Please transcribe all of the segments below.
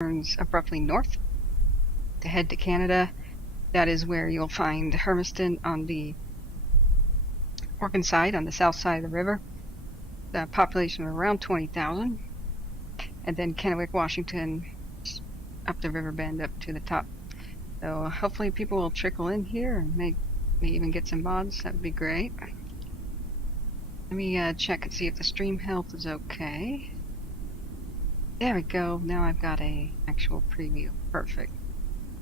turns abruptly north to head to Canada. That is where you'll find Hermiston on the Oregon side, on the south side of the river. The population of around 20,000. And then Kennewick, Washington, up the river bend up to the top. So hopefully people will trickle in here and may even get some mods. That would be great. Let me check and see if the stream health is okay. There we go. Now I've got a actual preview. Perfect.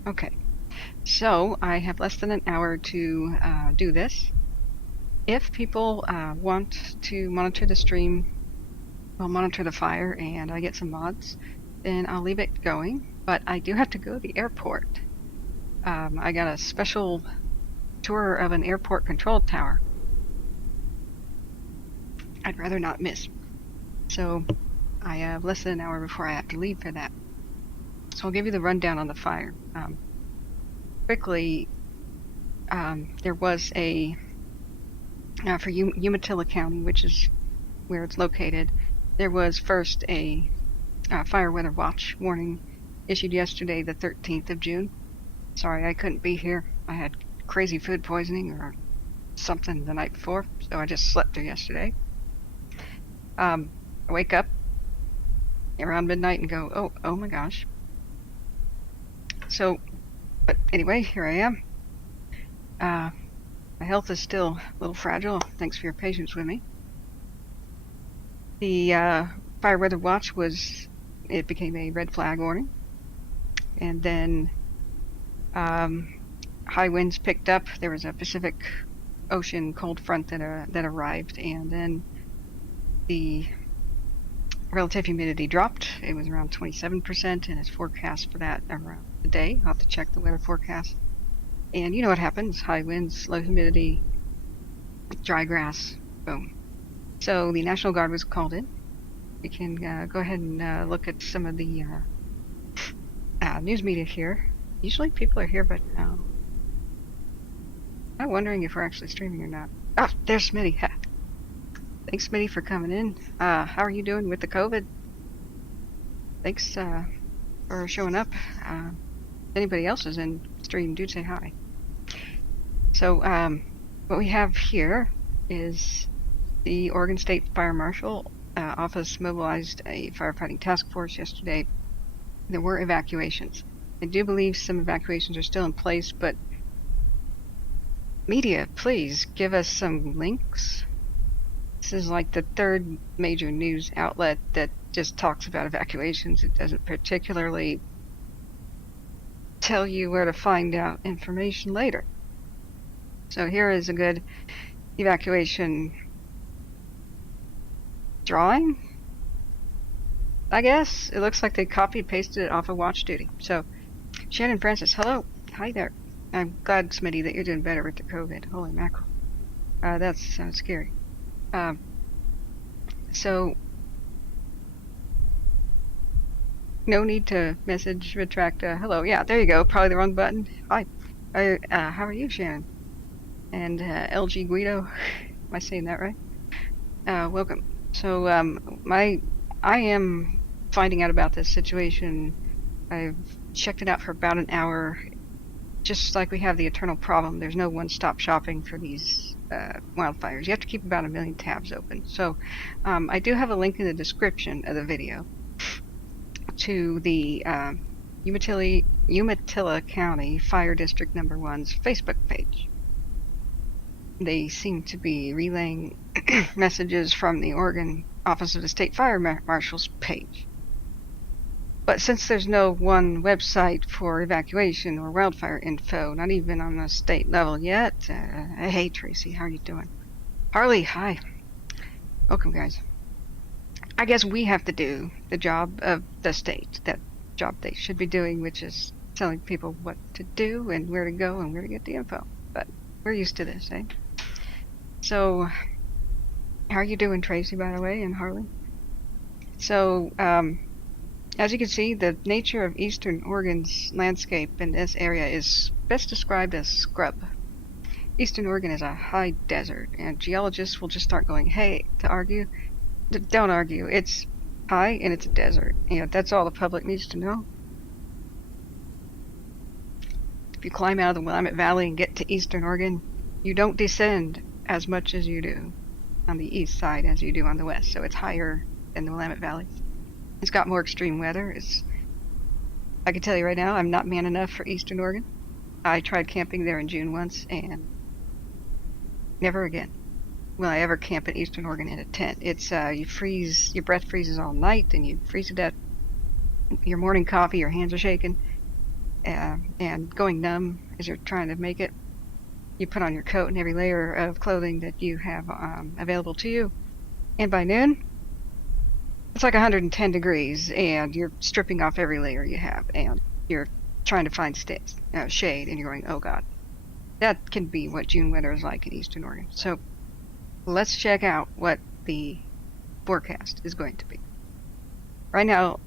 Okay. So I have less than an hour to do this. If people want to monitor the stream, well, monitor the fire, and I get some mods, then I'll leave it going. But I do have to go to the airport. I got a special tour of an airport control tower I'd rather not miss. So I have less than an hour before I have to leave for that. So I'll give you the rundown on the fire. Quickly, there was a, for Umatilla County, which is where it's located, there was first a fire weather watch warning issued yesterday, the 13th of June. Sorry, I couldn't be here. I had crazy food poisoning or something the night before, so I just slept through yesterday. I wake up around midnight and go, oh my gosh. So, but anyway, here I am. My health is still a little fragile. Thanks for your patience with me. The fire weather watch it became a red flag warning. And then high winds picked up. There was a Pacific Ocean cold front that arrived, and then the relative humidity dropped. It was around 27%, and it's forecast for that around the day. I'll have to check the weather forecast. And you know what happens: high winds, low humidity, dry grass, boom. So the National Guard was called in. We can go ahead and look at some of the news media here. Usually people are here, but now I'm wondering if we're actually streaming or not. Oh, there's Smitty. Thanks, Smitty, for coming in. How are you doing with the COVID? Thanks for showing up. If anybody else is in stream, do say hi. So what we have here is the Oregon State Fire Marshal Office mobilized a firefighting task force yesterday. There were evacuations. I do believe some evacuations are still in place, but media, please give us some links. This is like the third major news outlet that just talks about evacuations. It doesn't particularly tell you where to find out information later. So here is a good evacuation drawing, I guess. It looks like they copied pasted it off of Watch Duty. So Shannon Francis, hello. Hi there. I'm glad, Smitty, that you're doing better with the COVID. Holy mackerel. That sounds scary. So no need to message, retract, hello. Yeah, there you go. Probably the wrong button. Hi. How are you, Shannon? And LG Guido, am I saying that right? Welcome. So I am finding out about this situation. I've checked it out for about an hour. Just like we have the eternal problem, there's no one-stop shopping for these wildfires. You have to keep about 1 million tabs open. So I do have a link in the description of the video to the Umatilla County Fire District No. 1's Facebook page. They seem to be relaying messages from the Oregon Office of the State Fire Marshal's page. But since there's no one website for evacuation or wildfire info, not even on the state level yet, hey Tracy, how are you doing? Harley, hi. Welcome, guys. I guess we have to do the job of the state, that job they should be doing, which is telling people what to do and where to go and where to get the info. But we're used to this, eh? So, how are you doing, Tracy, by the way, and Harley? So, as you can see, the nature of Eastern Oregon's landscape in this area is best described as scrub. Eastern Oregon is a high desert, and geologists will just start going, hey, to argue, don't argue. It's high and it's a desert. You know, that's all the public needs to know. you climb out of the Willamette Valley and get to eastern Oregon, you don't descend as much as you do on the east side as you do on the west. So it's higher than the Willamette Valley. It's got more extreme weather. I can tell you right now, I'm not man enough for eastern Oregon. I tried camping there in June once, and never again will I ever camp in eastern Oregon in a tent. It's you freeze, your breath freezes all night, and you freeze to death. Your morning coffee, your hands are shaking, and going numb as you're trying to make it. You put on your coat and every layer of clothing that you have available to you, and by noon, it's like 110 degrees, and you're stripping off every layer you have, and you're trying to find shade, and you're going, oh God. That can be what June weather is like in eastern Oregon. So let's check out what the forecast is going to be. Right now,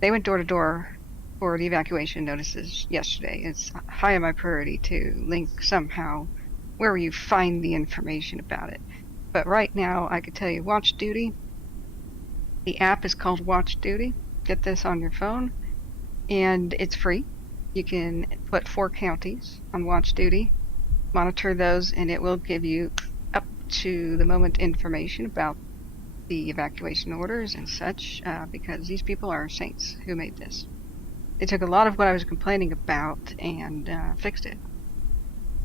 they went door to door for the evacuation notices yesterday. It's high on my priority to link somehow where you find the information about it. But right now, I could tell you Watch Duty. The app is called Watch Duty. Get this on your phone, and it's free. You can put 4 counties on Watch Duty, monitor those, and it will give you up to the moment information about the evacuation orders and such, because these people are saints who made this. They took a lot of what I was complaining about and fixed it.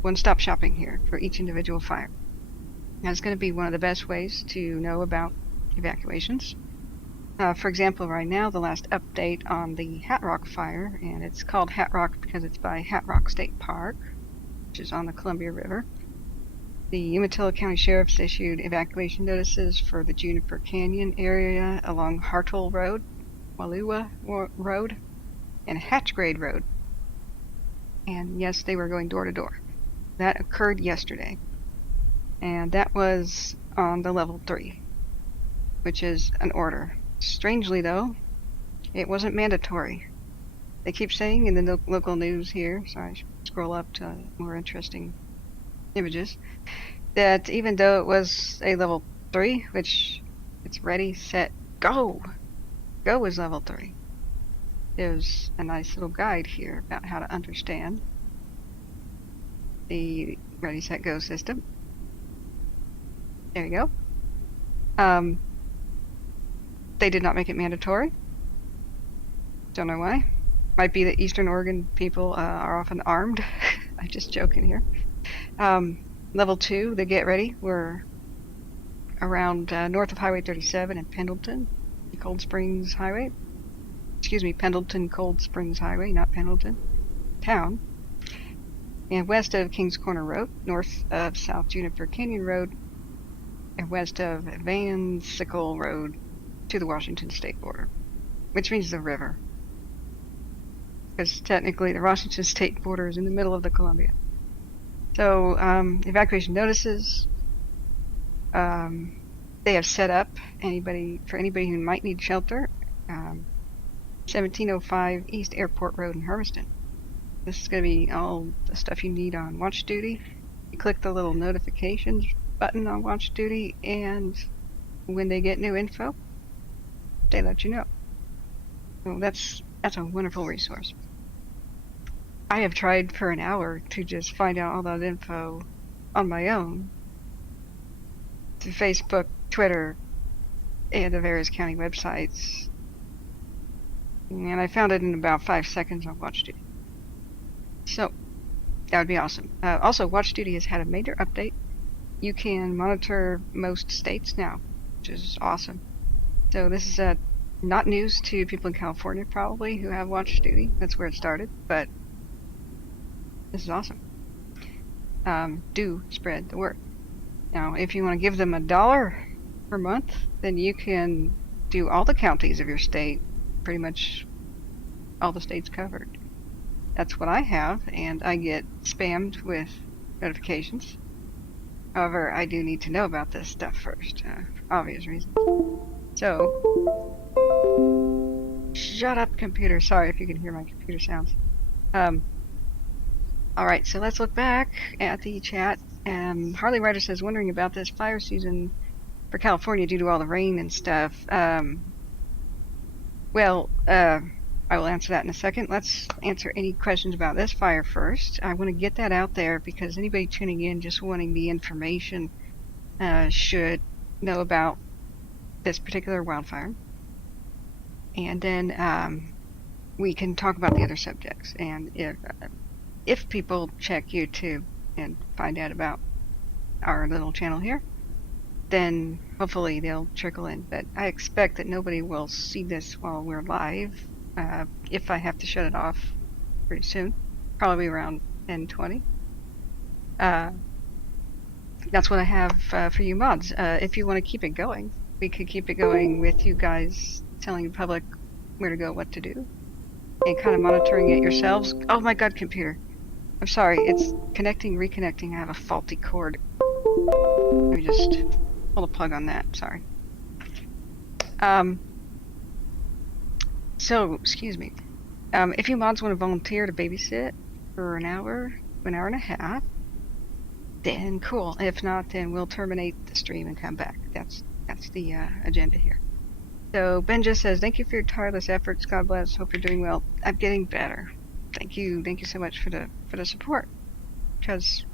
One-stop shopping here for each individual fire. That's going to be one of the best ways to know about evacuations. For example, right now, the last update on the HatRockFire, and it's called HatRock because it's by HatRock State Park, which is on the Columbia River. The Umatilla County Sheriff's issued evacuation notices for the Juniper Canyon area along Hartwell Road, Walua Road, and Hatchgrade Road. And yes, they were going door to door. That occurred yesterday. And that was on the level 3, which is an order. Strangely, though, it wasn't mandatory. They keep saying in the local news here, so I should scroll up to more interesting images, that even though it was a level 3, which it's ready, set, go! Go is level 3. There's a nice little guide here about how to understand the ready, set, go system. There you go. They did not make it mandatory. Don't know why. Might be that Eastern Oregon people are often armed. I'm just joking here. Level 2, the get ready, were around north of Highway 37 in Pendleton, Cold Springs Highway. Excuse me, Pendleton Cold Springs Highway, not Pendleton Town. And west of Kings Corner Road, north of South Juniper Canyon Road, and west of Van Sickle Road to the Washington State border, which means the river. Because technically the Washington State border is in the middle of the Columbia. So, evacuation notices, they have set up for anybody who might need shelter, 1705 East Airport Road in Hermiston. This is going to be all the stuff you need on Watch Duty. You click the little notifications button on Watch Duty, and when they get new info, they let you know. So that's a wonderful resource. I have tried for an hour to just find out all that info on my own through Facebook, Twitter, and the various county websites. And I found it in about 5 seconds on Watch Duty. So, that would be awesome. Also, Watch Duty has had a major update. You can monitor most states now, which is awesome. So this is not news to people in California, probably, who have Watch Duty. That's where it started, but this is awesome. Do spread the word. Now, if you want to give them $1 per month, then you can do all the counties of your state, pretty much all the states covered. That's what I have, and I get spammed with notifications. However, I do need to know about this stuff first, for obvious reasons. So, shut up, computer. Sorry if you can hear my computer sounds. Alright, so let's look back at the chat. Harley Ryder says, wondering about this fire season for California due to all the rain and stuff. I will answer that in a second. Let's answer any questions about this fire first. I want to get that out there because anybody tuning in just wanting the information should know about this particular wildfire. And then we can talk about the other subjects. And if people check YouTube and find out about our little channel here, then hopefully they'll trickle in. But I expect that nobody will see this while we're live. If I have to shut it off pretty soon, probably around 10:20. That's what I have for you mods. If you want to keep it going, we could keep it going with you guys telling the public where to go, what to do, and kind of monitoring it yourselves. Oh my god, computer. I'm sorry, it's connecting, reconnecting. I have a faulty cord. Let me just pull the plug on that, sorry. So, excuse me. If you mods want to volunteer to babysit for an hour and a half, then cool. If not, then we'll terminate the stream and come back. That's the agenda here. So Ben just says, thank you for your tireless efforts. God bless. Hope you're doing well. I'm getting better. Thank you so much for the support. Because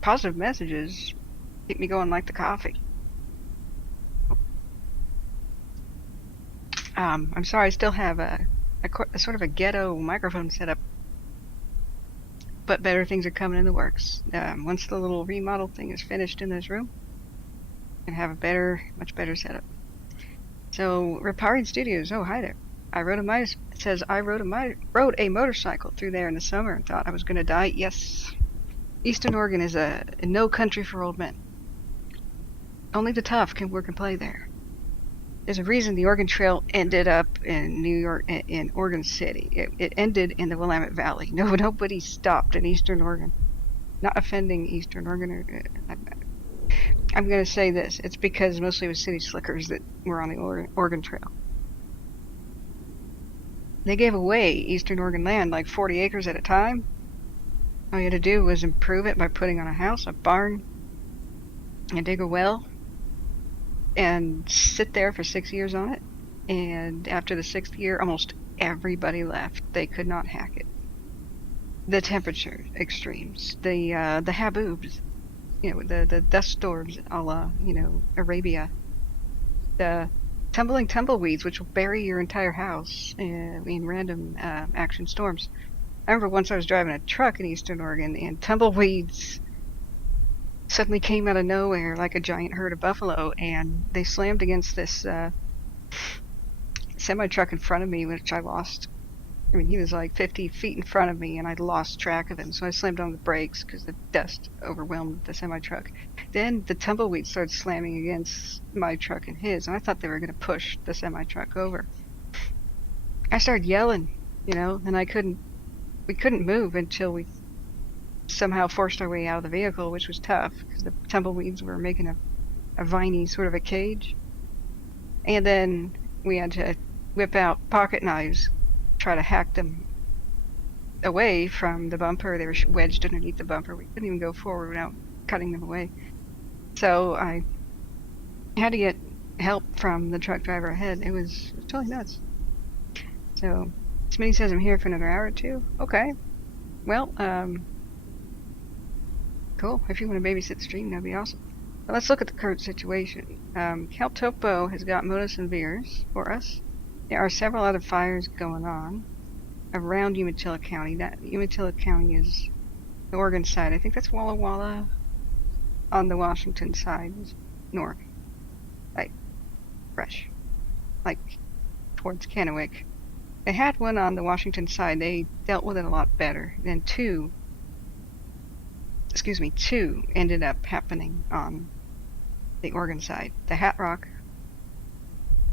positive messages keep me going like the coffee. I'm sorry, I still have a sort of a ghetto microphone setup, but better things are coming in the works. Once the little remodel thing is finished in this room, I can have a much better setup. So, Repairing Studios, oh hi there. It says I rode a motorcycle through there in the summer and thought I was going to die. Yes, Eastern Oregon is a no country for old men. Only the tough can work and play there. There's a reason the Oregon Trail ended up in New York, in Oregon City. It ended in the Willamette Valley. Nobody stopped in Eastern Oregon. Not offending Eastern Oregon. I'm going to say this. It's because mostly it was city slickers that were on the Oregon Trail. They gave away Eastern Oregon land like 40 acres at a time. All you had to do was improve it by putting on a house, a barn, and dig a well, and sit there for 6 years on it. And after the 6th year, almost everybody left. They could not hack it. The temperature extremes, the haboobs, the dust storms a la, Arabia, the tumbling tumbleweeds, which will bury your entire house in random action storms. I remember once I was driving a truck in Eastern Oregon, and tumbleweeds suddenly came out of nowhere like a giant herd of buffalo, and they slammed against this semi-truck in front of me, which I lost. I mean, he was like 50 feet in front of me, and I lost track of him, so I slammed on the brakes because the dust overwhelmed the semi-truck. Then the tumbleweeds started slamming against my truck and his, and I thought they were going to push the semi-truck over. I started yelling, and we couldn't move until we somehow forced our way out of the vehicle, which was tough because the tumbleweeds were making a viney sort of a cage. And then we had to whip out pocket knives, try to hack them away from the bumper. They were wedged underneath the bumper. We couldn't even go forward without cutting them away. So I had to get help from the truck driver ahead. It was totally nuts. So Smitty says I'm here for another hour or two. Okay. Well, cool. If you want to babysit the stream, that'd be awesome. But let's look at the current situation. Cal Topo has got Modus and Veers for us. There are several other fires going on around Umatilla County. That Umatilla County is the Oregon side. I think that's Walla Walla. On the Washington side is north, like fresh, like towards Kennewick. They had one on the Washington side. They dealt with it a lot better. Then two ended up happening on the Oregon side. The HatRock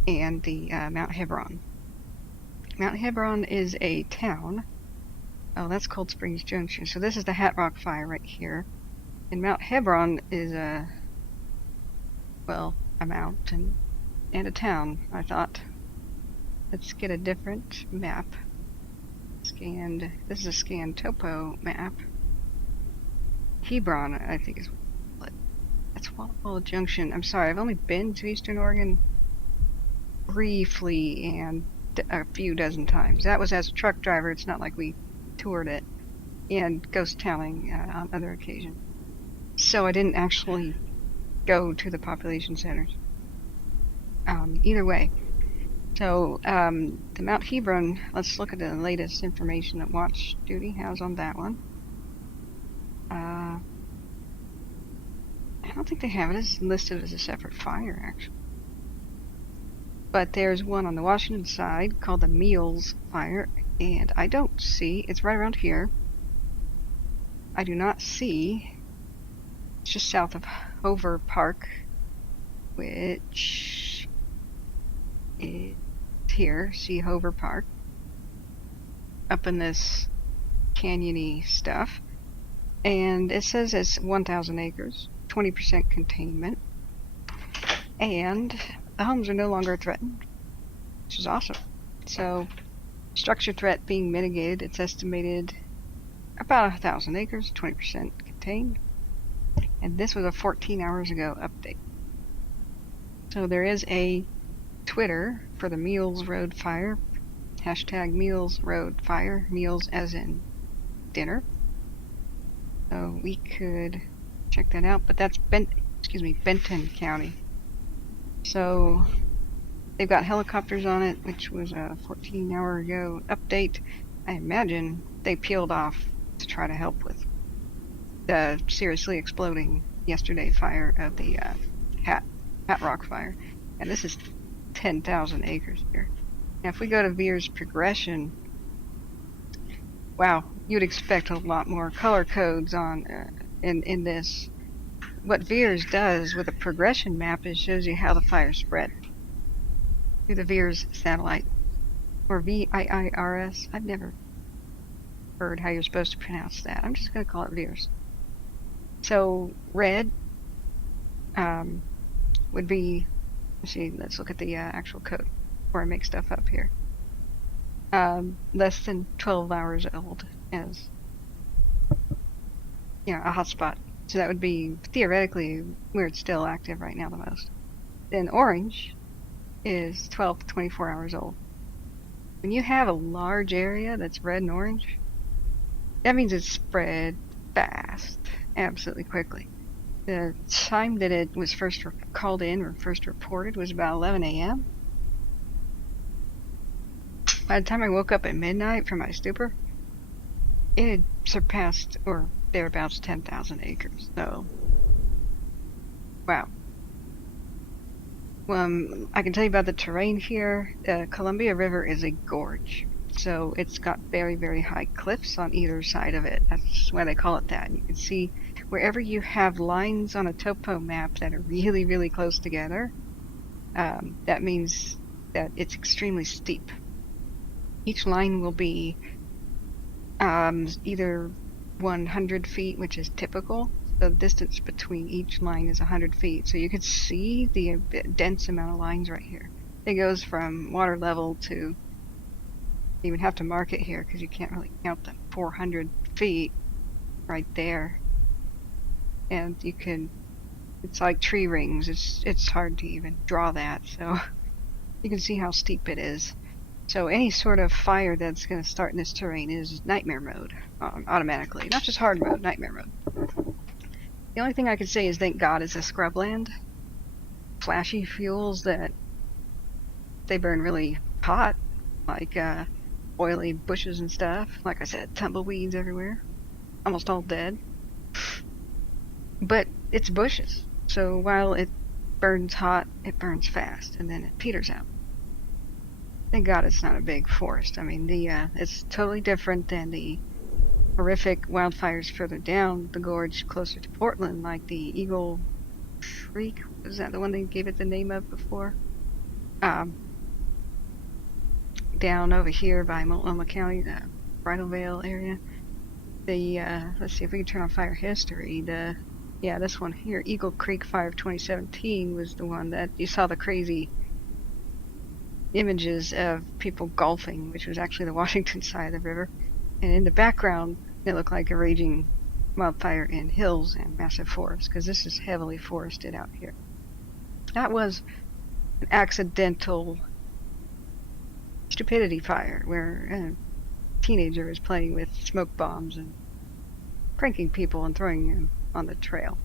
and the Mount Hebron. Mount Hebron is a town. Oh, that's Cold Springs Junction. So this is the HatRock Fire right here. And Mount Hebron is a mountain and a town, I thought. Let's get a different map. This is a scanned topo map. Hebron, I think is that's Walla Walla Junction. I'm sorry, I've only been to Eastern Oregon briefly, and a few dozen times. That was as a truck driver. It's not like we toured it, and ghost towning on other occasions. So I didn't actually go to the population centers. Either way. So the Mount Hebron, let's look at the latest information that Watch Duty has on that one. I don't think they have it as listed as a separate fire, actually. But there's one on the Washington side called the Meals Fire, and I don't see, it's right around here. I do not see, it's just south of Hover Park, which is here, see Hover Park, up in this canyony stuff. And it says it's 1,000 acres, 20% containment, and the homes are no longer threatened, which is awesome. So, structure threat being mitigated, it's estimated about 1,000 acres, 20% contained. And this was a 14 hours ago update. So there is a Twitter for the Meals Road Fire, hashtag Meals Road Fire, meals as in dinner. So we could check that out, but that's Benton County. So they've got helicopters on it, which was a 14-hour ago update. I imagine they peeled off to try to help with the seriously exploding yesterday fire of the HatRockFire. And this is 10,000 acres here. Now if we go to Veer's progression, wow, you'd expect a lot more color codes on in this. What Veers does with a progression map is shows you how the fire spread through the Veers satellite, or VIIRS. I've never heard how you're supposed to pronounce that. I'm just going to call it Veers. So red would be, let's look at the actual code before I make stuff up here. Less than 12 hours old as a hotspot. So that would be theoretically where it's still active right now the most. Then orange is 12 to 24 hours old. When you have a large area that's red and orange, that means it's spread fast, absolutely quickly. The time that it was first called in or first reported was about 11 a.m. By the time I woke up at midnight from my stupor, it had surpassed or thereabouts 10,000 acres. So, wow. I can tell you about the terrain here. The Columbia River is a gorge. So it's got very, very high cliffs on either side of it. That's why they call it that. You can see wherever you have lines on a topo map that are really, really close together, that means that it's extremely steep. Each line will be either 100 feet, which is typical. The distance between each line is 100 feet. So you can see the dense amount of lines right here. It goes from water level to, you even have to mark it here because you can't really count them, 400 feet right there. And you can, it's like tree rings. It's hard to even draw that. So you can see how steep it is. So any sort of fire that's going to start in this terrain is nightmare mode automatically. Not just hard mode, nightmare mode. The only thing I could say is thank God it's a scrubland. Flashy fuels that they burn really hot, like oily bushes and stuff. Like I said, tumbleweeds everywhere. Almost all dead. But it's bushes. So while it burns hot, it burns fast, and then it peters out. Thank God it's not a big forest. I mean, it's totally different than the horrific wildfires further down the gorge closer to Portland, like the Eagle Creek. Was that the one they gave it the name of before? Down over here by Multnomah County, the Bridal Veil area. Let's see if we can turn on fire history. This one here, Eagle Creek Fire of 2017, was the one that you saw the crazy images of people golfing, which was actually the Washington side of the river. And in the background, it looked like a raging wildfire in hills and massive forests, because this is heavily forested out here. That was an accidental stupidity fire, where a teenager is playing with smoke bombs and pranking people and throwing them on the trail.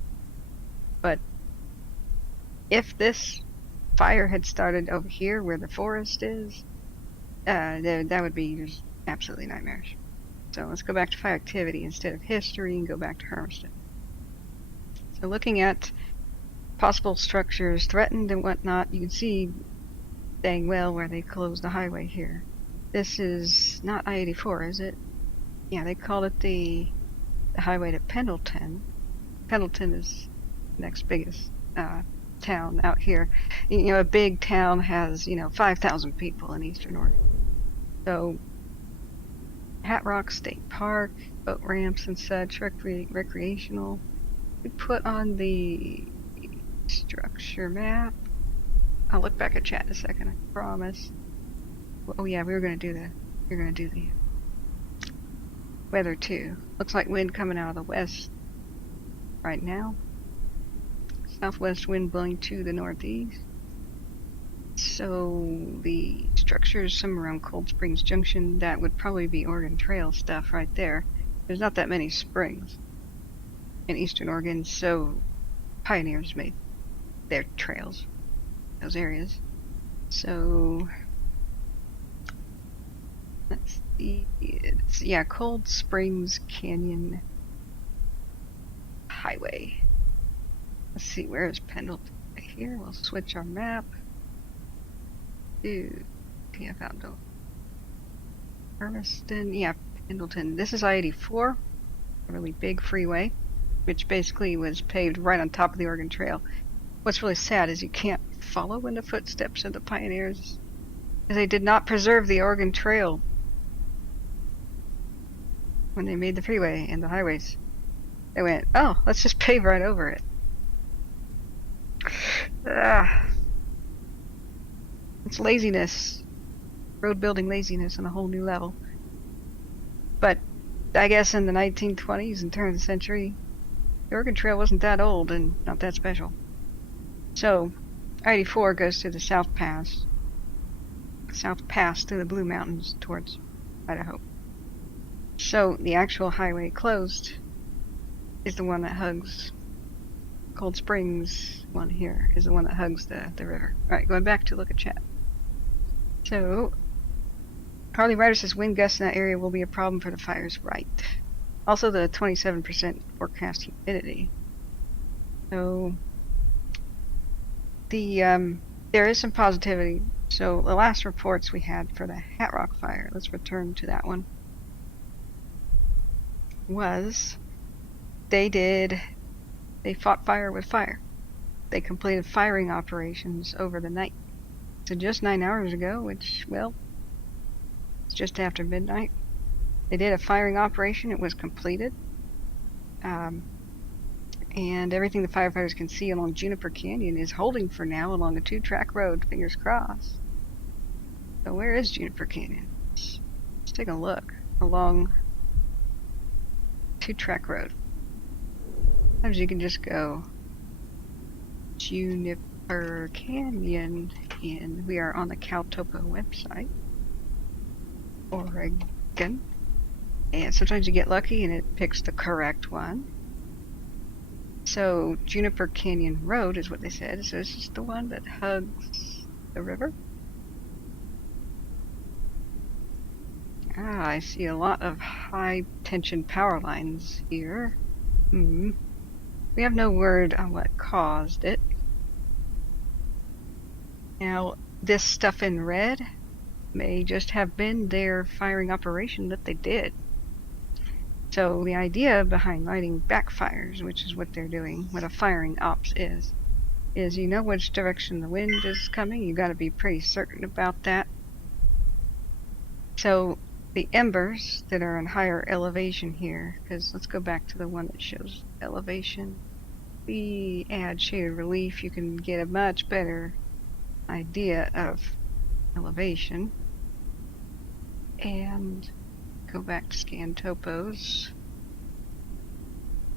But if this fire had started over here where the forest is, that would be just absolutely nightmarish. So let's go back to fire activity instead of history and go back to Hermiston. So looking at possible structures threatened and whatnot, you can see dang well where they closed the highway here. This is not I-84, is it? Yeah, they called it the highway to Pendleton. Pendleton is the next biggest town out here. You know, a big town has, 5,000 people in eastern Oregon. So HatRock State Park, boat ramps and such, recreational. We put on the structure map. I'll look back at chat in a second, I promise. Oh yeah, we were gonna do the weather too. Looks like wind coming out of the west right now. Southwest wind blowing to the northeast. So the structures somewhere around Cold Springs Junction, that would probably be Oregon Trail stuff right there. There's not that many springs in eastern Oregon, so pioneers made their trails, those areas. So let's see, Cold Springs Canyon Highway. Let's see, where is Pendleton? Right here, we'll switch our map to PF Outdoor. Hermiston, yeah, Pendleton. This is I-84, a really big freeway, which basically was paved right on top of the Oregon Trail. What's really sad is you can't follow in the footsteps of the pioneers, because they did not preserve the Oregon Trail when they made the freeway and the highways. They went, oh, let's just pave right over it. It's laziness, road building laziness on a whole new level. But I guess in the 1920s and turn of the century, the Oregon Trail wasn't that old and not that special. So I-84 goes to the South Pass through the Blue Mountains towards Idaho. So the actual highway closed is the one that hugs Cold Springs. One here is the one that hugs the river. Alright, going back to look at chat. So Harley Ryder says wind gusts in that area will be a problem for the fires, right? Also the 27% forecast humidity. So there is some positivity. So the last reports we had for the HatRock Fire, let's return to that one, was they fought fire with fire. They completed firing operations over the night. So just 9 hours ago, which, well, it's just after midnight, they did a firing operation. It was completed. And everything the firefighters can see along Juniper Canyon is holding for now along a 2-track road, fingers crossed. So where is Juniper Canyon? Let's take a look along 2-track road. Sometimes you can just go Juniper Canyon, and we are on the Caltopo website, Oregon. And sometimes you get lucky and it picks the correct one. So Juniper Canyon Road is what they said. So this is the one that hugs the river. I see a lot of high tension power lines here. We have no word on what caused it. Now, this stuff in red may just have been their firing operation that they did. So the idea behind lighting backfires, which is what they're doing, what a firing ops is you know which direction the wind is coming. You got to be pretty certain about that. So the embers that are in higher elevation here, because let's go back to the one that shows elevation. We add shaded relief, you can get a much better idea of elevation. And go back to scan topos.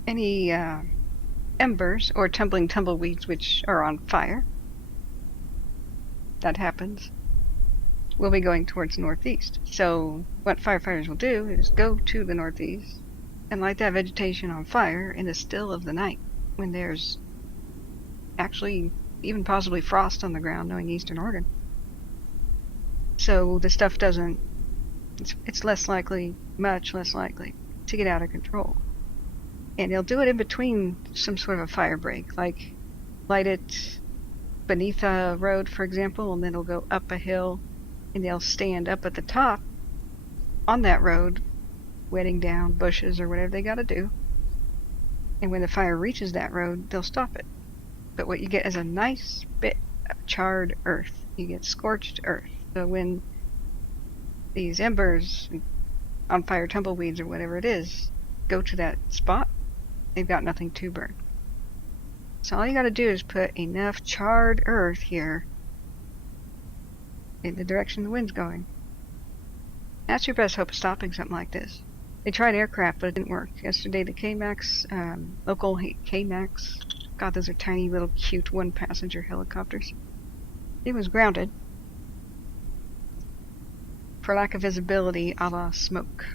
Any embers or tumbling tumbleweeds which are on fire, that happens. will be going towards northeast. So what firefighters will do is go to the northeast and light that vegetation on fire in the still of the night when there's actually even possibly frost on the ground, knowing Eastern Oregon. So the stuff doesn't, it's less likely, much less likely, to get out of control. And they'll do it in between some sort of a fire break, like light it beneath a road, for example, and then it'll go up a hill, and they'll stand up at the top on that road, wetting down bushes or whatever they gotta do. And when the fire reaches that road, they'll stop it. But what you get is a nice bit of charred earth. You get scorched earth. So when these embers, on fire tumbleweeds or whatever it is, go to that spot, they've got nothing to burn. So all you gotta do is put enough charred earth here in the direction the wind's going. That's your best hope of stopping something like this. They tried aircraft, but it didn't work. Yesterday the K-Max, local K-Max, God, those are tiny little cute one-passenger helicopters. It was grounded for lack of visibility a la smoke.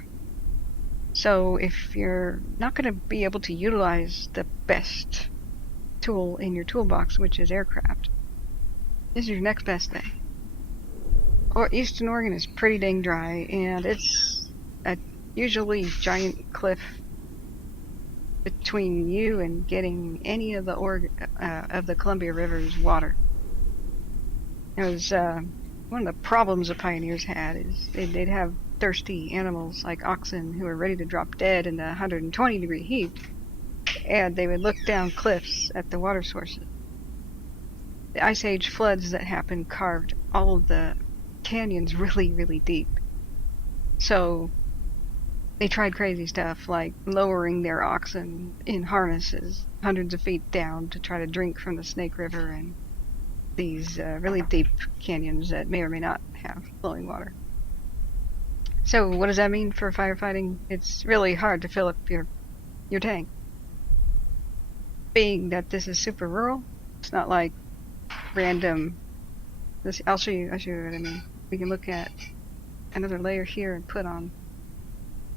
So if you're not going to be able to utilize the best tool in your toolbox, which is aircraft, this is your next best thing. Or Eastern Oregon is pretty dang dry, and it's a usually giant cliff between you and getting any of the Columbia River's water. It was one of the problems the pioneers had is they'd have thirsty animals like oxen who were ready to drop dead in the 120-degree heat, and they would look down cliffs at the water sources. The Ice Age floods that happened carved all of the canyons really, really deep. So they tried crazy stuff like lowering their oxen in harnesses hundreds of feet down to try to drink from the Snake River and these really deep canyons that may or may not have flowing water. So what does that mean for firefighting? It's really hard to fill up your tank. Being that this is super rural, it's not like random. I'll show you what I mean. We can look at another layer here and put on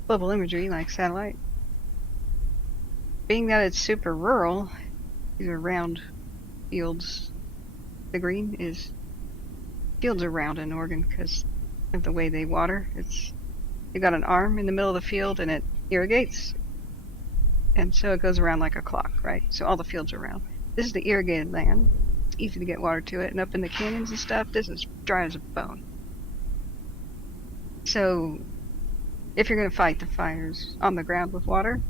global imagery like satellite. Being that it's super rural, these are round fields. The green is fields are round in Oregon because of the way they water. You've got an arm in the middle of the field and it irrigates, and so it goes around like a clock, right? So all the fields are round. This is the irrigated land. It's easy to get water to it, and up in the canyons and stuff, this is dry as a bone. So if you're going to fight the fires on the ground with water,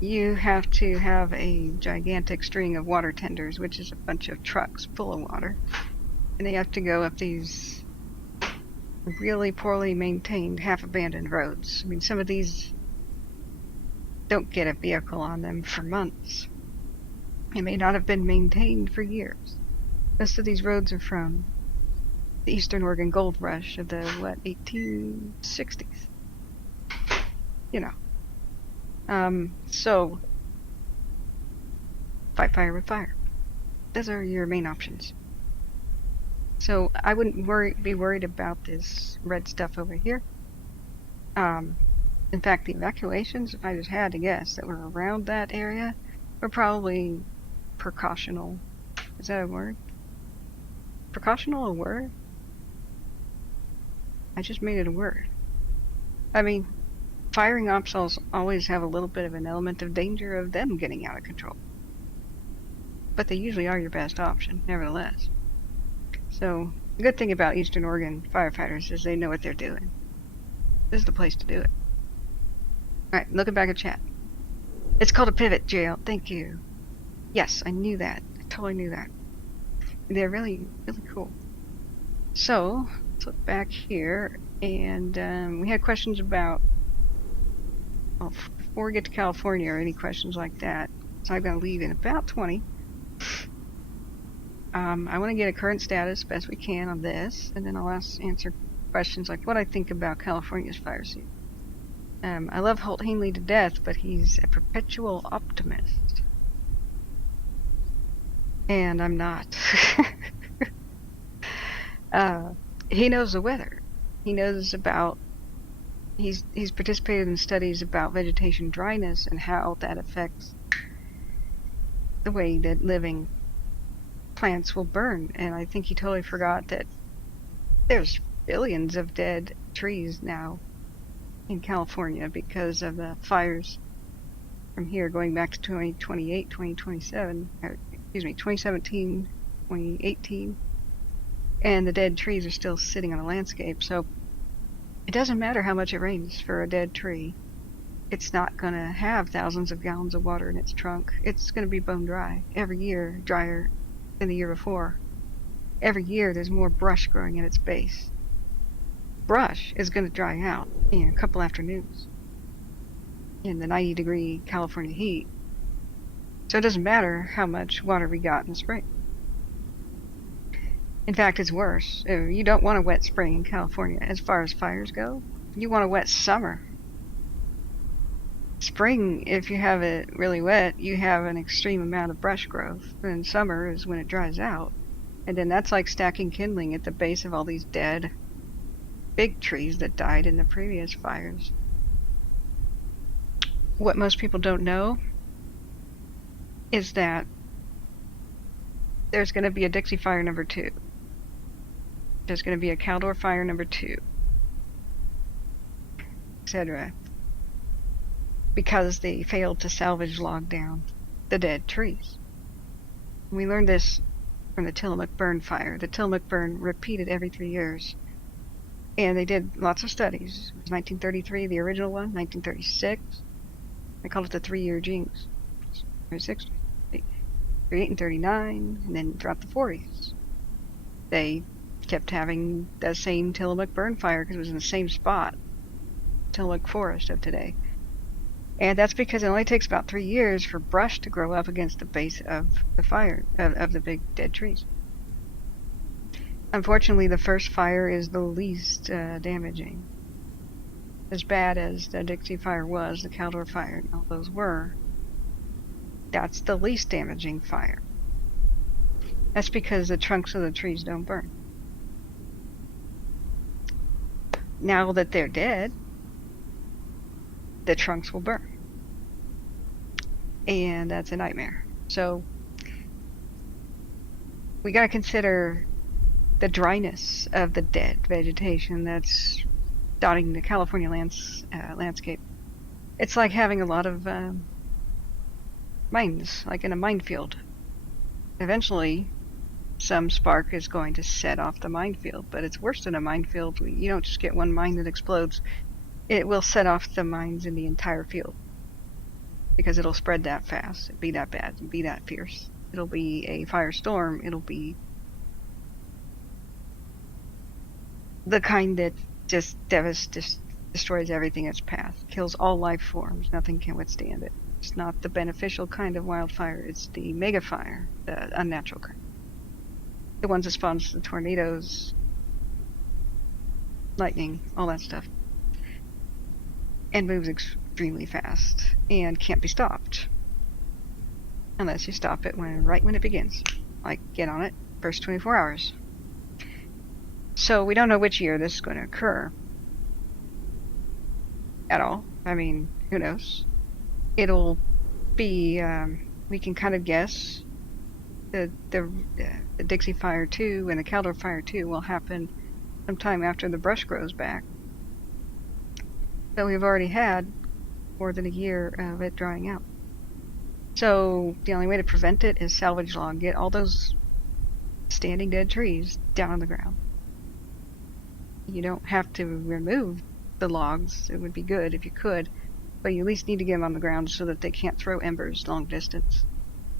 you have to have a gigantic string of water tenders, which is a bunch of trucks full of water. And they have to go up these really poorly maintained, half-abandoned roads. I mean, some of these don't get a vehicle on them for months. They may not have been maintained for years. Most of these roads are from the Eastern Oregon Gold Rush of the, 1860s? You know. So, fight fire with fire. Those are your main options. So, I wouldn't be worried about this red stuff over here. In fact, the evacuations, if I just had to guess, that were around that area were probably precautional. Is that a word? Precautional a word? I just made it a word. I mean, firing ops always have a little bit of an element of danger of them getting out of control. But they usually are your best option, nevertheless. So, the good thing about Eastern Oregon firefighters is they know what they're doing. This is the place to do it. Alright, looking back at chat. It's called a pivot, JL. Thank you. Yes, I knew that. I totally knew that. They're really, really cool. So, let's look back here. And we had questions about... Well, before we get to California or any questions like that, so I'm going to leave in about 20. I want to get a current status best we can on this, and then I'll answer questions like what I think about California's fire season. I love Holt Henley to death, but he's a perpetual optimist. And I'm not. he knows the weather. He knows about, he's participated in studies about vegetation dryness and how that affects the way that living plants will burn. And I think he totally forgot that there's billions of dead trees now in California because of the fires from here going back to 2028, 2027, or excuse me, 2017, 2018. And the dead trees are still sitting on a landscape. So it doesn't matter how much it rains for a dead tree. It's not going to have thousands of gallons of water in its trunk. It's going to be bone dry every year, drier than the year before. Every year there's more brush growing at its base. Brush is going to dry out in a couple afternoons in the 90-degree California heat. So it doesn't matter how much water we got in the spring. In fact, it's worse. You don't want a wet spring in California as far as fires go. You want a wet summer. Spring, if you have it really wet, you have an extreme amount of brush growth. And summer is when it dries out. And then that's like stacking kindling at the base of all these dead big trees that died in the previous fires. What most people don't know is that there's going to be a Dixie Fire number 2. There's going to be a Caldor Fire number 2, etc. Because they failed to salvage log down the dead trees. We learned this from the Tillamook Burn Fire. The Tillamook Burn repeated every 3 years. And they did lots of studies. It was 1933, the original one, 1936. They called it the 3-year jinx. 36, 38 and 39, and then throughout the 40s. They kept having the same Tillamook Burn Fire because it was in the same spot, Tillamook Forest of today. And that's because it only takes about 3 years for brush to grow up against the base of the fire, of the big dead trees. Unfortunately, the first fire is the least damaging. As bad as the Dixie Fire was, the Caldor Fire, and all those were, that's the least damaging fire. That's because the trunks of the trees don't burn. Now that they're dead, the trunks will burn. And that's a nightmare. So we got to consider the dryness of the dead vegetation that's dotting the California landscape. It's like having a lot of mines, like in a minefield. Eventually, some spark is going to set off the minefield, but it's worse than a minefield. You don't just get one mine that explodes. It will set off the mines in the entire field because it'll spread that fast, it'll be that bad, it'll be that fierce. It'll be a firestorm. It'll be the kind that just destroys everything in its path, kills all life forms. Nothing can withstand it. It's not the beneficial kind of wildfire. It's the mega fire, the unnatural kind. The ones that spawns the tornadoes, lightning, all that stuff. And moves extremely fast and can't be stopped. Unless you stop it right when it begins. Like, get on it, first 24 hours. So we don't know which year this is going to occur. At all. I mean, who knows? It'll be, we can kind of guess the Dixie Fire 2 and the Caldor Fire 2 will happen sometime after the brush grows back. So we've already had more than a year of it drying out. So the only way to prevent it is salvage log. Get all those standing dead trees down on the ground. You don't have to remove the logs. It would be good if you could, but you at least need to get them on the ground so that they can't throw embers long distance,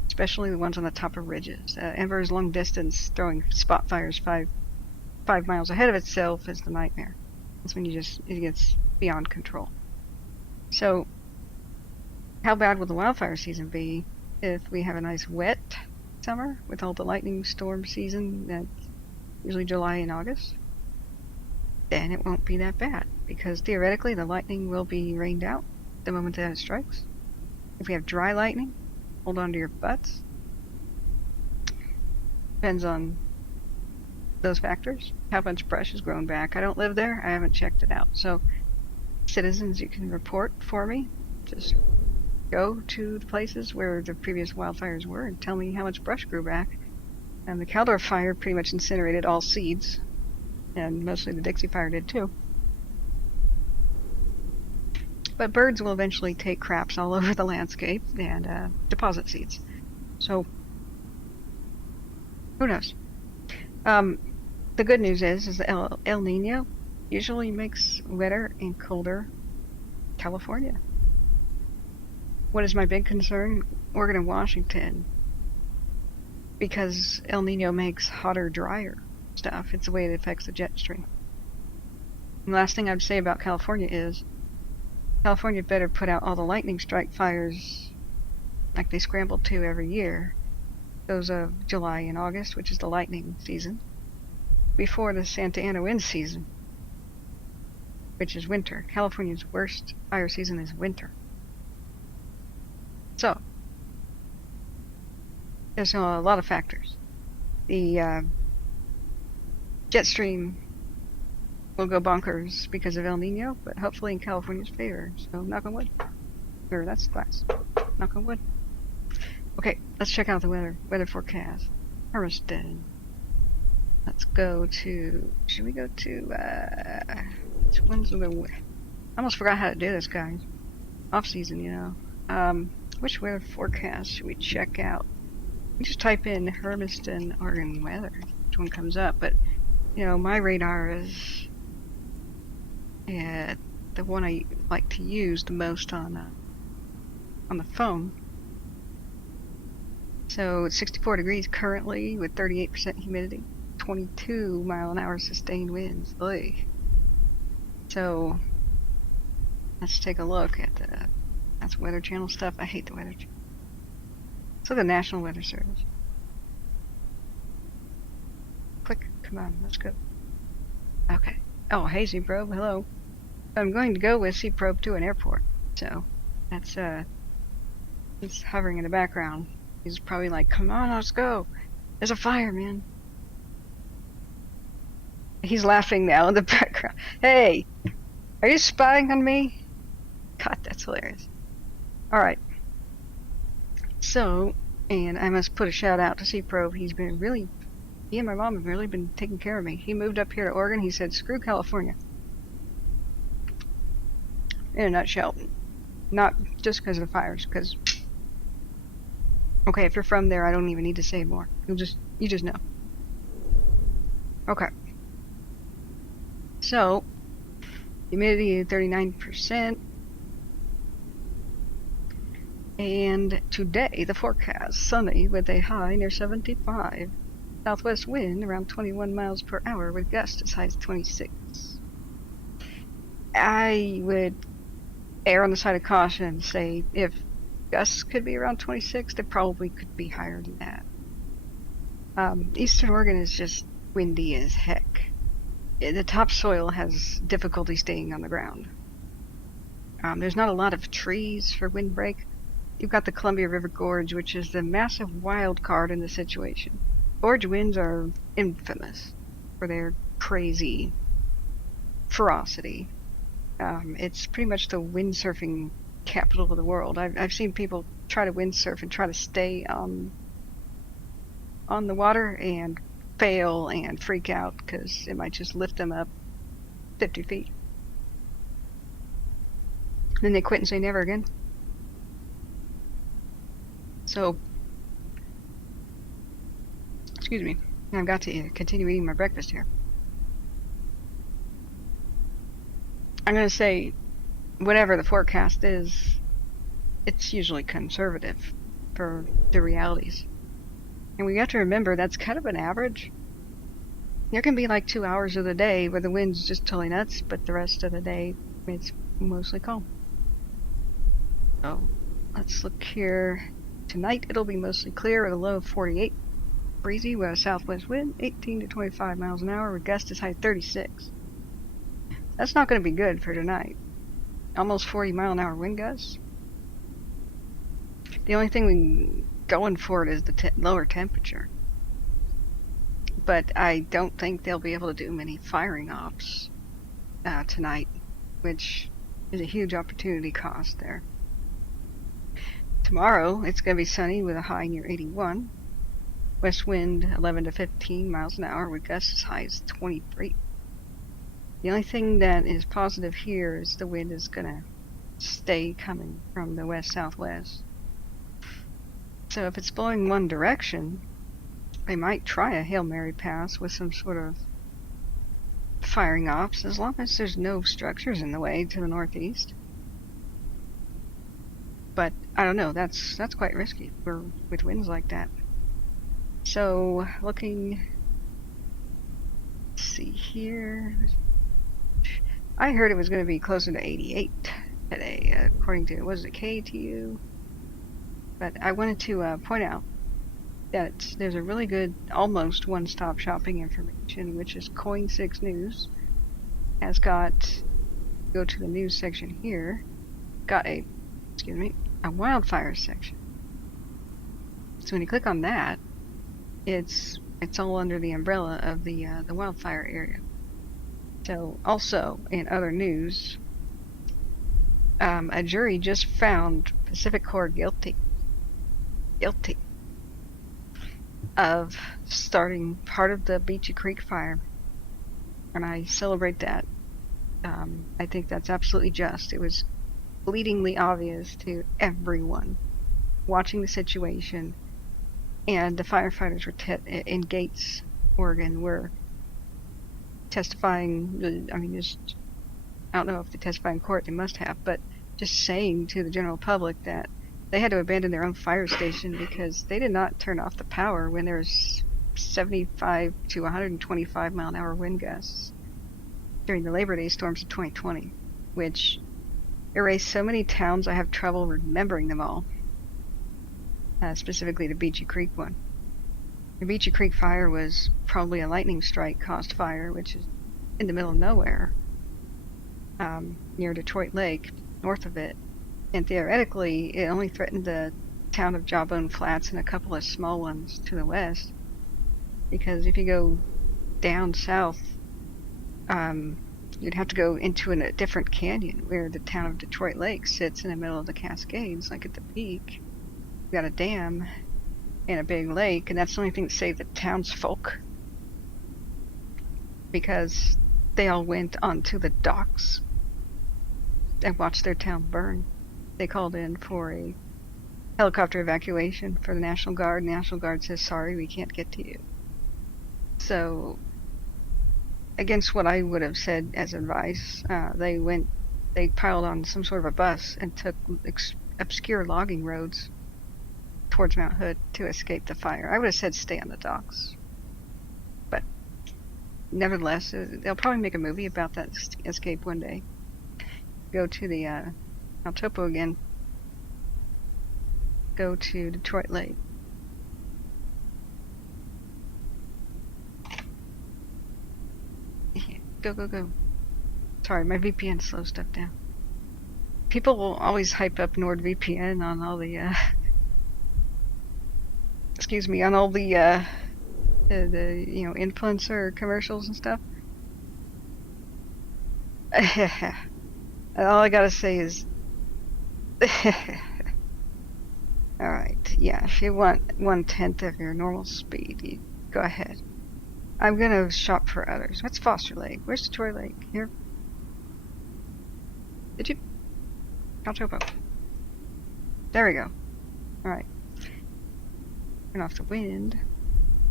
especially the ones on the top of ridges. Embers long distance, throwing spot fires five miles ahead of itself is the nightmare. That's when it gets beyond control. So how bad will the wildfire season be if we have a nice wet summer with all the lightning storm season that's usually July and August? Then it won't be that bad, because theoretically the lightning will be rained out the moment that it strikes. If we have dry lightning, hold on to your butts. Depends on those factors. How much brush has grown back. I don't live there. I haven't checked it out. So, citizens, you can report for me. Just go to the places where the previous wildfires were and tell me how much brush grew back. And the Caldor fire pretty much incinerated all seeds, and mostly the Dixie fire did too. But birds will eventually take craps all over the landscape and deposit seeds. So, who knows? The good news is the El Nino usually makes wetter and colder California. What is my big concern? Oregon and Washington. Because El Nino makes hotter, drier stuff. It's the way it affects the jet stream. And the last thing I would say about California is California better put out all the lightning strike fires like they scramble to every year. Those of July and August, which is the lightning season, before the Santa Ana wind season, which is winter. California's worst fire season is winter. So, there's a lot of factors. The jet stream will go bonkers because of El Nino, but hopefully in California's favor. So, knock on wood. Or that's glass. Knock on wood. Okay, let's check out the weather forecast. Hermiston. Let's go to. Should we go to? Which one's the? I almost forgot how to do this, guys. Off season, you know. Which weather forecast should we check out? We just type in Hermiston, Oregon weather. Which one comes up? But you know, my radar is the one I like to use the most on the phone. So it's 64 degrees currently with 38% humidity, 22 mile-an-hour sustained winds. Oy. So let's take a look at that's Weather Channel stuff. I hate the Weather Channel. Let's look at the National Weather Service. Click. Come on, let's go. Okay. Oh, hey, Z-Probe. Hello. I'm going to go with Z-Probe to an airport. So that's he's hovering in the background. He's probably like, come on, let's go. There's a fire, man. He's laughing now in the background. Hey, are you spying on me? God, that's hilarious. Alright. So, and I must put a shout out to C-Probe. He and my mom have really been taking care of me. He moved up here to Oregon. He said, screw California. In a nutshell. Not just because of the fires, because okay, if you're from there, I don't even need to say more. You just know. Okay. So, humidity is 39%. And today, the forecast, sunny with a high near 75. Southwest wind around 21 miles per hour with gusts as high as 26. I would err on the side of caution and say if gusts could be around 26, they probably could be higher than that. Eastern Oregon is just windy as heck. The topsoil has difficulty staying on the ground. There's not a lot of trees for windbreak. You've got the Columbia River Gorge, which is the massive wild card in the situation. Gorge winds are infamous for their crazy ferocity. It's pretty much the windsurfing capital of the world. I've seen people try to windsurf and try to stay on the water and fail and freak out because it might just lift them up 50 feet. Then they quit and say never again. So, excuse me, I've got to continue eating my breakfast here. I'm going to say, whatever the forecast is, it's usually conservative for the realities. And we have to remember that's kind of an average. There can be like 2 hours of the day where the wind's just totally nuts, but the rest of the day it's mostly calm. So, let's look here. Tonight it'll be mostly clear with a low of 48. Breezy with a southwest wind, 18 to 25 miles an hour with gusts as high as 36. That's not going to be good for tonight. Almost 40 mile an hour wind gusts. The only thing we going for it is the lower temperature. but I don't think they'll be able to do many firing ops tonight, which is a huge opportunity cost there. Tomorrow, it's going to be sunny with a high near 81. West wind 11 to 15 miles an hour with gusts as high as 23. The only thing that is positive here is the wind is going to stay coming from the west-southwest. So if it's blowing one direction, they might try a Hail Mary pass with some sort of firing ops, as long as there's no structures in the way to the northeast. But I don't know, that's quite risky with winds like that. So looking, let's see here. I heard it was going to be closer to 88 today, according to, was it KTU? But I wanted to point out that there's a really good, almost one-stop shopping information, which is KOIN 6 News. Has got, go to the news section here, got a wildfire section. So when you click on that, it's all under the umbrella of the wildfire area. So also in other news, a jury just found Pacific Corps guilty of starting part of the Beachy Creek fire, and I celebrate that. I think that's absolutely just. It was bleedingly obvious to everyone watching the situation, and the firefighters were in Gates, Oregon, were testifying. I mean, I don't know if they testified in court, they must have, but just saying to the general public that they had to abandon their own fire station because they did not turn off the power when there's 75 to 125 mile an hour wind gusts during the Labor Day storms of 2020, which erased so many towns I have trouble remembering them all, specifically the Beachy Creek one. The Beachy Creek fire was probably a lightning strike caused fire, which is in the middle of nowhere, near Detroit Lake, north of it. And theoretically, it only threatened the town of Jawbone Flats and a couple of small ones to the west. Because if you go down south, you'd have to go into a different canyon where the town of Detroit Lake sits in the middle of the Cascades, like at the peak. You got a dam and a big lake, and that's the only thing that saved the townsfolk, because they all went onto the docks and watched their town burn. They called in for a helicopter evacuation for the National Guard. The National Guard says, sorry, we can't get to you. So, against what I would have said as advice, they piled on some sort of a bus and took obscure logging roads towards Mount Hood to escape the fire. I would have said stay on the docks. But nevertheless, they'll probably make a movie about that escape one day. Go to the El Topo again. Go to Detroit Lake. Go. Sorry, my VPN slows stuff down. People will always hype up NordVPN on all the on all the influencer commercials and stuff. All I gotta say is alright, yeah, if you want 1/10 of your normal speed, you go ahead. I'm gonna shop for others. What's Foster Lake? Where's Detroit Lake? Here? Did you? El Topo. There we go. Alright. Turn off the wind.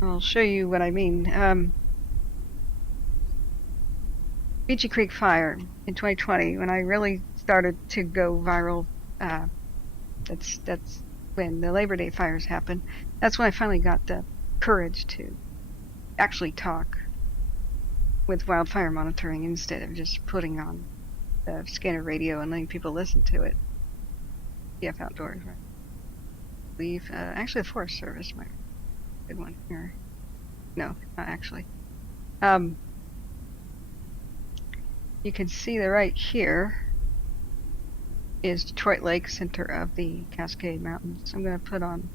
I'll show you what I mean. Beachy Creek Fire in 2020, when I really started to go viral, that's when the Labor Day fires happened. That's when I finally got the courage to actually talk with wildfire monitoring instead of just putting on the scanner radio and letting people listen to it. CF Outdoors, right? I believe, actually the Forest Service might be a good one here. No, not actually. You can see that right here is Detroit Lake, center of the Cascade Mountains. I'm going to put on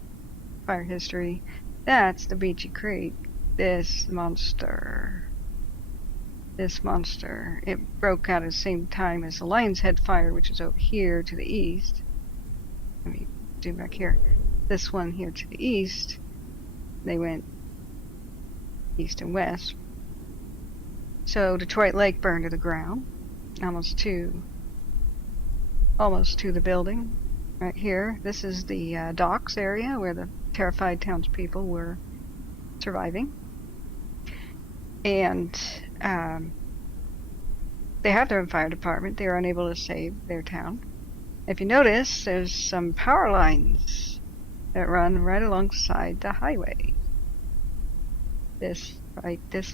fire history. That's the Beachy Creek. this monster. It broke out at the same time as the Lion's Head fire, which is over here to the east. Let me zoom back here. This one here to the east. They went east and west. So Detroit Lake burned to the ground, almost to the building. Right here, this is the docks area where the terrified townspeople were surviving. And they have their own fire department. They were unable to save their town. If you notice, there's some power lines that run right alongside the highway. This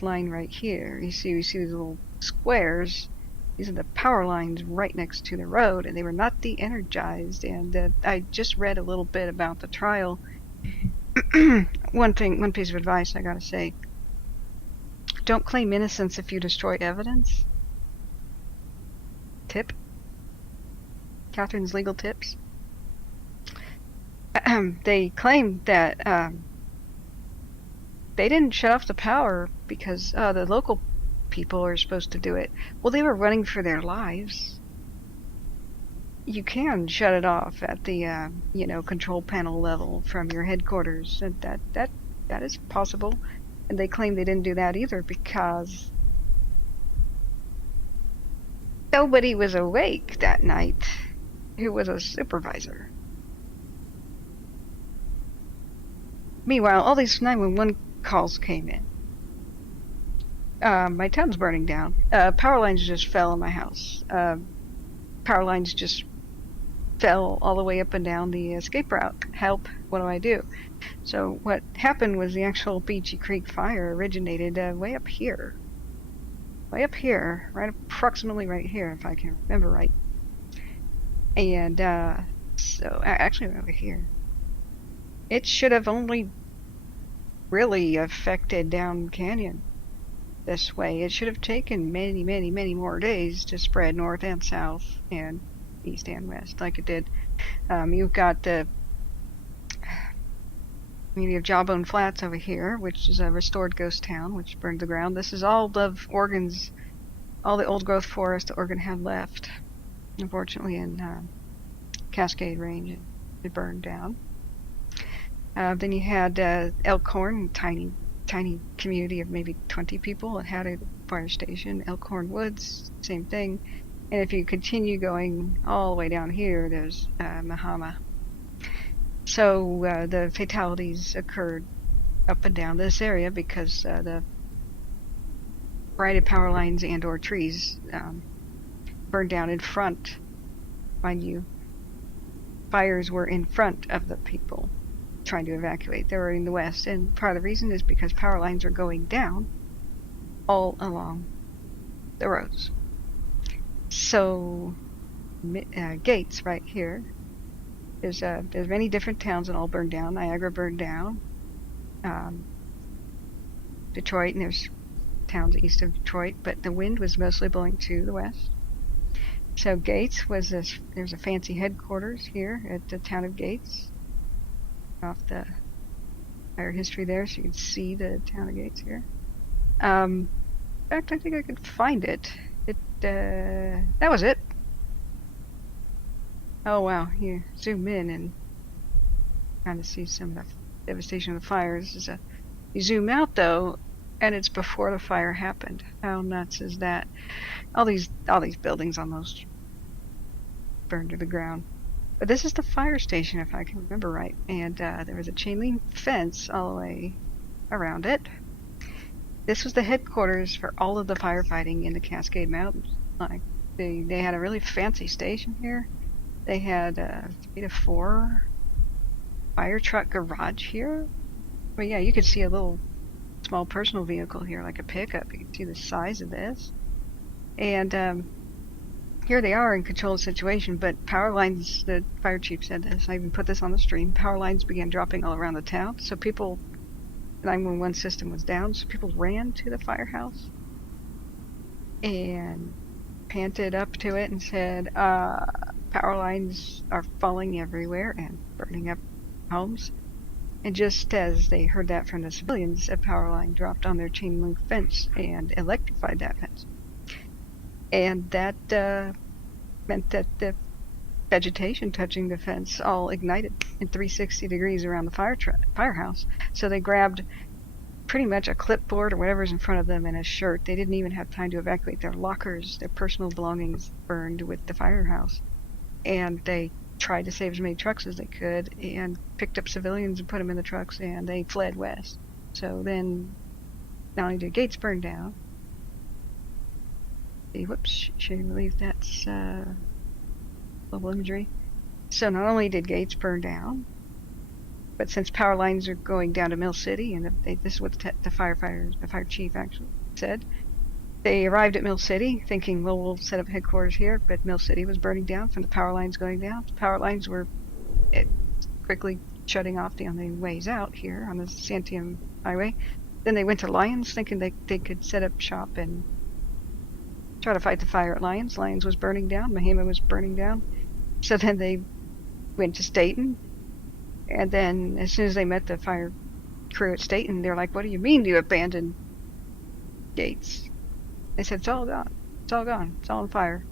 line right here. We see these little squares. These are the power lines right next to the road, and they were not de-energized. And I just read a little bit about the trial. One piece of advice I gotta say: don't claim innocence if you destroy evidence. Tip. Kathryn's legal tips. They claimed that they didn't shut off the power because the local people are supposed to do it. Well, they were running for their lives. You can shut it off at the control panel level from your headquarters. And that is possible. And they claim they didn't do that either because nobody was awake that night who was a supervisor. Meanwhile, all these 911 calls came in. My town's burning down. Power lines just fell in my house. Power lines just fell all the way up and down the escape route. Help, what do I do? So what happened was the actual Beachy Creek fire originated way up here. Way up here, right approximately right here, if I can remember right. And so actually over here. It should have only really affected down canyon this way. It should have taken many, many, many more days to spread north and south and east and west like it did. You've got the community of Jawbone Flats over here, which is a restored ghost town, which burned to the ground. This is all of Oregon's, all the old growth forest that Oregon had left. Unfortunately, in Cascade Range, it burned down. Then you had Elkhorn, tiny community of maybe 20 people that had a fire station. Elkhorn Woods, same thing. And if you continue going all the way down here, there's Mahama. So the fatalities occurred up and down this area because the variety of power lines and or trees burned down in front. Mind you, fires were in front of the people trying to evacuate. They were in the west, and part of the reason is because power lines are going down all along the roads. So Gates right here, there's many different towns that all burned down. Niagara burned down, Detroit, and there's towns east of Detroit, but the wind was mostly blowing to the west. So Gates was there's a fancy headquarters here at the town of Gates. Off the fire history there, so you can see the town of Gates here. In fact, I think I could find it. That was it. Oh wow, you zoom in and kind of see some of the devastation of the fires. You zoom out though, and it's before the fire happened. How nuts is that? All these buildings almost burned to the ground. But this is the fire station, if I can remember right. And there was a chain link fence all the way around it. This was the headquarters for all of the firefighting in the Cascade Mountains. Like they had a really fancy station here. They had 3 to 4 fire truck garage here. But yeah, you could see a little small personal vehicle here, like a pickup. You can see the size of this. And here they are in control of the situation, but power lines, the fire chief said this, I even put this on the stream, power lines began dropping all around the town, so the 911 system was down, so people ran to the firehouse and panted up to it and said, power lines are falling everywhere and burning up homes. And just as they heard that from the civilians, a power line dropped on their chain link fence and electrified that fence. And that meant that the vegetation touching the fence all ignited in 360 degrees around the firehouse. So they grabbed pretty much a clipboard or whatever's in front of them and a shirt. They didn't even have time to evacuate their lockers. Their personal belongings burned with the firehouse. And they tried to save as many trucks as they could and picked up civilians and put them in the trucks, and they fled west. So then not only did gates burn down, whoops, should I believe that's global imagery. So not only did gates burn down, but since power lines are going down to Mill City, and this is what the fire chief actually said, they arrived at Mill City thinking, well, we'll set up headquarters here, but Mill City was burning down from the power lines going down. The power lines were quickly shutting off the only ways out here on the Santiam Highway. Then they went to Lyons thinking they could set up shop and try to fight the fire at Lyons. Lyons was burning down. Mahama was burning down. So then they went to Staten. And then as soon as they met the fire crew at Staten, they're like, what do you mean you abandoned gates? They said, it's all gone. It's all gone. It's all on fire.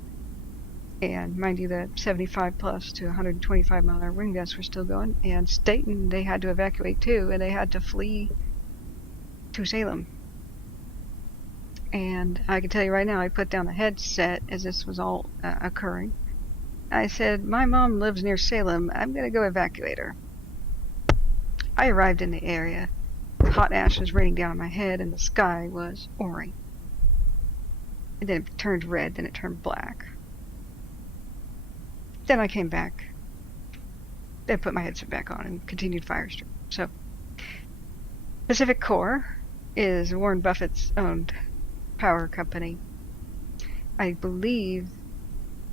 And mind you, the 75 plus to 125 mile an hour wind gusts were still going. And Staten, they had to evacuate too, and they had to flee to Salem. And I can tell you right now, I put down the headset as this was all occurring. I said, my mom lives near Salem. I'm going to go evacuate her. I arrived in the area. Hot ash was raining down on my head, and the sky was orange. And then it turned red, then it turned black. Then I came back. Then put my headset back on and continued Firestream. So, Pacific Core is Warren Buffett's owned power company. I believe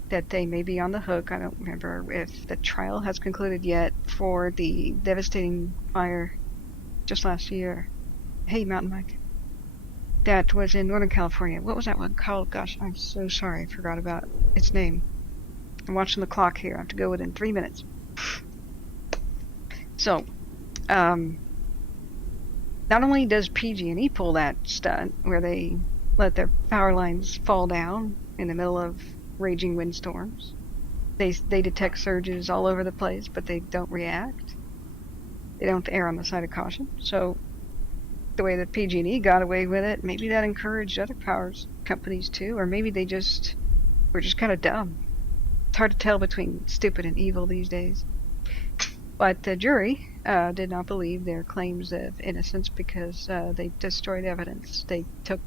that they may be on the hook. I don't remember if the trial has concluded yet for the devastating fire just last year. Hey, Mountain Mike. That was in Northern California. What was that one called? Gosh, I'm so sorry. I forgot about its name. I'm watching the clock here. I have to go within 3 minutes. So, not only does PG&E pull that stunt where they let their power lines fall down in the middle of raging windstorms, they detect surges all over the place, but they don't react. They don't err on the side of caution. So the way that PG&E got away with it, maybe that encouraged other power companies too, or maybe they were just kind of dumb. It's hard to tell between stupid and evil these days. But the jury did not believe their claims of innocence because they destroyed evidence. They took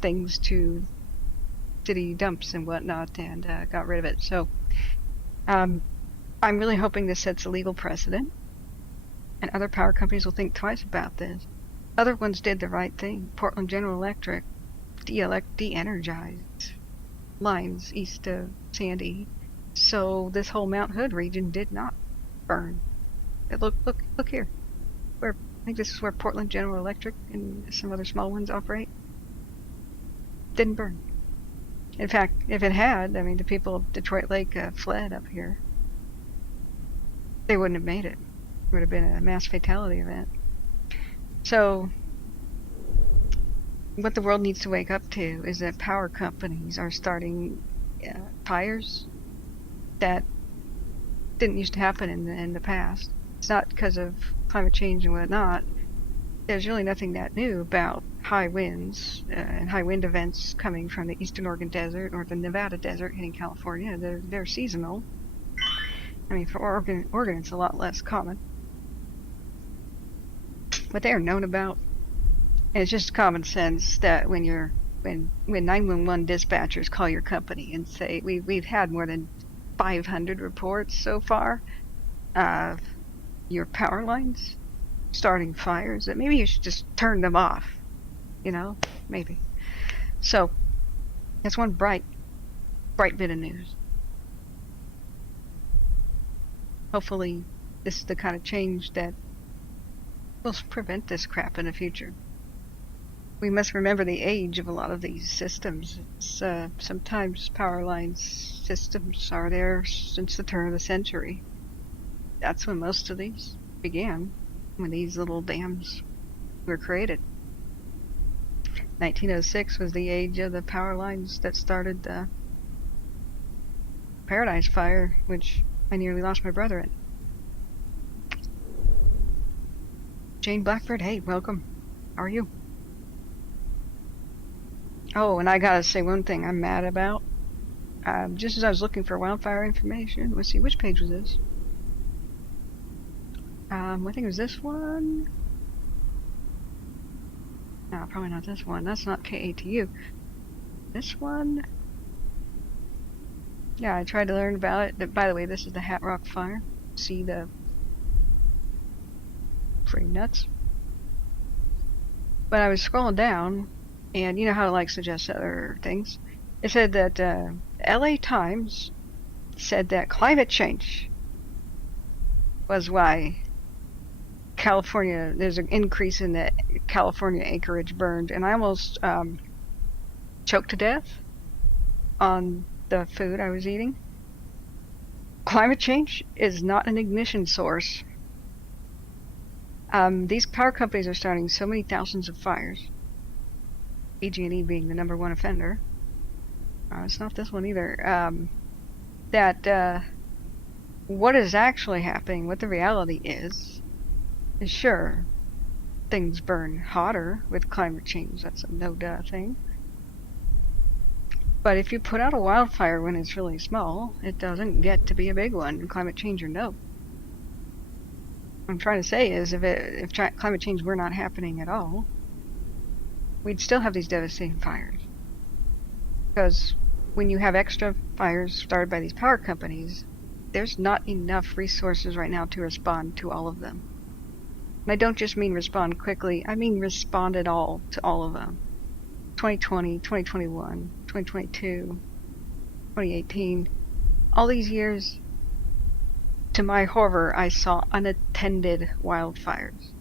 things to city dumps and whatnot and got rid of it. So I'm really hoping this sets a legal precedent, and other power companies will think twice about this. Other ones did the right thing. Portland General Electric de-energized lines east of Sandy, so this whole Mount Hood region did not burn. Look here. I think this is where Portland General Electric and some other small ones operate. Didn't burn. In fact, if it had, I mean, the people of Detroit Lake fled up here. They wouldn't have made it. It would have been a mass fatality event. So, what the world needs to wake up to is that power companies are starting fires that didn't used to happen in the past. It's not because of climate change and whatnot. There's really nothing that new about high winds and high wind events coming from the Eastern Oregon Desert or the Nevada Desert hitting California. They're seasonal. I mean, for Oregon it's a lot less common. But they are known about. And it's just common sense that when 911 dispatchers call your company and say, we've had more than 500 reports so far of your power lines starting fires, that maybe you should just turn them off, maybe. So that's one bright bit of news. Hopefully this is the kind of change that will prevent this crap in the future. We must remember the age of a lot of these systems. Sometimes power line systems are there since the turn of the century. That's when most of these began, when these little dams were created. 1906 was the age of the power lines that started the Paradise Fire, which I nearly lost my brother in. Jane Blackford, hey, welcome. How are you? Oh, and I gotta say one thing I'm mad about. Just as I was looking for wildfire information, let's see, which page was this? I think it was this one. No, probably not this one. That's not KATU. This one. Yeah, I tried to learn about it. By the way, this is the HatRockFire. See the pretty nuts. But I was scrolling down, and you know how to like suggest other things. It said that LA Times said that climate change was why California, there's an increase in the California acreage burned, and I almost choked to death on the food I was eating. Climate change is not an ignition source. These power companies are starting so many thousands of fires, PG&E being the #1 offender. It's not this one either. That what is actually happening, what the reality is sure, things burn hotter with climate change. That's a no-duh thing. But if you put out a wildfire when it's really small, it doesn't get to be a big one, climate change or no. What I'm trying to say is if climate change were not happening at all, we'd still have these devastating fires. Because when you have extra fires started by these power companies, there's not enough resources right now to respond to all of them. And I don't just mean respond quickly, I mean respond at all to all of them. 2020, 2021, 2022, 2018, all these years, to my horror, I saw unattended wildfires.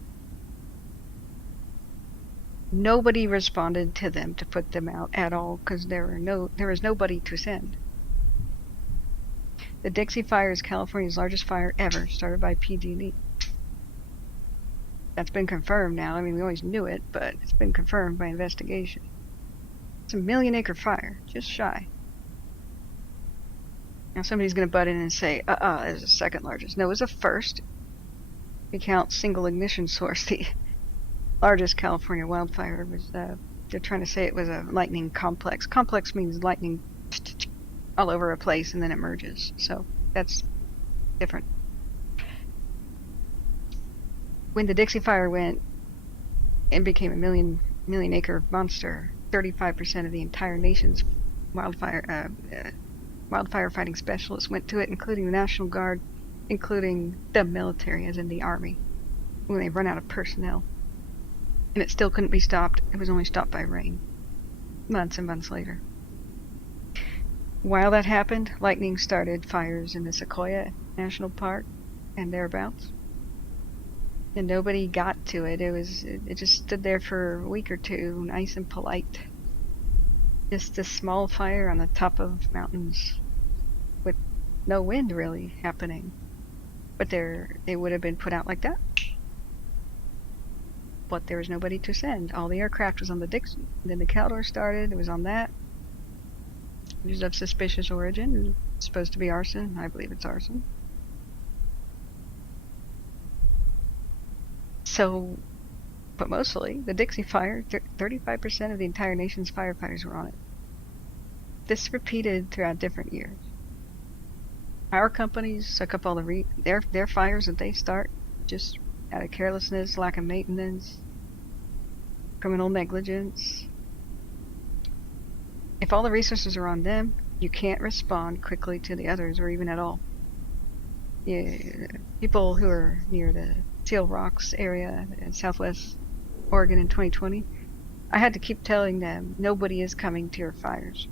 Nobody responded to them to put them out at all because there was nobody to send. The Dixie Fire is California's largest fire ever, started by PG&E. That's been confirmed now. I mean, we always knew it, but it's been confirmed by investigation. It's a 1 million acre fire, just shy. Now somebody's going to butt in and say, it's the second largest. No, it was the first. If you count single ignition source, the largest California wildfire was, they're trying to say it was a lightning complex. Complex means lightning all over a place and then it merges. So that's different. When the Dixie Fire went and became a 1 million acre monster, 35% of the entire nation's wildfire fighting specialists went to it, including the National Guard, including the military, as in the Army, when they run out of personnel. And it still couldn't be stopped. It was only stopped by rain. Months and months later. While that happened, lightning started fires in the Sequoia National Park and thereabouts. And nobody got to it. It just stood there for a week or two, nice and polite. Just a small fire on the top of mountains with no wind really happening. But they would have been put out like that. But there was nobody to send. All the aircraft was on the Dixie. And then the Caldor started. It was on that. It was of suspicious origin. It was supposed to be arson. I believe it's arson. So, but mostly, the Dixie Fire, 35% of the entire nation's firefighters were on it. This repeated throughout different years. Power companies suck up all their fires that they start just out of carelessness, lack of maintenance, criminal negligence. If all the resources are on them, you can't respond quickly to the others or even at all. People who are near the Seal Rocks area in southwest Oregon in 2020, I had to keep telling them nobody is coming to your fires.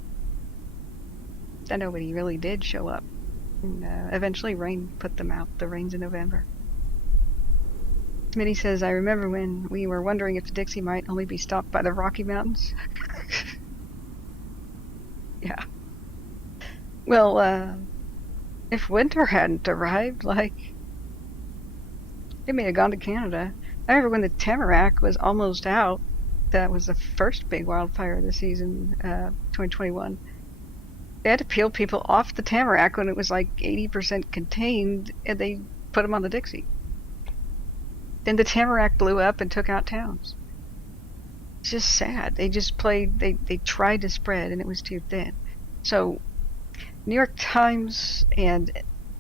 And nobody really did show up. And eventually rain put them out. The rains in November. Smitty says, I remember when we were wondering if the Dixie might only be stopped by the Rocky Mountains. Yeah. Well, if winter hadn't arrived, They may have gone to Canada. I remember when the Tamarack was almost out. That was the first big wildfire of the season, 2021. They had to peel people off the Tamarack when it was like 80% contained, and they put them on the Dixie. Then the Tamarack blew up and took out towns. It's just sad. They just played, they tried to spread, and it was too thin. So, New York Times and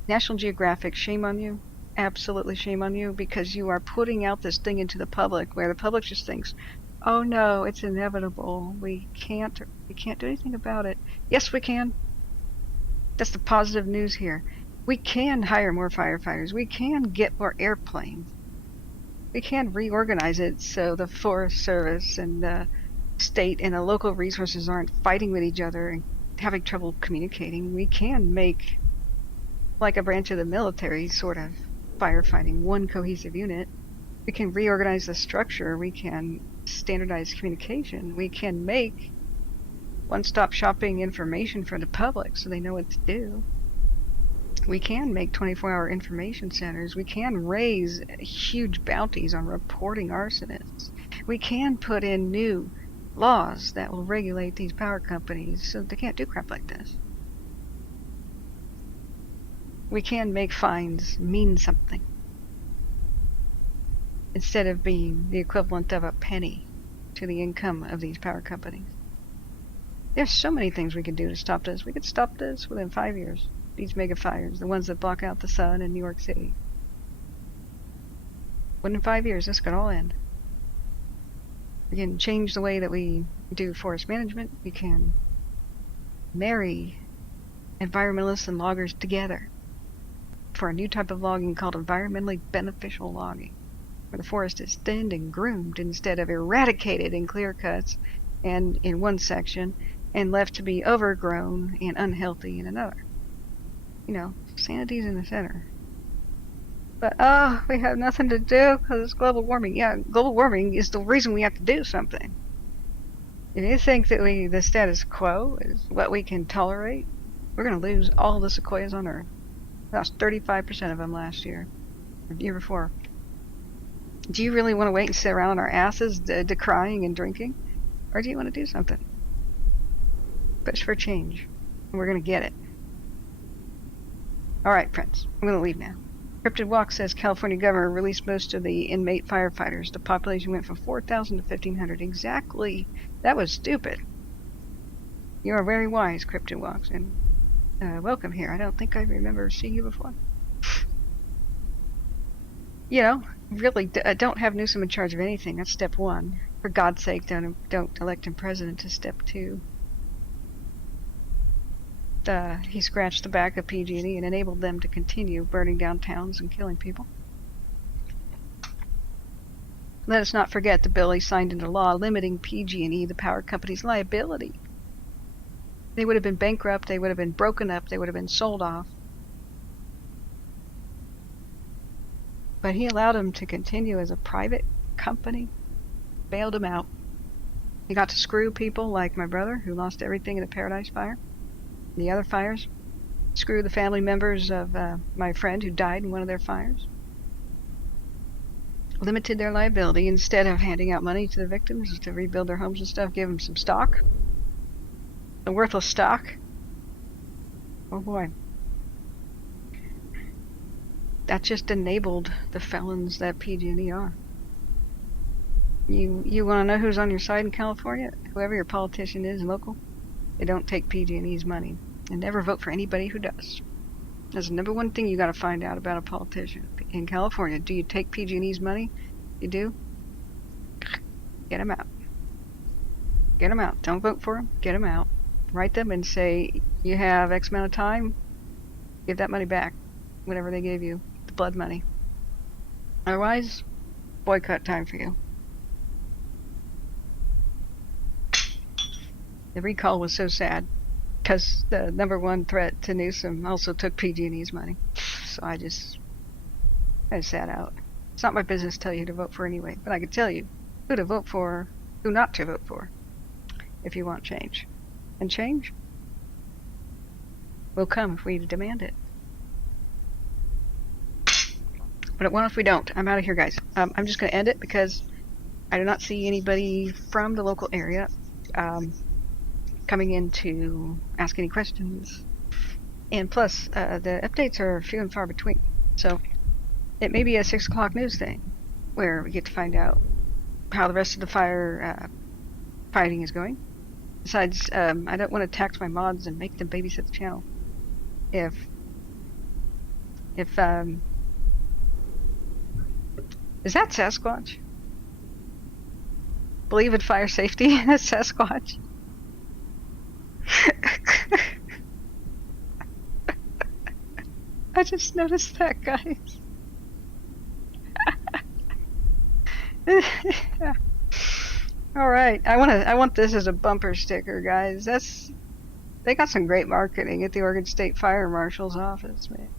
National Geographic, shame on you. Absolutely shame on you, because you are putting out this thing into the public where the public just thinks, oh no, it's inevitable. We can't do anything about it. Yes, we can. That's the positive news here. We can hire more firefighters. We can get more airplanes. We can reorganize it so the Forest Service and the state and the local resources aren't fighting with each other and having trouble communicating. We can make, like a branch of the military, sort of firefighting, one cohesive unit. We can reorganize the structure. We can standardize communication. We can make one-stop shopping information for the public so they know what to do. We can make 24-hour information centers. We can raise huge bounties on reporting arsonists. We can put in new laws that will regulate these power companies so they can't do crap like this. We can make fines mean something instead of being the equivalent of a penny to the income of these power companies. There's so many things we could do to stop this. We could stop this within 5 years. These mega fires, the ones that block out the sun in New York City. Within 5 years, this could all end. We can change the way that we do forest management. We can marry environmentalists and loggers together for a new type of logging called environmentally beneficial logging, where the forest is thinned and groomed instead of eradicated in clear cuts and in one section and left to be overgrown and unhealthy in another. You know, sanity's in the center. But, we have nothing to do because it's global warming. Yeah, global warming is the reason we have to do something. If you think that the status quo is what we can tolerate, we're going to lose all the sequoias on Earth. We lost 35% of them last year, or the year before. Do you really want to wait and sit around on our asses decrying and drinking? Or do you want to do something? Push for change. And we're going to get it. Alright, friends. I'm going to leave now. Cryptid Walk says California governor released most of the inmate firefighters. The population went from 4,000 to 1,500. Exactly. That was stupid. You are very wise, Cryptid Walks, and welcome here. I don't think I remember seeing you before. You know, really, don't have Newsom in charge of anything. That's step one. For God's sake, don't elect him president to step two. He scratched the back of PG&E and enabled them to continue burning down towns and killing people. Let us not forget the bill he signed into law limiting PG&E, the power company's liability. They would have been bankrupt, they would have been broken up, they would have been sold off. But he allowed them to continue as a private company, bailed them out. He got to screw people like my brother, who lost everything in the Paradise Fire. The other fires, screw the family members of my friend who died in one of their fires. Limited their liability instead of handing out money to the victims to rebuild their homes and stuff. Give them some stock, a worthless stock. Oh boy, that just enabled the felons that PG&E are. You want to know who's on your side in California? Whoever your politician is local. They don't take PG&E's money, and never vote for anybody who does. That's the number one thing you got to find out about a politician in California. Do you take PG&E's money? You do? Get them out. Get them out. Don't vote for them. Get them out. Write them and say, you have X amount of time. Give that money back. Whatever they gave you. The blood money. Otherwise, boycott time for you. The recall was so sad because the number one threat to Newsom also took PG&E's money. So I sat out. It's not my business to tell you who to vote for anyway, but I could tell you who to vote for, who not to vote for, if you want change. And change will come if we demand it. But what if we don't? I'm out of here, guys. I'm just going to end it because I do not see anybody from the local area coming in to ask any questions. And plus, the updates are few and far between. So it may be a 6 o'clock news thing where we get to find out how the rest of the fire fighting is going. Besides, I don't want to tax my mods and make them babysit the channel. If is that Sasquatch? Believe in fire safety. That's Sasquatch. I just noticed that, guys. All right, I want this as a bumper sticker, guys. They got some great marketing at the Oregon State Fire Marshal's office, man.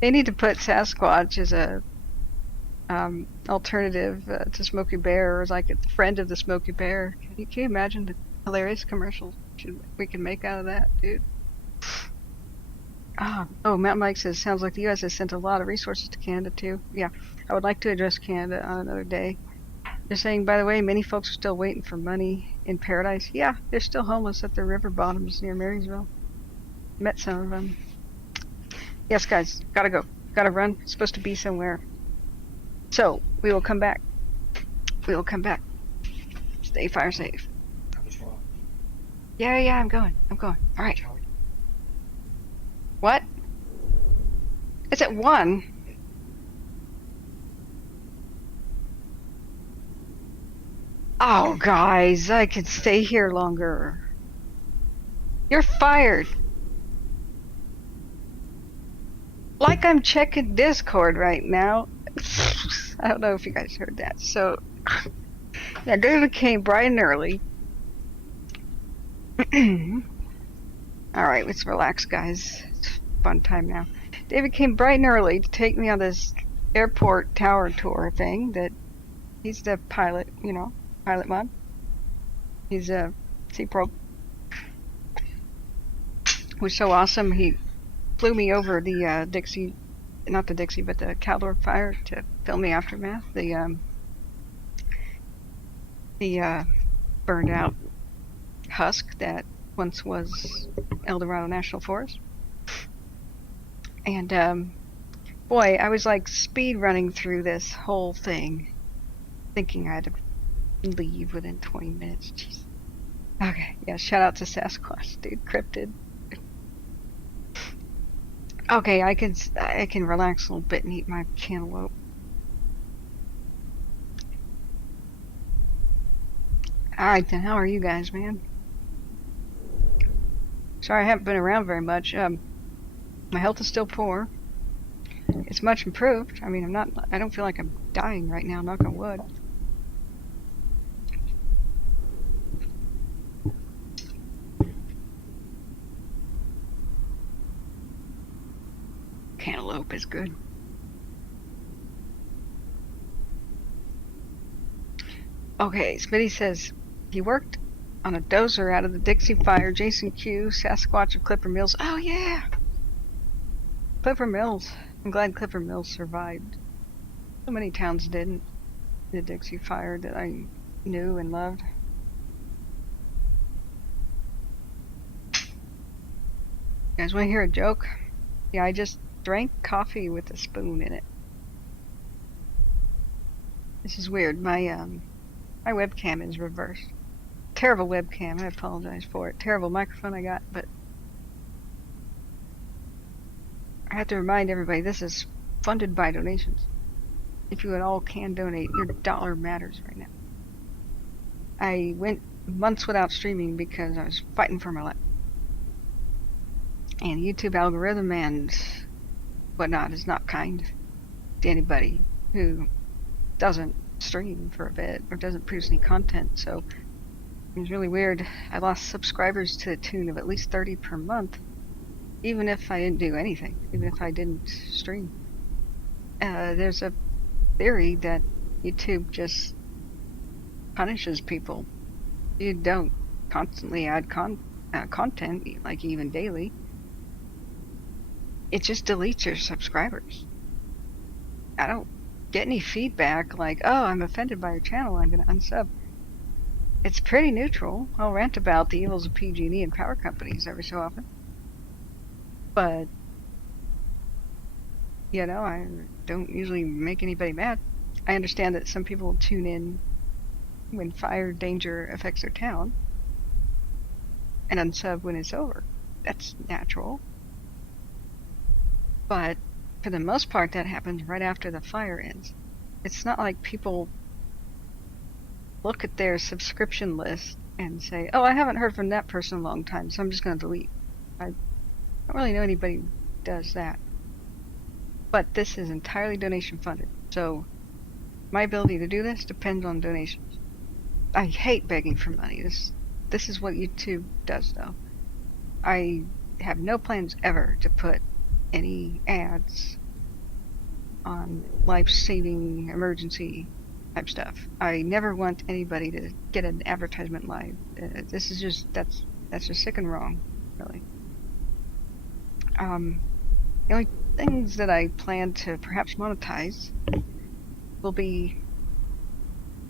They need to put Sasquatch as a alternative to Smokey Bear, or as like a friend of the Smokey Bear. Can you imagine the hilarious commercials we can make out of that, dude? Oh, Mountain Mike says, sounds like the U.S. has sent a lot of resources to Canada, too. Yeah, I would like to address Canada on another day. They're saying, by the way, many folks are still waiting for money in Paradise. Yeah, they're still homeless at the river bottoms near Marysville. Met some of them. Yes, guys, gotta go. Gotta run. It's supposed to be somewhere. So, we will come back. We will come back. Stay fire safe. Yeah, I'm going. All right. What? It's at 1. Oh, guys, I could stay here longer. You're fired. Like I'm checking Discord right now. I don't know if you guys heard that. So, yeah, David came bright and early. Alright, let's relax, guys. It's fun time now. David came bright and early to take me on this airport tower tour thing that he's the pilot, pilot mod. He's a C-Pro. It was so awesome. He flew me over the Dixie, not the Dixie, but the Caldor Fire to film the aftermath. The burned out husk that once was El Dorado National Forest. And boy, I was like speed running through this whole thing, thinking I had to leave within 20 minutes. Jeez. Okay, yeah, shout out to Sasquatch, dude, cryptid. Okay, I can relax a little bit and eat my cantaloupe. Alright then, how are you guys, man? Sorry I haven't been around very much. My health is still poor. It's much improved. I mean, I don't feel like I'm dying right now, knock on wood. Cantaloupe is good. Okay, Smitty says he worked on a dozer out of the Dixie Fire. Jason Q, Sasquatch of Clipper Mills. Oh yeah, Clipper Mills. I'm glad Clipper Mills survived. So many towns didn't. The Dixie Fire that I knew and loved. You guys want to hear a joke? Yeah, I just drank coffee with a spoon in it. This is weird. My webcam is reversed. Terrible webcam. I apologize for it. Terrible microphone I got, but I have to remind everybody this is funded by donations. If you at all can donate, your dollar matters right now. I went months without streaming because I was fighting for my life. And YouTube algorithm and whatnot is not kind to anybody who doesn't stream for a bit or doesn't produce any content. So it was really weird. I lost subscribers to the tune of at least 30 per month, even if I didn't do anything, even if I didn't stream. There's a theory that YouTube just punishes people. You don't constantly add content, like even daily. It just deletes your subscribers. I don't get any feedback like, oh, I'm offended by your channel, I'm going to unsub. It's pretty neutral. I'll rant about the evils of PG&E and power companies every so often. But, you know, I don't usually make anybody mad. I understand that some people tune in when fire danger affects their town and unsub when it's over. That's natural. But for the most part, that happens right after the fire ends. It's not like people look at their subscription list and say, oh, I haven't heard from that person in a long time, so I'm just going to delete. I don't really know anybody who does that. But this is entirely donation funded. So my ability to do this depends on donations. I hate begging for money. This is what YouTube does, though. I have no plans ever to put any ads on life-saving emergency type stuff. I never want anybody to get an advertisement live. This is just that's just sick and wrong, really. The only things that I plan to perhaps monetize will be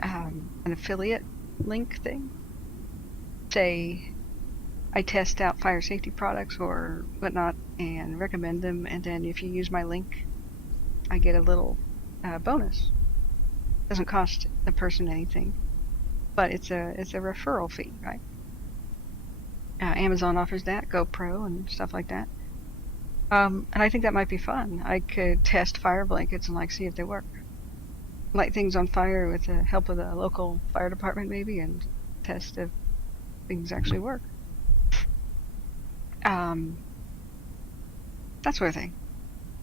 an affiliate link thing. Say I test out fire safety products or whatnot and recommend them, and then if you use my link, I get a little bonus. Doesn't cost the person anything, but it's a referral fee, right? Amazon offers that, GoPro and stuff like that. And I think that might be fun. I could test fire blankets and see if they work. Light things on fire with the help of the local fire department maybe, and test if things actually work. That sort of thing.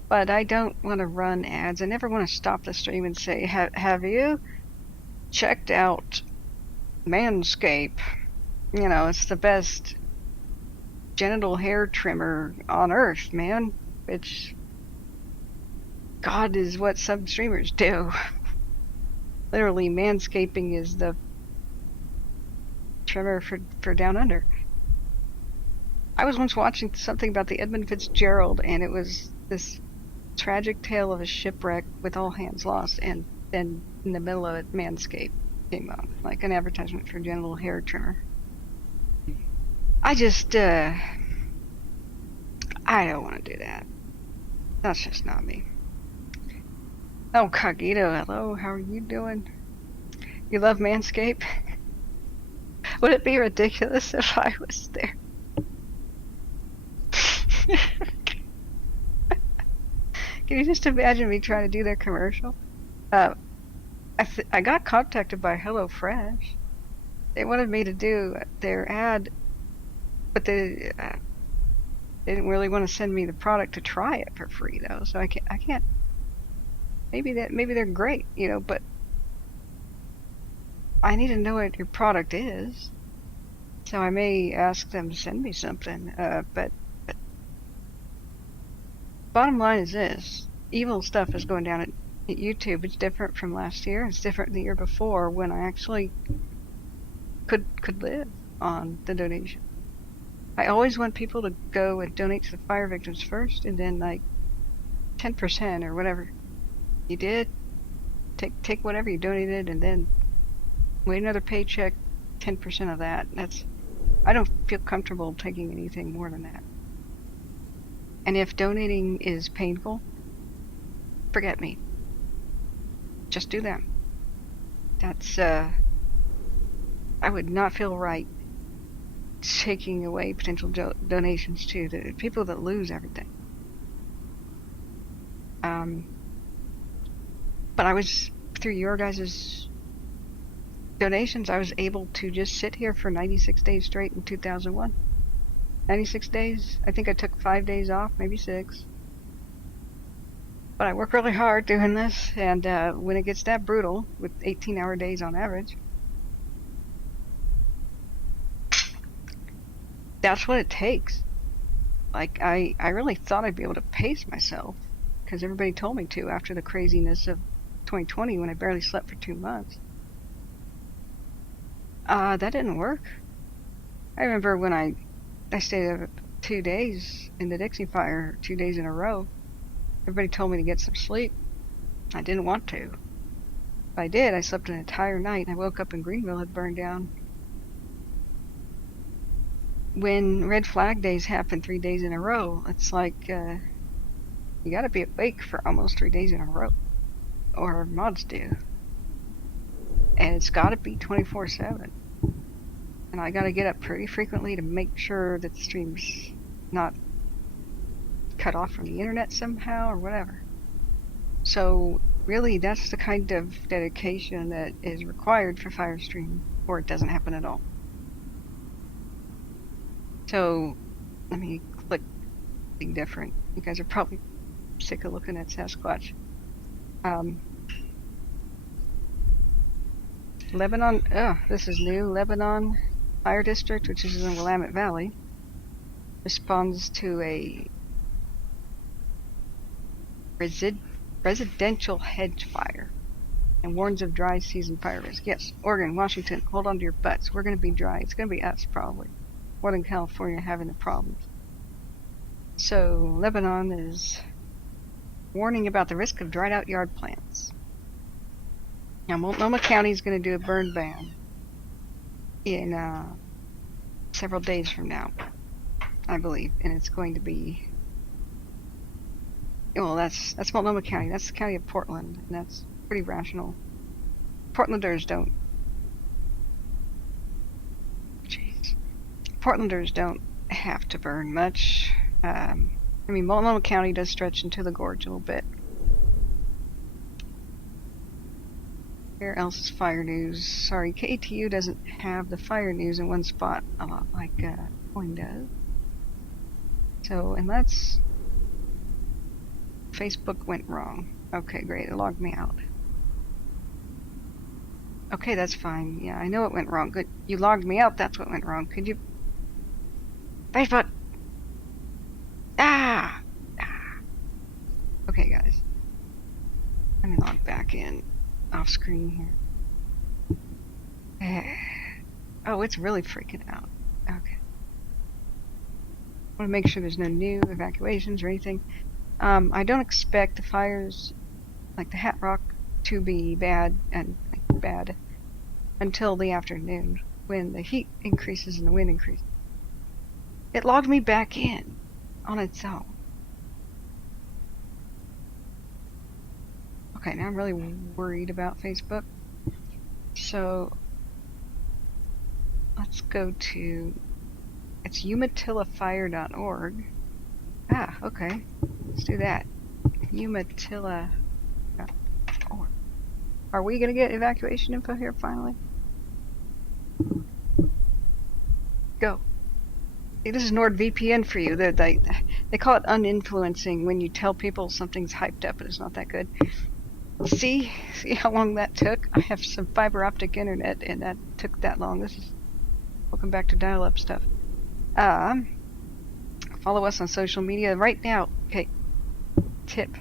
But I don't want to run ads. I never want to stop the stream and say, have you checked out Manscaped? You know, it's the best genital hair trimmer on earth, man. Which, God, is what some streamers do. Literally, manscaping is the trimmer for down under. I was once watching something about the Edmund Fitzgerald, and it was this tragic tale of a shipwreck with all hands lost, and then in the middle of it, Manscaped came up, like an advertisement for genital hair trimmer. I just, I don't want to do that. That's just not me. Oh, Cogito, hello, how are you doing? You love Manscaped? Would it be ridiculous if I was there? Can you just imagine me trying to do their commercial? I got contacted by HelloFresh. They wanted me to do their ad, but they didn't really want to send me the product to try it for free though. So I can't. Maybe they're great, you know, but I need to know what your product is. So I may ask them to send me something. But bottom line is this: evil stuff is going down at YouTube. It's different from last year. It's different the year before when I actually could live on the donation. I always want people to go and donate to the fire victims first, and then 10% or whatever you did, take whatever you donated, and then wait another paycheck, 10% of that. I don't feel comfortable taking anything more than that. And if donating is painful, forget me. Just do that. That's, I would not feel right taking away potential donations to the people that lose everything. But I was, through your guys' donations, I was able to just sit here for 96 days straight in 2001. 96 days. I think I took 5 days off, maybe 6. But I work really hard doing this, and when it gets that brutal, with 18-hour days on average, that's what it takes. I really thought I'd be able to pace myself, because everybody told me to after the craziness of 2020 when I barely slept for 2 months. That didn't work. I remember when I stayed up 2 days in the Dixie Fire, 2 days in a row. Everybody told me to get some sleep. I didn't want to. If I did, I slept an entire night and I woke up and Greenville had burned down. When red flag days happen 3 days in a row, it's like you gotta be awake for almost 3 days in a row, or mods do, and it's gotta be 24/7. And I gotta get up pretty frequently to make sure that the stream's not cut off from the internet somehow or whatever. So really, that's the kind of dedication that is required for Fire stream, or it doesn't happen at all. So let me click something different. You guys are probably sick of looking at Sasquatch. Lebanon, this is new. Lebanon Fire District, which is in the Willamette Valley, responds to a residential hedge fire and warns of dry season fire risk. Yes, Oregon, Washington, hold on to your butts. We're going to be dry. It's going to be us, probably, more than California having the problems. So Lebanon is warning about the risk of dried out yard plants. Now, Multnomah County is going to do a burn ban in several days from now, I believe, and it's going to be, well, that's Multnomah County. That's the county of Portland, and that's pretty rational. Portlanders don't have to burn much. I mean, Multnomah County does stretch into the gorge a little bit. Where else is fire news? Sorry, KTU doesn't have the fire news in one spot a lot like KOIN does. So, and that's Facebook went wrong. Okay, great. It logged me out. Okay, that's fine. Yeah, I know it went wrong. Good. You logged me out. That's what went wrong. Could you... Facebook! Ah! Okay, guys. Let me log back in. Off screen here. Oh, it's really freaking out. Okay. I want to make sure there's no new evacuations or anything. I don't expect the fires like the HatRock to be bad until the afternoon when the heat increases and the wind increases. It logged me back in on its own. Okay, now I'm really worried about Facebook. So let's go to, it's umatillafire.org. Ah, okay. Let's do that. Umatilla.org. Are we gonna get evacuation info here finally? Go. See, this is NordVPN for you. They call it uninfluencing when you tell people something's hyped up and it's not that good. See how long that took? I have some fiber optic internet and that took that long. This is, welcome back to dial-up stuff. Follow us on social media right now. Okay, tip.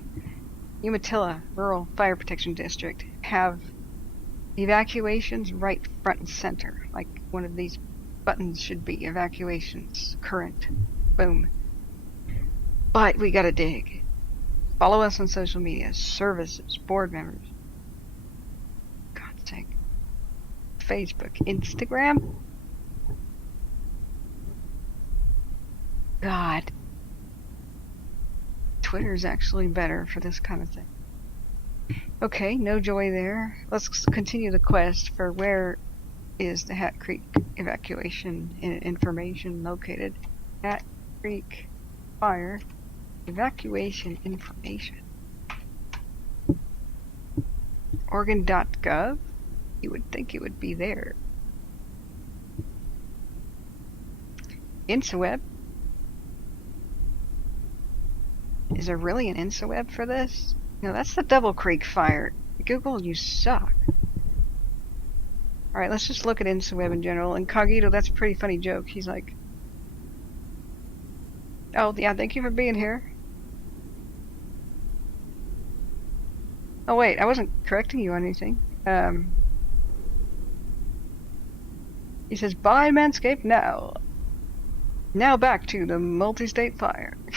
Umatilla Rural Fire Protection District have evacuations right front and center, like one of these buttons should be. Evacuations, current, boom. But we gotta dig. Follow us on social media, services, board members. God's sake. Facebook, Instagram. God. Twitter's actually better for this kind of thing. Okay, no joy there. Let's continue the quest for where is the Hat Creek evacuation information located. Hat Creek Fire evacuation information. Oregon.gov? You would think it would be there. InstaWeb? Is there really an InstaWeb for this? No, that's the Double Creek Fire. Google, you suck. Alright, let's just look at InstaWeb in general. Incognito, that's a pretty funny joke. He's like, oh, yeah, thank you for being here. Oh, wait, I wasn't correcting you on anything. He says, buy Manscaped now. Now back to the multi-state fire. I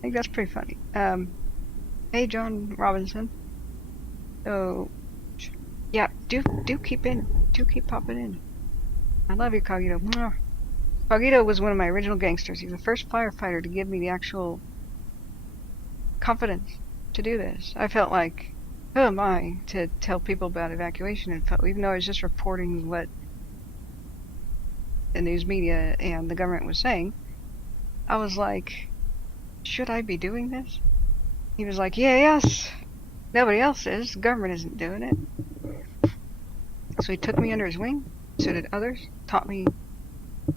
think that's pretty funny. Hey, John Robinson. So, yeah, do keep popping in. I love you, Cogito. Mwah. Cogito was one of my original gangsters. He was the first firefighter to give me the actual confidence to do this. I felt like, who am I to tell people about evacuation info, even though I was just reporting what the news media and the government was saying. I was like, should I be doing this? He was like, yes. Nobody else is. The government isn't doing it. So he took me under his wing. So did others. Taught me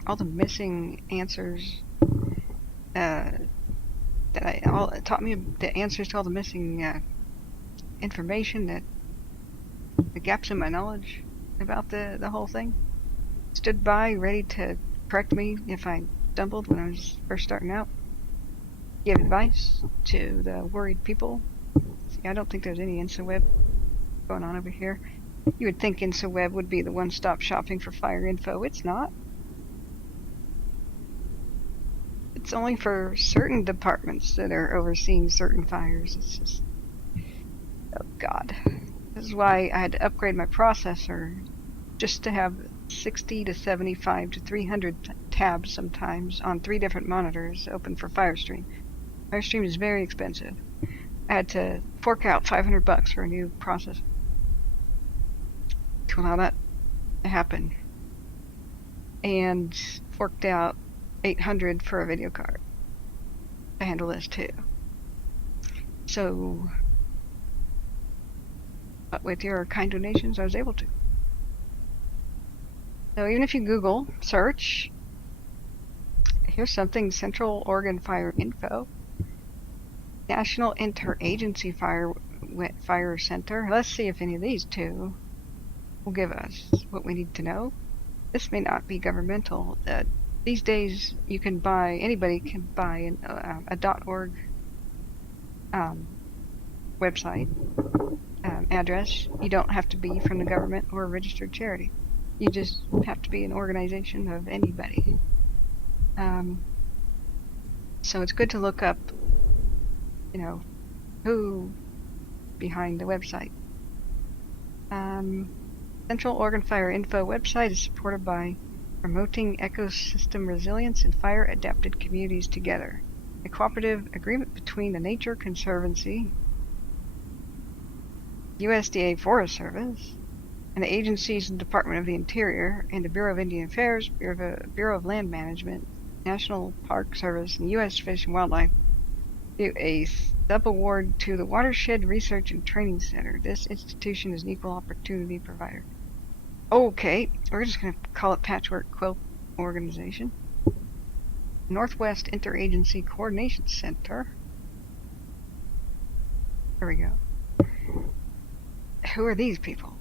all the missing answers. Taught me the answers to all the missing information, that the gaps in my knowledge about the whole thing. Stood by, ready to correct me if I stumbled when I was first starting out. Give advice to the worried people. See, I don't think there's any InstaWeb going on over here. You would think InstaWeb would be the one-stop shopping for fire info. It's not. It's only for certain departments that are overseeing certain fires. It's just, oh God. This is why I had to upgrade my processor just to have 60 to 75 to 300 tabs sometimes on 3 different monitors open for Firestream. Firestream is very expensive. I had to fork out $500 for a new processor to allow that to happen, and forked out $800 for a video card to handle this too. So, but with your kind donations, I was able to. So even if you Google search, here's something: Central Oregon Fire Info, National Interagency Fire Center. Let's see if any of these two will give us what we need to know. This may not be governmental. These days, you can buy, anybody can buy a .org website address. You don't have to be from the government or a registered charity. You just have to be an organization of anybody. So it's good to look up, who behind the website. Central Oregon Fire Info website is supported by Promoting Ecosystem Resilience and Fire Adapted Communities Together, a cooperative agreement between the Nature Conservancy, USDA Forest Service, and the agencies of the Department of the Interior and the Bureau of Indian Affairs, Bureau of Land Management, National Park Service, and U.S. Fish and Wildlife, do a sub-award to the Watershed Research and Training Center. This institution is an equal opportunity provider. Okay, we're just going to call it Patchwork Quilt Organization. Northwest Interagency Coordination Center. There we go. Who are these people?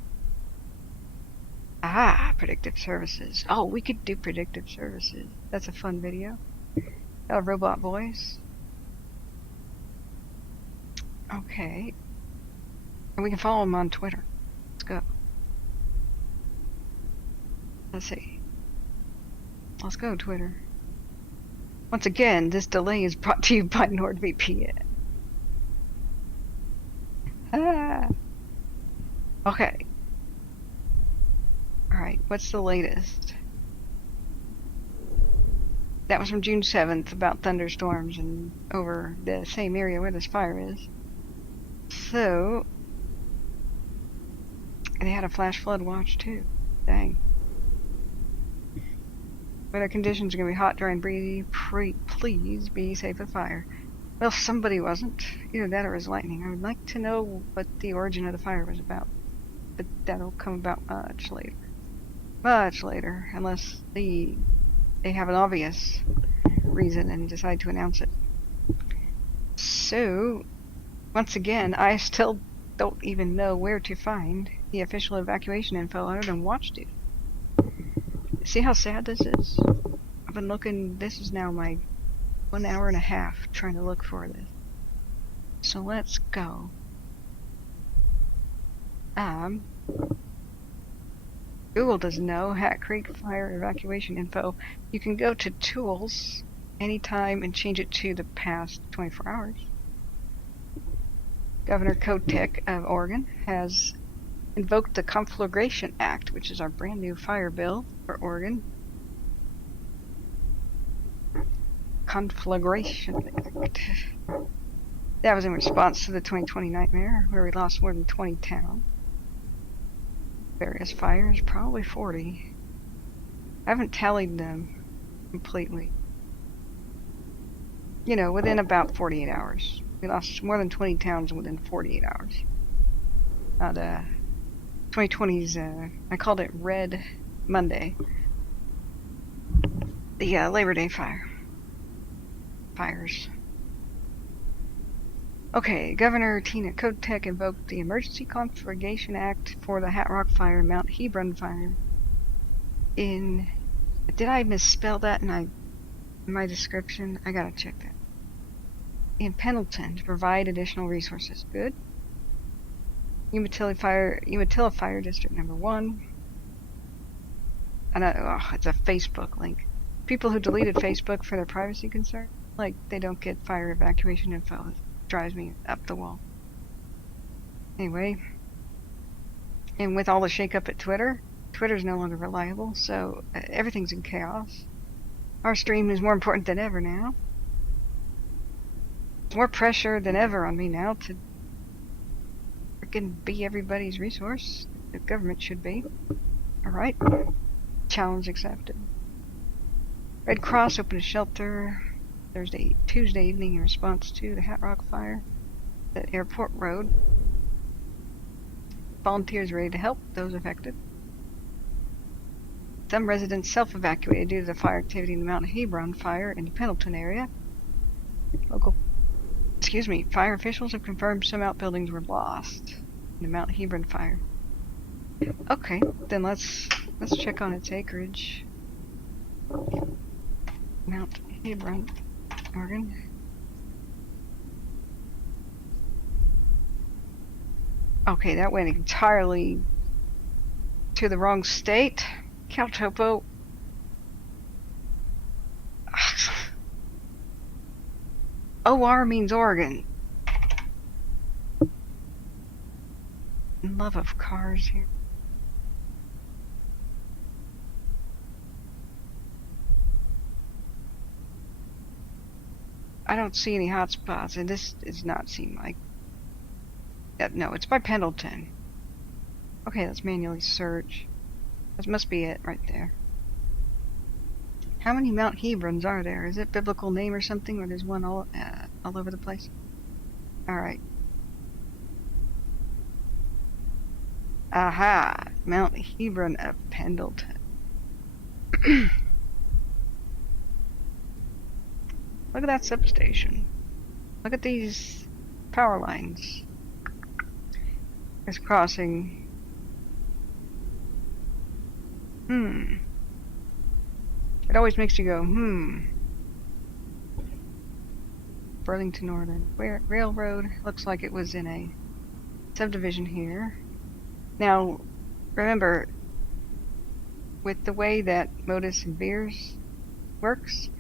Ah, predictive services. Oh, we could do predictive services. That's a fun video. Got a robot voice. Okay. And we can follow him on Twitter. Let's go. Let's see. Let's go, Twitter. Once again, this delay is brought to you by NordVPN. Ah. Okay. Alright, what's the latest? That was from June 7th about thunderstorms and over the same area where this fire is. So, and they had a flash flood watch too. Dang. Weather conditions are going to be hot, dry, and breezy. Please be safe with fire. Well, somebody wasn't. Either that or it was lightning. I would like to know what the origin of the fire was about. But that'll come about much later. Much later. Unless they have an obvious reason and decide to announce it. So, once again, I still don't even know where to find the official evacuation info other than WatchDude. See how sad this is? I've been looking, this is now my 1 hour and a half trying to look for this. So let's go. Google doesn't know. Hat Creek Fire Evacuation Info. You can go to Tools anytime and change it to the past 24 hours. Governor Kotek of Oregon has invoked the Conflagration Act, which is our brand new fire bill for Oregon. Conflagration Act. That was in response to the 2020 nightmare, where we lost more than 20 towns. Various fires, probably 40. I haven't tallied them completely. You know, within about 48 hours. We lost more than 20 towns within 48 hours. The 2020's, I called it Red Monday. The Labor Day fires. Okay, Governor Tina Kotek invoked the Emergency Conflagration Act for the HatRockFire and Mount Hebron Fire. Did I misspell that in my description? I gotta check that. In Pendleton to provide additional resources. Good. Umatilla Fire District Number 1. And it's a Facebook link. People who deleted Facebook for their privacy concern, like they don't get fire evacuation info. It drives me up the wall. Anyway, and with all the shakeup at Twitter's no longer reliable, so everything's in chaos. Our stream is more important than ever now. More pressure than ever on me now to freaking be everybody's resource. The government should be. Alright. Challenge accepted. Red Cross opened a shelter Tuesday evening in response to the HatRock fire at Airport Road. Volunteers ready to help those affected. Some residents self-evacuated due to the fire activity in the Mount Hebron Fire in the Pendleton area. Fire officials have confirmed some outbuildings were lost in the Mount Hebron Fire. Okay, then let's check on its acreage. Mount Hebron, Oregon. Okay, that went entirely to the wrong state. Caltopo. OR means Oregon. Love of cars here. I don't see any hot spots, and this does not seem like... No, it's by Pendleton. Okay, let's manually search. This must be it right there. How many Mount Hebrons are there? Is it biblical name or something, or there's one all over the place? Alright. Aha! Mount Hebron of Pendleton. Look at that substation. Look at these power lines. It's crossing. It always makes you go, Burlington Northern Railroad. Looks like it was in a subdivision here. Now, remember, with the way that modus and Beers works,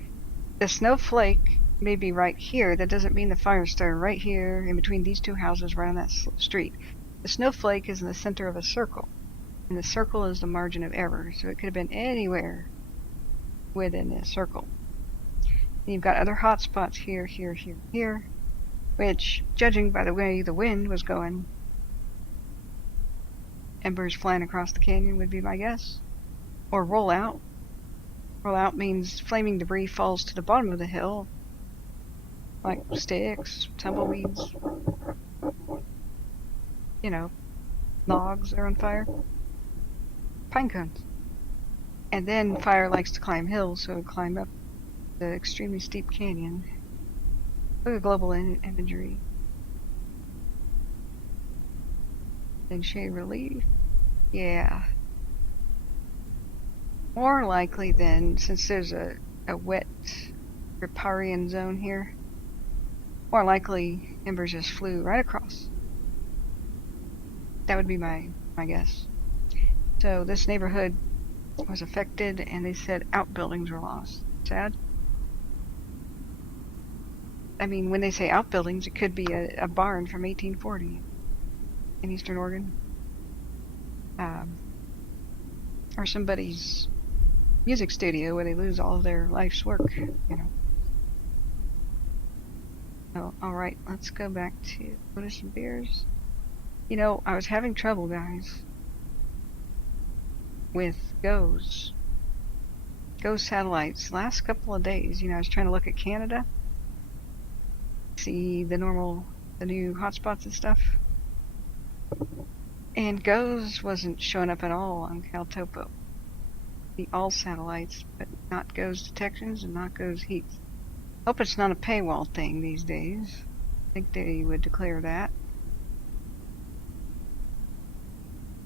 the snowflake may be right here. That doesn't mean the fire started right here in between these two houses right on that street. The snowflake is in the center of a circle, and the circle is the margin of error, so it could have been anywhere within this circle. And you've got other hot spots here, here, here, here, which, judging by the way the wind was going, embers flying across the canyon would be my guess. Or roll out. Roll out means flaming debris falls to the bottom of the hill, like sticks, tumbleweeds, you know, logs are on fire, pine cones. And then fire likes to climb hills, so it would climb up the extremely steep canyon. Look at global imagery. Then shade relief. Yeah. More likely then, since there's a wet riparian zone here, more likely embers just flew right across. That would be my guess. So this neighborhood was affected, and they said outbuildings were lost. Sad. I mean, when they say outbuildings, it could be a barn from 1840 in Eastern Oregon. Or somebody's music studio where they lose all of their life's work, you know. Oh, alright, let's go back to order some beers. You know, I was having trouble, guys, with GOES satellites. Last couple of days, you know, I was trying to look at Canada, see the new hotspots and stuff. And GOES wasn't showing up at all on CalTopo. The all satellites, but not GOES detections and not GOES heats. Hope it's not a paywall thing these days. I think they would declare that.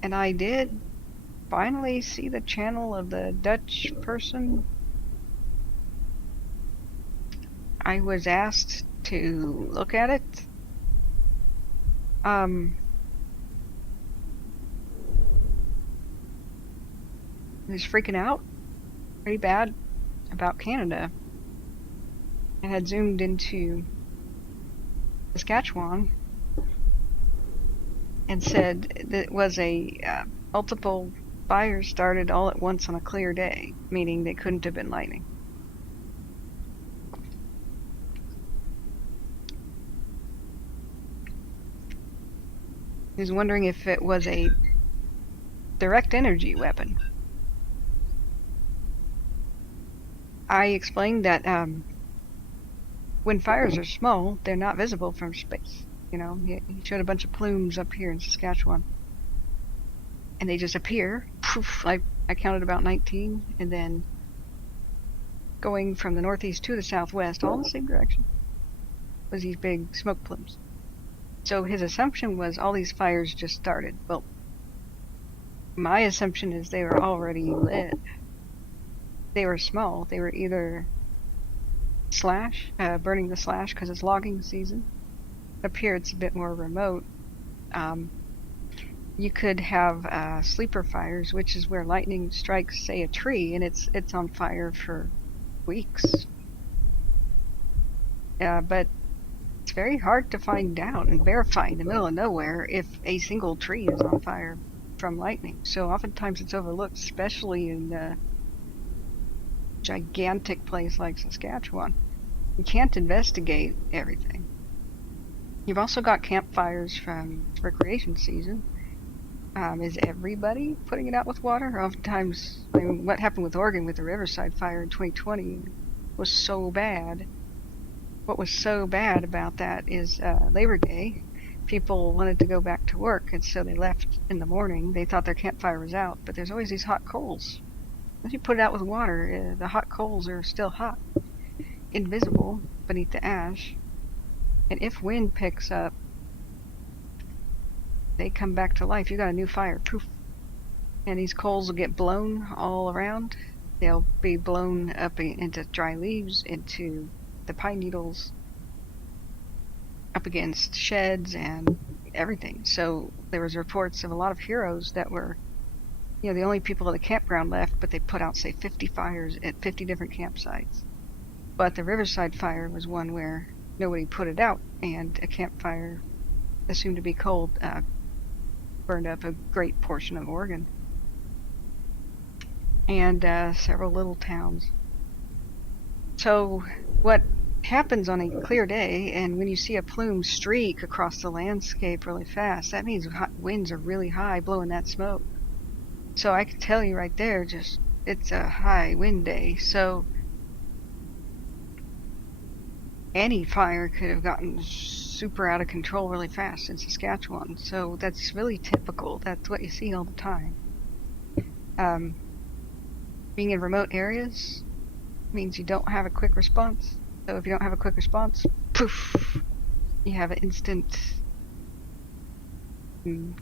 And I did finally see the channel of the Dutch person. I was asked to look at it. He was freaking out pretty bad about Canada. I had zoomed into Saskatchewan and said that it was a multiple fires started all at once on a clear day, meaning they couldn't have been lightning. He was wondering if it was a direct energy weapon. I explained that when fires are small, they're not visible from space. You know, he showed a bunch of plumes up here in Saskatchewan. And they just appear. Poof, I counted about 19. And then going from the northeast to the southwest, all in the same direction, was these big smoke plumes. So his assumption was all these fires just started. Well, my assumption is they were already lit. They were small. They were either burning the slash because it's logging season. Up here it's a bit more remote. You could have sleeper fires, which is where lightning strikes, say, a tree, and it's on fire for weeks. But it's very hard to find out and verify in the middle of nowhere if a single tree is on fire from lightning. So oftentimes it's overlooked, especially in a gigantic place like Saskatchewan. You can't investigate everything. You've also got campfires from recreation season. Is everybody putting it out with water? Oftentimes, I mean, what happened with Oregon with the Riverside Fire in 2020 was so bad. What was so bad about that is Labor Day, people wanted to go back to work, and so they left in the morning. They thought their campfire was out, but there's always these hot coals. Once you put it out with water, the hot coals are still hot, invisible beneath the ash. And if wind picks up, they come back to life. You got a new fire, poof. And these coals will get blown all around. They'll be blown up into dry leaves, into the pine needles, up against sheds and everything. So there was reports of a lot of heroes that were, you know, the only people at the campground left, but they put out, say, 50 fires at 50 different campsites. But the Riverside Fire was one where nobody put it out, and a campfire assumed to be cold burned up a great portion of Oregon. And several little towns. So what happens on a clear day, and when you see a plume streak across the landscape really fast, that means winds are really high blowing that smoke. So I can tell you right there, just it's a high wind day. So any fire could have gotten super out of control really fast in Saskatchewan. So that's really typical. That's what you see all the time. Being in remote areas means you don't have a quick response. So if you don't have a quick response, poof, you have an instant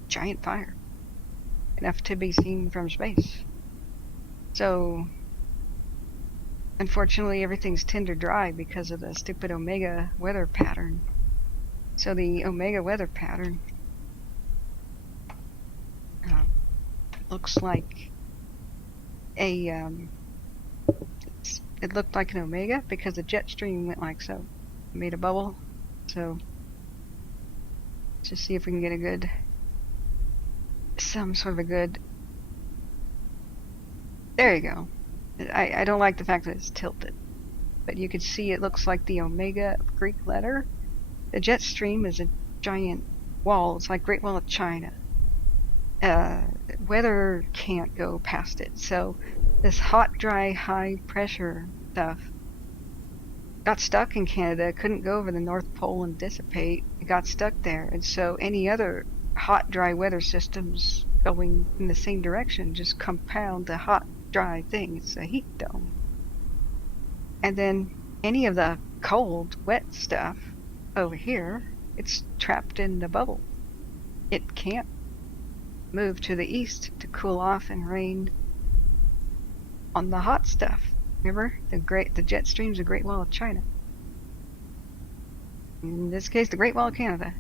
giant fire. Enough to be seen from space. So unfortunately everything's tinder dry because of the stupid Omega weather pattern. So the Omega weather pattern looks like it looked like an Omega because the jet stream went like so. made a bubble. So let's just see if we can get some sort of a good. There you go. I don't like the fact that it's tilted, but you can see it looks like the omega Greek letter. The jet stream is a giant wall. It's like Great Wall of China. Weather can't go past it. So this hot, dry, high pressure stuff got stuck in Canada, couldn't go over the North Pole and dissipate. It got stuck there. And so any other hot, dry weather systems going in the same direction just compound the hot, dry thing. It's a heat dome. And then any of the cold, wet stuff over here, it's trapped in the bubble. It can't move to the east to cool off and rain on the hot stuff. Remember, the jet stream's the Great Wall of China. In this case, the Great Wall of Canada.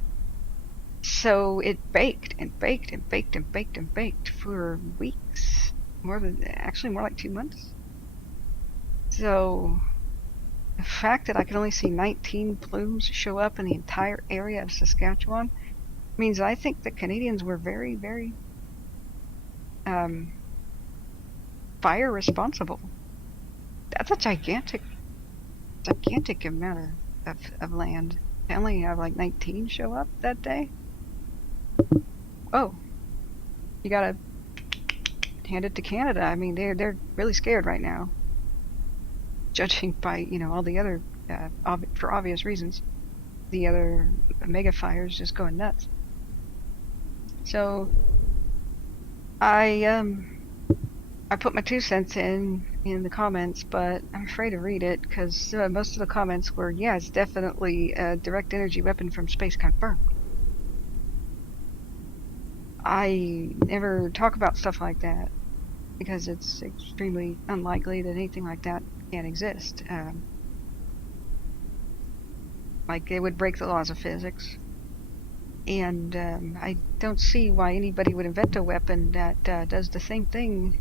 So it baked and baked and baked and baked and baked for weeks. More like 2 months. So the fact that I could only see 19 plumes show up in the entire area of Saskatchewan means I think the Canadians were very, very fire responsible. That's a gigantic amount of land. I only have like 19 show up that day. Oh, you gotta hand it to Canada. I mean, they're really scared right now, judging by all the other for obvious reasons, the other mega fires just going nuts. So I put my 2 cents in the comments, but I'm afraid to read it because most of the comments were, yeah, it's definitely a direct energy weapon from space confirmed. I never talk about stuff like that because it's extremely unlikely that anything like that can exist. Like it would break the laws of physics. And I don't see why anybody would invent a weapon that does the same thing.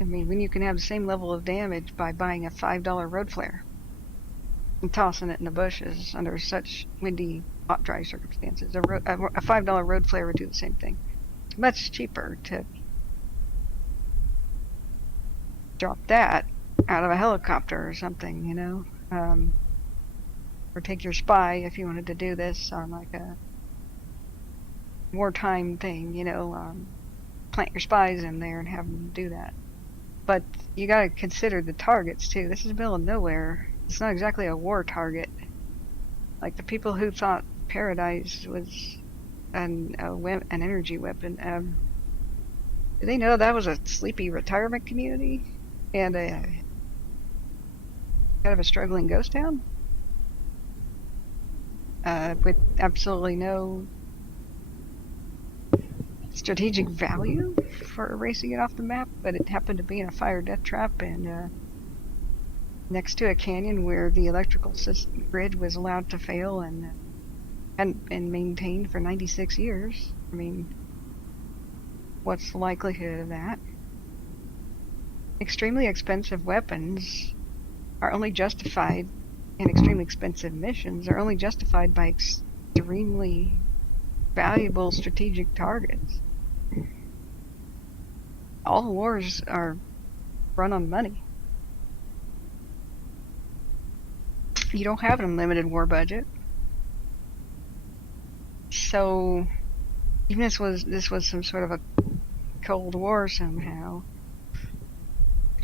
I mean, when you can have the same level of damage by buying a $5 road flare and tossing it in the bushes under such windy, hot, dry circumstances. A $5 road flare would do the same thing. It's much cheaper to drop that out of a helicopter or something, or take your spy if you wanted to do this on like a wartime thing, plant your spies in there and have them do that. But you gotta consider the targets too. This is the middle of nowhere. It's not exactly a war target. Like the people who thought Paradise was an energy weapon, do they know that was a sleepy retirement community and a kind of a struggling ghost town? With absolutely no strategic value for erasing it off the map, but it happened to be in a fire death trap and next to a canyon where the electrical grid was allowed to fail and hadn't been maintained for 96 years. I mean, what's the likelihood of that? Extremely expensive weapons are only justified, and extremely expensive missions are only justified by extremely valuable strategic targets. All wars are run on money. You don't have an unlimited war budget. So even if this was some sort of a Cold War somehow,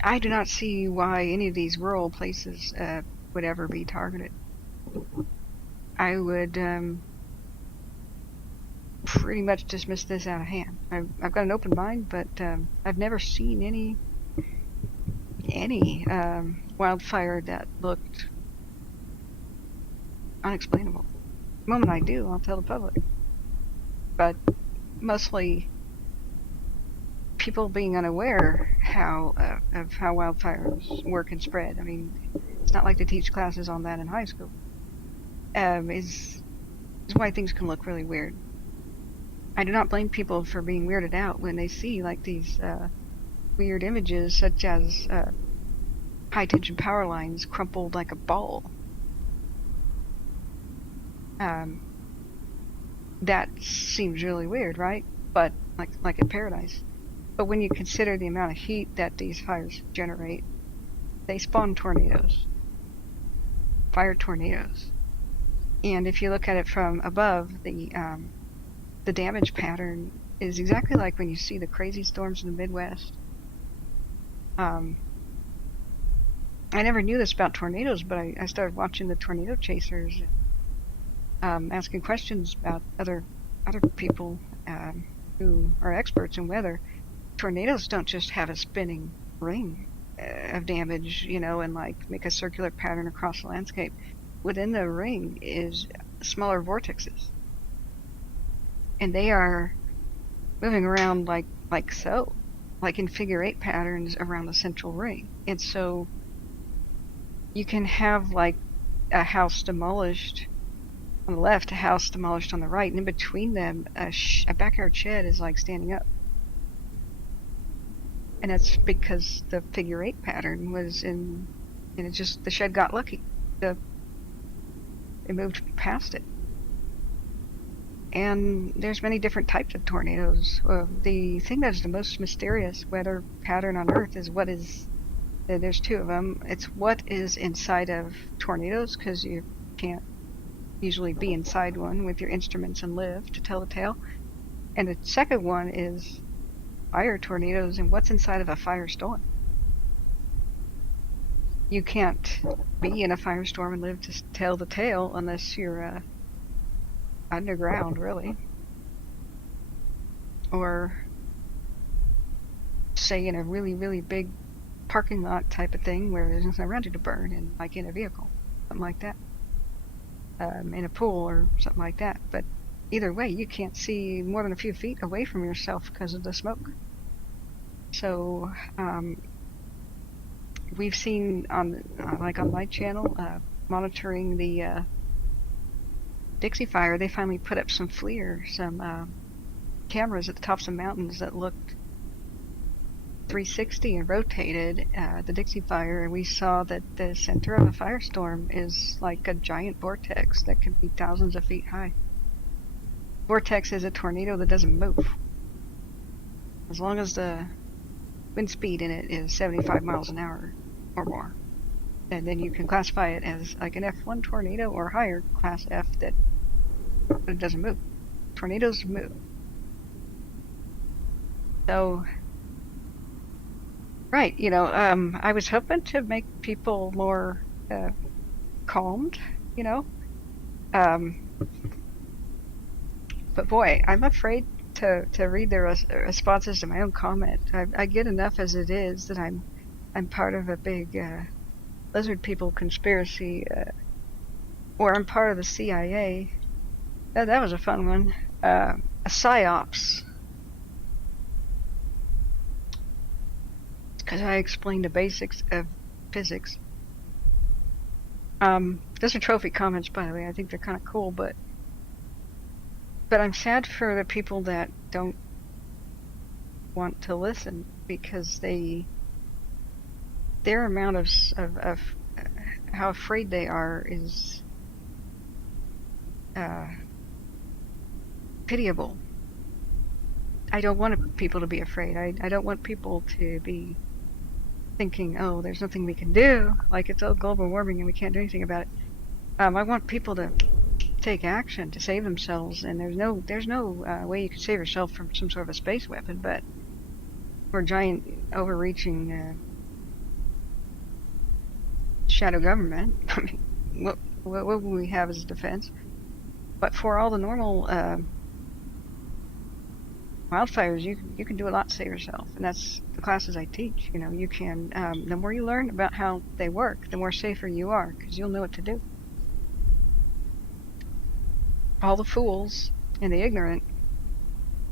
I do not see why any of these rural places would ever be targeted. I would pretty much dismiss this out of hand. I've got an open mind, but I've never seen any wildfire that looked unexplainable. The moment I do, I'll tell the public. But mostly people being unaware of how wildfires work and spread. I mean, it's not like they teach classes on that in high school. Is why things can look really weird. I do not blame people for being weirded out when they see like these weird images, such as high tension power lines crumpled like a ball. That seems really weird, right? But like in paradise. But when you consider the amount of heat that these fires generate, they spawn tornadoes, fire tornadoes. And if you look at it from above, the damage pattern is exactly like when you see the crazy storms in the Midwest. I never knew this about tornadoes, but I started watching the tornado chasers, asking questions about other people who are experts in weather. Tornadoes don't just have a spinning ring of damage, and like make a circular pattern across the landscape. Within the ring is smaller vortexes, and they are moving around like so, like in figure 8 patterns around the central ring. And so you can have like a house demolished on the left, a house demolished on the right, and in between them, a backyard shed is like standing up. And that's because the figure 8 pattern was in, and it just, the shed got lucky. It moved past it. And there's many different types of tornadoes. The thing that's the most mysterious weather pattern on Earth is what is, there's two of them. It's what is inside of tornadoes, because you can't usually be inside one with your instruments and live to tell the tale. And the second one is fire tornadoes and what's inside of a firestorm. You can't be in a firestorm and live to tell the tale unless you're underground, really, or say in a really, really big parking lot type of thing where there's nothing around you to burn, and like in a vehicle, something like that, in a pool or something like that. But either way, you can't see more than a few feet away from yourself because of the smoke. So we've seen on my channel, monitoring the Dixie Fire, they finally put up some FLIR, some cameras at the tops of mountains that looked 360 and rotated the Dixie Fire, and we saw that the center of a firestorm is like a giant vortex that can be thousands of feet high. Vortex is a tornado that doesn't move. As long as the wind speed in it is 75 miles an hour or more. And then you can classify it as like an F1 tornado or higher, class F, but it doesn't move. Tornadoes move. So, right, I was hoping to make people more calmed, but boy, I'm afraid to read their responses to my own comment. I get enough as it is that I'm part of a big lizard people conspiracy, or I'm part of the CIA. That was a fun one. A psyops. Because I explained the basics of physics. Those are trophy comments, by the way. I think they're kind of cool, but I'm sad for the people that don't want to listen, because their amount of how afraid they are is pitiable. I don't want people to be afraid. I don't want people to be thinking, oh, there's nothing we can do, like it's all global warming and we can't do anything about it. I want people to take action to save themselves, and there's no way you can save yourself from some sort of a space weapon, but or giant overreaching shadow government. I mean, what will we have as a defense? But for all the normal wildfires, you can do a lot to save yourself, and that's the classes I teach. You can, the more you learn about how they work, the more safer you are, because you'll know what to do. All the fools and the ignorant,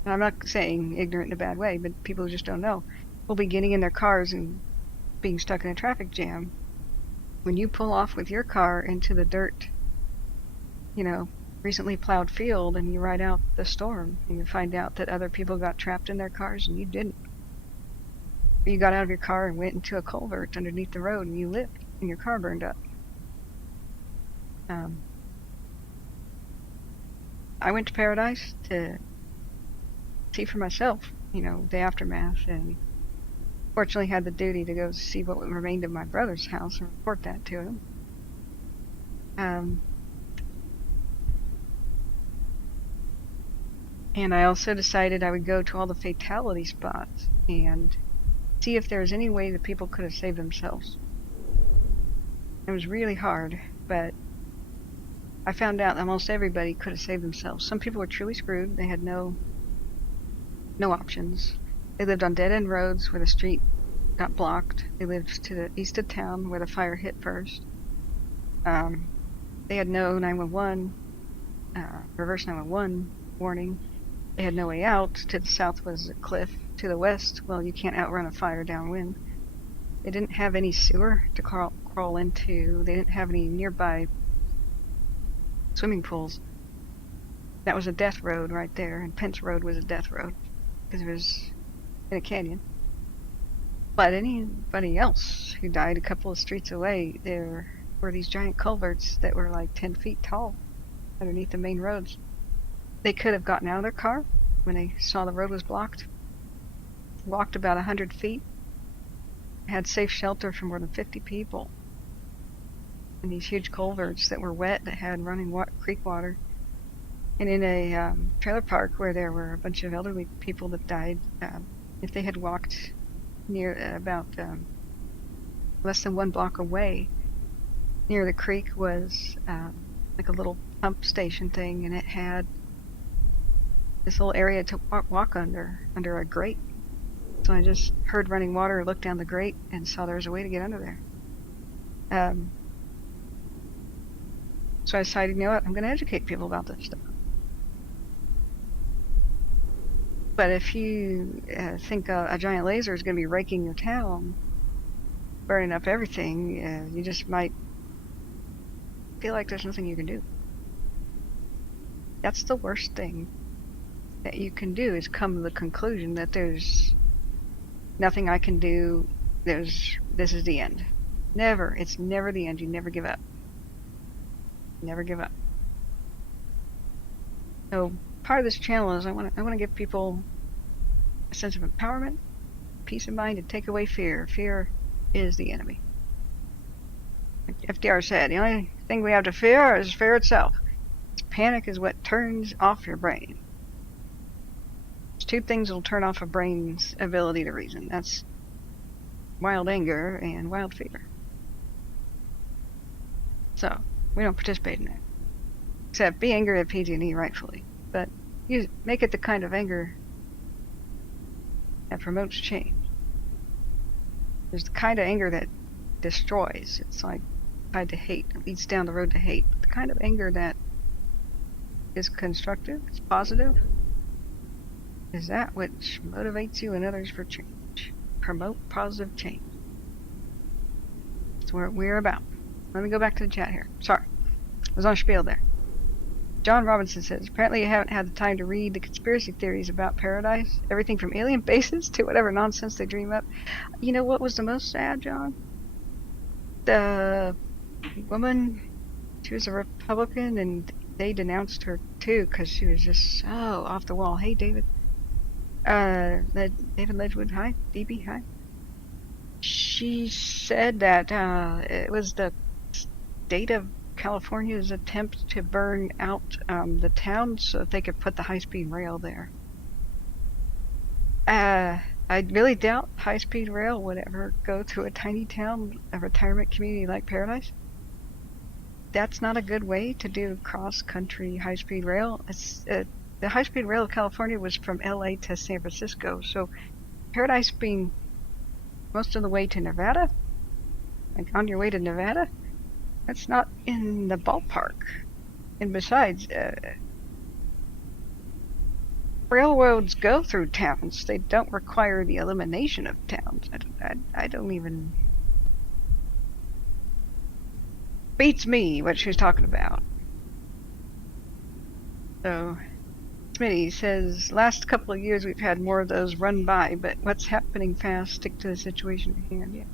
and I'm not saying ignorant in a bad way, but people who just don't know, will be getting in their cars and being stuck in a traffic jam. When you pull off with your car into the dirt, recently plowed field, and you ride out the storm, and you find out that other people got trapped in their cars and you didn't. You got out of your car and went into a culvert underneath the road and you lived, and your car burned up. I went to Paradise to see for myself, the aftermath, and fortunately had the duty to go see what remained of my brother's house and report that to him. And I also decided I would go to all the fatality spots and see if there was any way that people could have saved themselves. It was really hard, but I found out that almost everybody could have saved themselves. Some people were truly screwed. They had no options. They lived on dead-end roads where the street got blocked. They lived to the east of town where the fire hit first. They had no 911, reverse 911 warning. They had no way out. To the south was a cliff. To the west, well, you can't outrun a fire downwind. They didn't have any sewer to crawl into. They didn't have any nearby swimming pools. That was a death road right there, and Pence Road was a death road because it was in a canyon. But anybody else who died a couple of streets away, there were these giant culverts that were like 10 feet tall underneath the main roads. They could have gotten out of their car when they saw the road was blocked, walked about 100 feet, had safe shelter for more than 50 people in these huge culverts that were wet, that had running creek water. And in a trailer park where there were a bunch of elderly people that died, if they had walked near about less than 1 block away, near the creek was like a little pump station thing, and it had this little area to walk under a grate. So I just heard running water, looked down the grate, and saw there was a way to get under there. So I decided, what, I'm going to educate people about this stuff. But if you think a giant laser is going to be raking your town, burning up everything, you just might feel like there's nothing you can do. That's the worst thing that you can do, is come to the conclusion that there's nothing I can do. This is the end. Never. It's never the end. You never give up. Never give up. So part of this channel is I want to give people a sense of empowerment, peace of mind, and take away fear. Fear is the enemy. Like FDR said, the only thing we have to fear is fear itself. Panic is what turns off your brain. There's 2 things that will turn off a brain's ability to reason. That's wild anger and wild fear. So we don't participate in that. Except be angry at PG&E rightfully. But you make it the kind of anger that promotes change. There's the kind of anger that destroys. It's like tied to hate. It leads down the road to hate. The kind of anger that is constructive, it's positive, is that which motivates you and others for change. Promote positive change. That's what we're about. Let me go back to the chat here. Sorry. I was on a spiel there. John Robinson says, apparently you haven't had the time to read the conspiracy theories about Paradise. Everything from alien bases to whatever nonsense they dream up. You know what was the most sad, John? The woman, she was a Republican, and they denounced her too because she was just so off the wall. Hey, David. David Ledgewood, hi. DB, hi. She said that it was the state of California's attempt to burn out the town so that they could put the high-speed rail there. I really doubt high-speed rail would ever go to a tiny town, a retirement community like Paradise. That's not a good way to do cross-country high-speed rail. The high-speed rail of California was from LA to San Francisco, so Paradise being most of the way to Nevada, like on your way to Nevada, that's not in the ballpark. And besides, railroads go through towns. They don't require the elimination of towns. I don't even... Beats me what she was talking about. So, Smitty says, last couple of years we've had more of those run by, but what's happening fast, stick to the situation at hand. Yeah.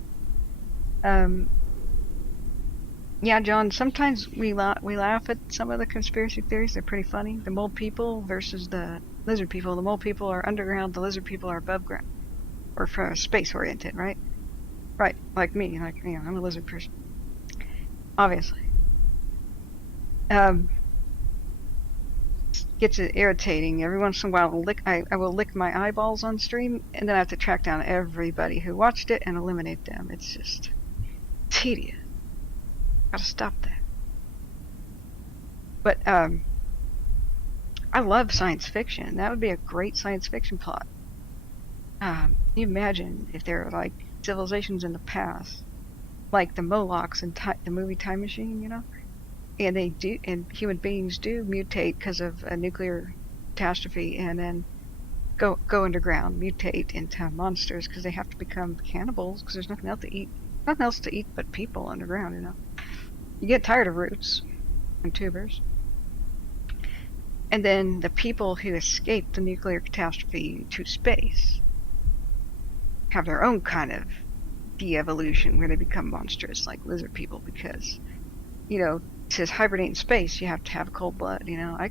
Yeah, John, sometimes we laugh at some of the conspiracy theories. They're pretty funny. The mole people versus the lizard people. The mole people are underground, the lizard people are above ground. Or for space oriented, right? Right, like me. Like, I'm a lizard person. Obviously. Gets it irritating. Every once in a while, I will lick my eyeballs on stream, and then I have to track down everybody who watched it and eliminate them. It's just tedious. Gotta stop that. But I love science fiction. That would be a great science fiction plot. Can you imagine if there were like civilizations in the past, like the Molochs in the movie Time Machine, and they do, and human beings do mutate because of a nuclear catastrophe, and then go underground, mutate into monsters because they have to become cannibals because there's nothing else to eat but people underground. You get tired of roots and tubers. And then the people who escaped the nuclear catastrophe to space have their own kind of de-evolution where they become monstrous like lizard people because, to hibernate in space, you have to have cold blood,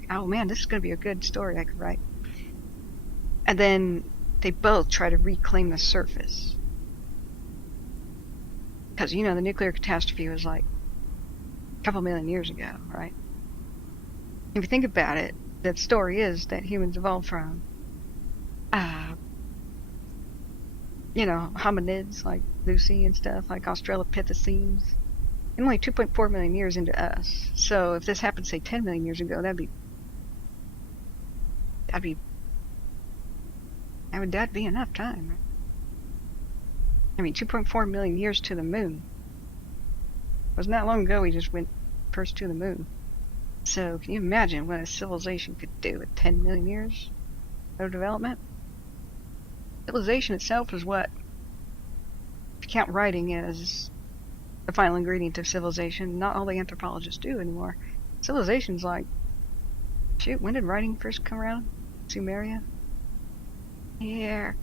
oh man, this is going to be a good story I could write. And then they both try to reclaim the surface. Because, the nuclear catastrophe was like a couple million years ago, right? If you think about it, the story is that humans evolved from, hominids like Lucy and stuff, like Australopithecines, and only 2.4 million years into us. So if this happened, say, 10 million years ago, that'd be 'That'd be enough time, right? I mean, 2.4 million years to the moon. Wasn't that long ago we just went first to the moon. So can you imagine what a civilization could do at 10 million years of development? Civilization itself is what, if you count writing as the final ingredient of civilization, not all the anthropologists do anymore. Civilization's like, shoot, when did writing first come around? Sumeria? Yeah.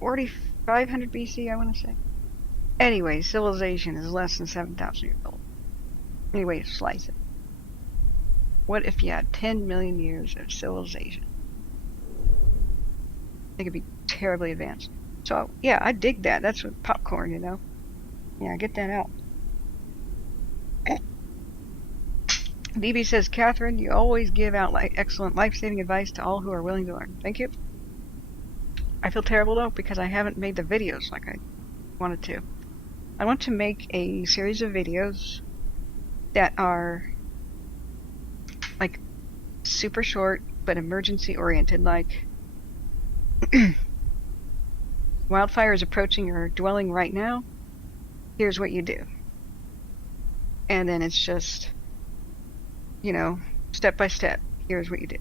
4,500 BC, I want to say. Anyway, civilization is less than 7,000 years old. Anyway, slice it. What if you had 10 million years of civilization? They could be terribly advanced. So, yeah, I dig that. That's what popcorn, Yeah, get that out. DB says, Kathryn, you always give out excellent life-saving advice to all who are willing to learn. Thank you. I feel terrible, though, because I haven't made the videos like I wanted to. I want to make a series of videos that are, like, super short, but emergency-oriented, like, wildfire is approaching your dwelling right now. Here's what you do. And then it's just, step by step. Here's what you do.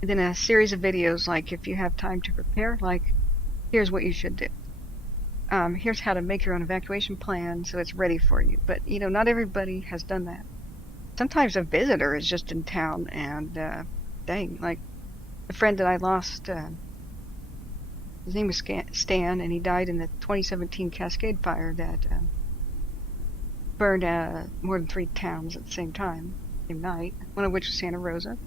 And then a series of videos, like if you have time to prepare, like here's what you should do. Here's how to make your own evacuation plan so it's ready for you. But, not everybody has done that. Sometimes a visitor is just in town and, dang, like the friend that I lost, his name was Stan, and he died in the 2017 Cascade Fire that burned more than 3 towns at the same time, same night, one of which was Santa Rosa,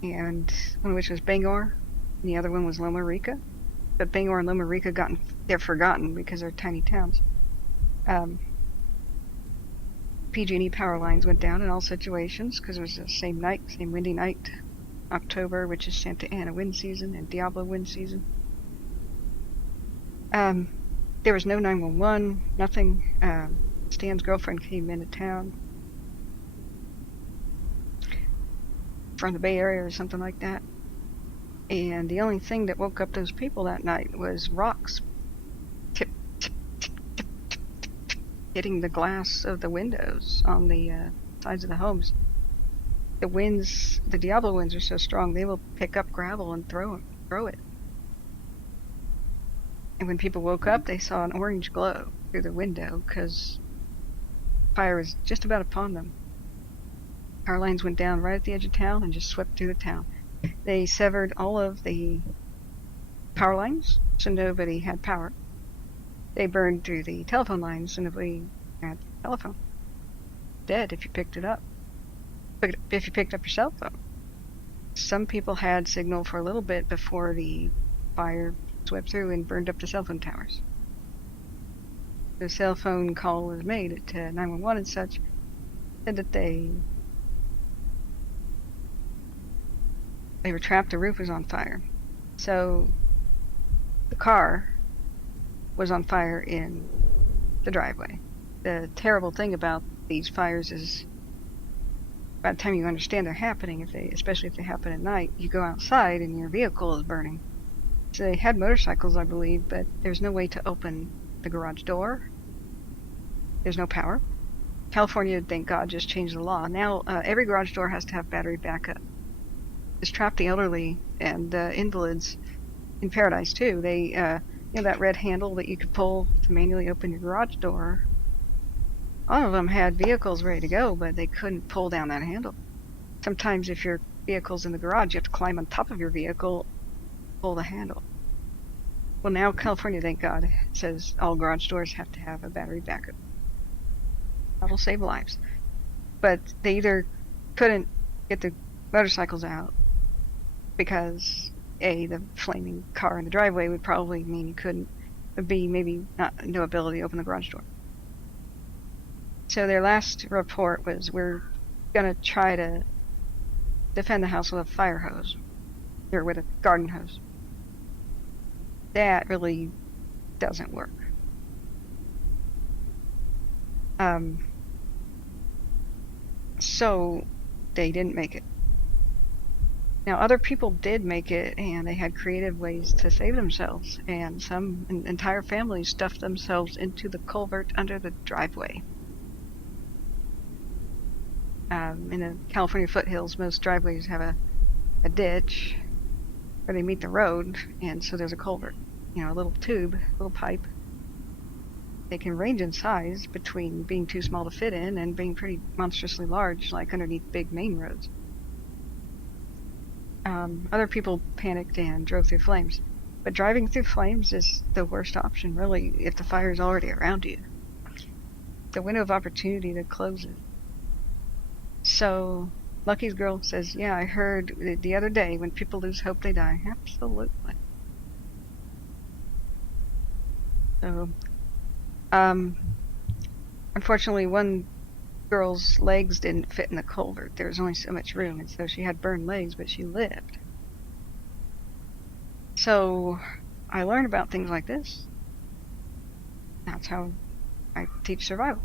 and one of which was Bangor, and the other one was Loma Rica. But Bangor and Loma Rica they're forgotten because they're tiny towns. PG&E power lines went down in all situations because it was the same night, same windy night. October, which is Santa Ana wind season, and Diablo wind season. There was no 911, nothing. Stan's girlfriend came into town from the Bay Area or something like that. And the only thing that woke up those people that night was rocks tip, tip, tip, tip, tip, tip, hitting the glass of the windows on the sides of the homes. The Diablo winds are so strong, they will pick up gravel and throw it. And when people woke up, they saw an orange glow through the window because fire was just about upon them. Power lines went down right at the edge of town and just swept through the town. They severed all of the power lines, so nobody had power. they burned through the telephone lines, and nobody had telephone. Dead if you picked it up. If you picked up your cell phone. Some people had signal for a little bit before the fire swept through and burned up the cell phone towers. The cell phone call was made to 911 and such, said that they were trapped, the roof was on fire. So the car was on fire in the driveway. The terrible thing about these fires is by the time you understand they're happening, especially if they happen at night, you go outside and your vehicle is burning. So they had motorcycles, I believe, but there's no way to open the garage door. There's no power. California, thank God, just changed the law. Now every garage door has to have battery backup. This trapped the elderly and invalids in Paradise too. They, that red handle that you could pull to manually open your garage door. All of them had vehicles ready to go, but they couldn't pull down that handle. Sometimes if your vehicle's in the garage, you have to climb on top of your vehicle, pull the handle. Well, now California, thank God, says all garage doors have to have a battery backup. That'll save lives. But they either couldn't get the motorcycles out because the flaming car in the driveway would probably mean you couldn't, maybe no ability to open the garage door. So their last report was, we're gonna try to defend the house with a fire hose, or with a garden hose. That really doesn't work. So they didn't make it. Now other people did make it, and they had creative ways to save themselves, and some entire families stuffed themselves into the culvert under the driveway. In the California foothills, most driveways have a ditch where they meet the road, and so there's a culvert, a little tube, a little pipe. They can range in size between being too small to fit in and being pretty monstrously large, like underneath big main roads. Other people panicked and drove through flames, but driving through flames is the worst option, really, if the fire is already around you. The window of opportunity to close it. So, Lucky's girl says, yeah, I heard the other day, when people lose hope, they die. Absolutely. So, unfortunately, one girl's legs didn't fit in the culvert. There was only so much room, and so she had burned legs, but she lived. So, I learned about things like this. That's how I teach survival.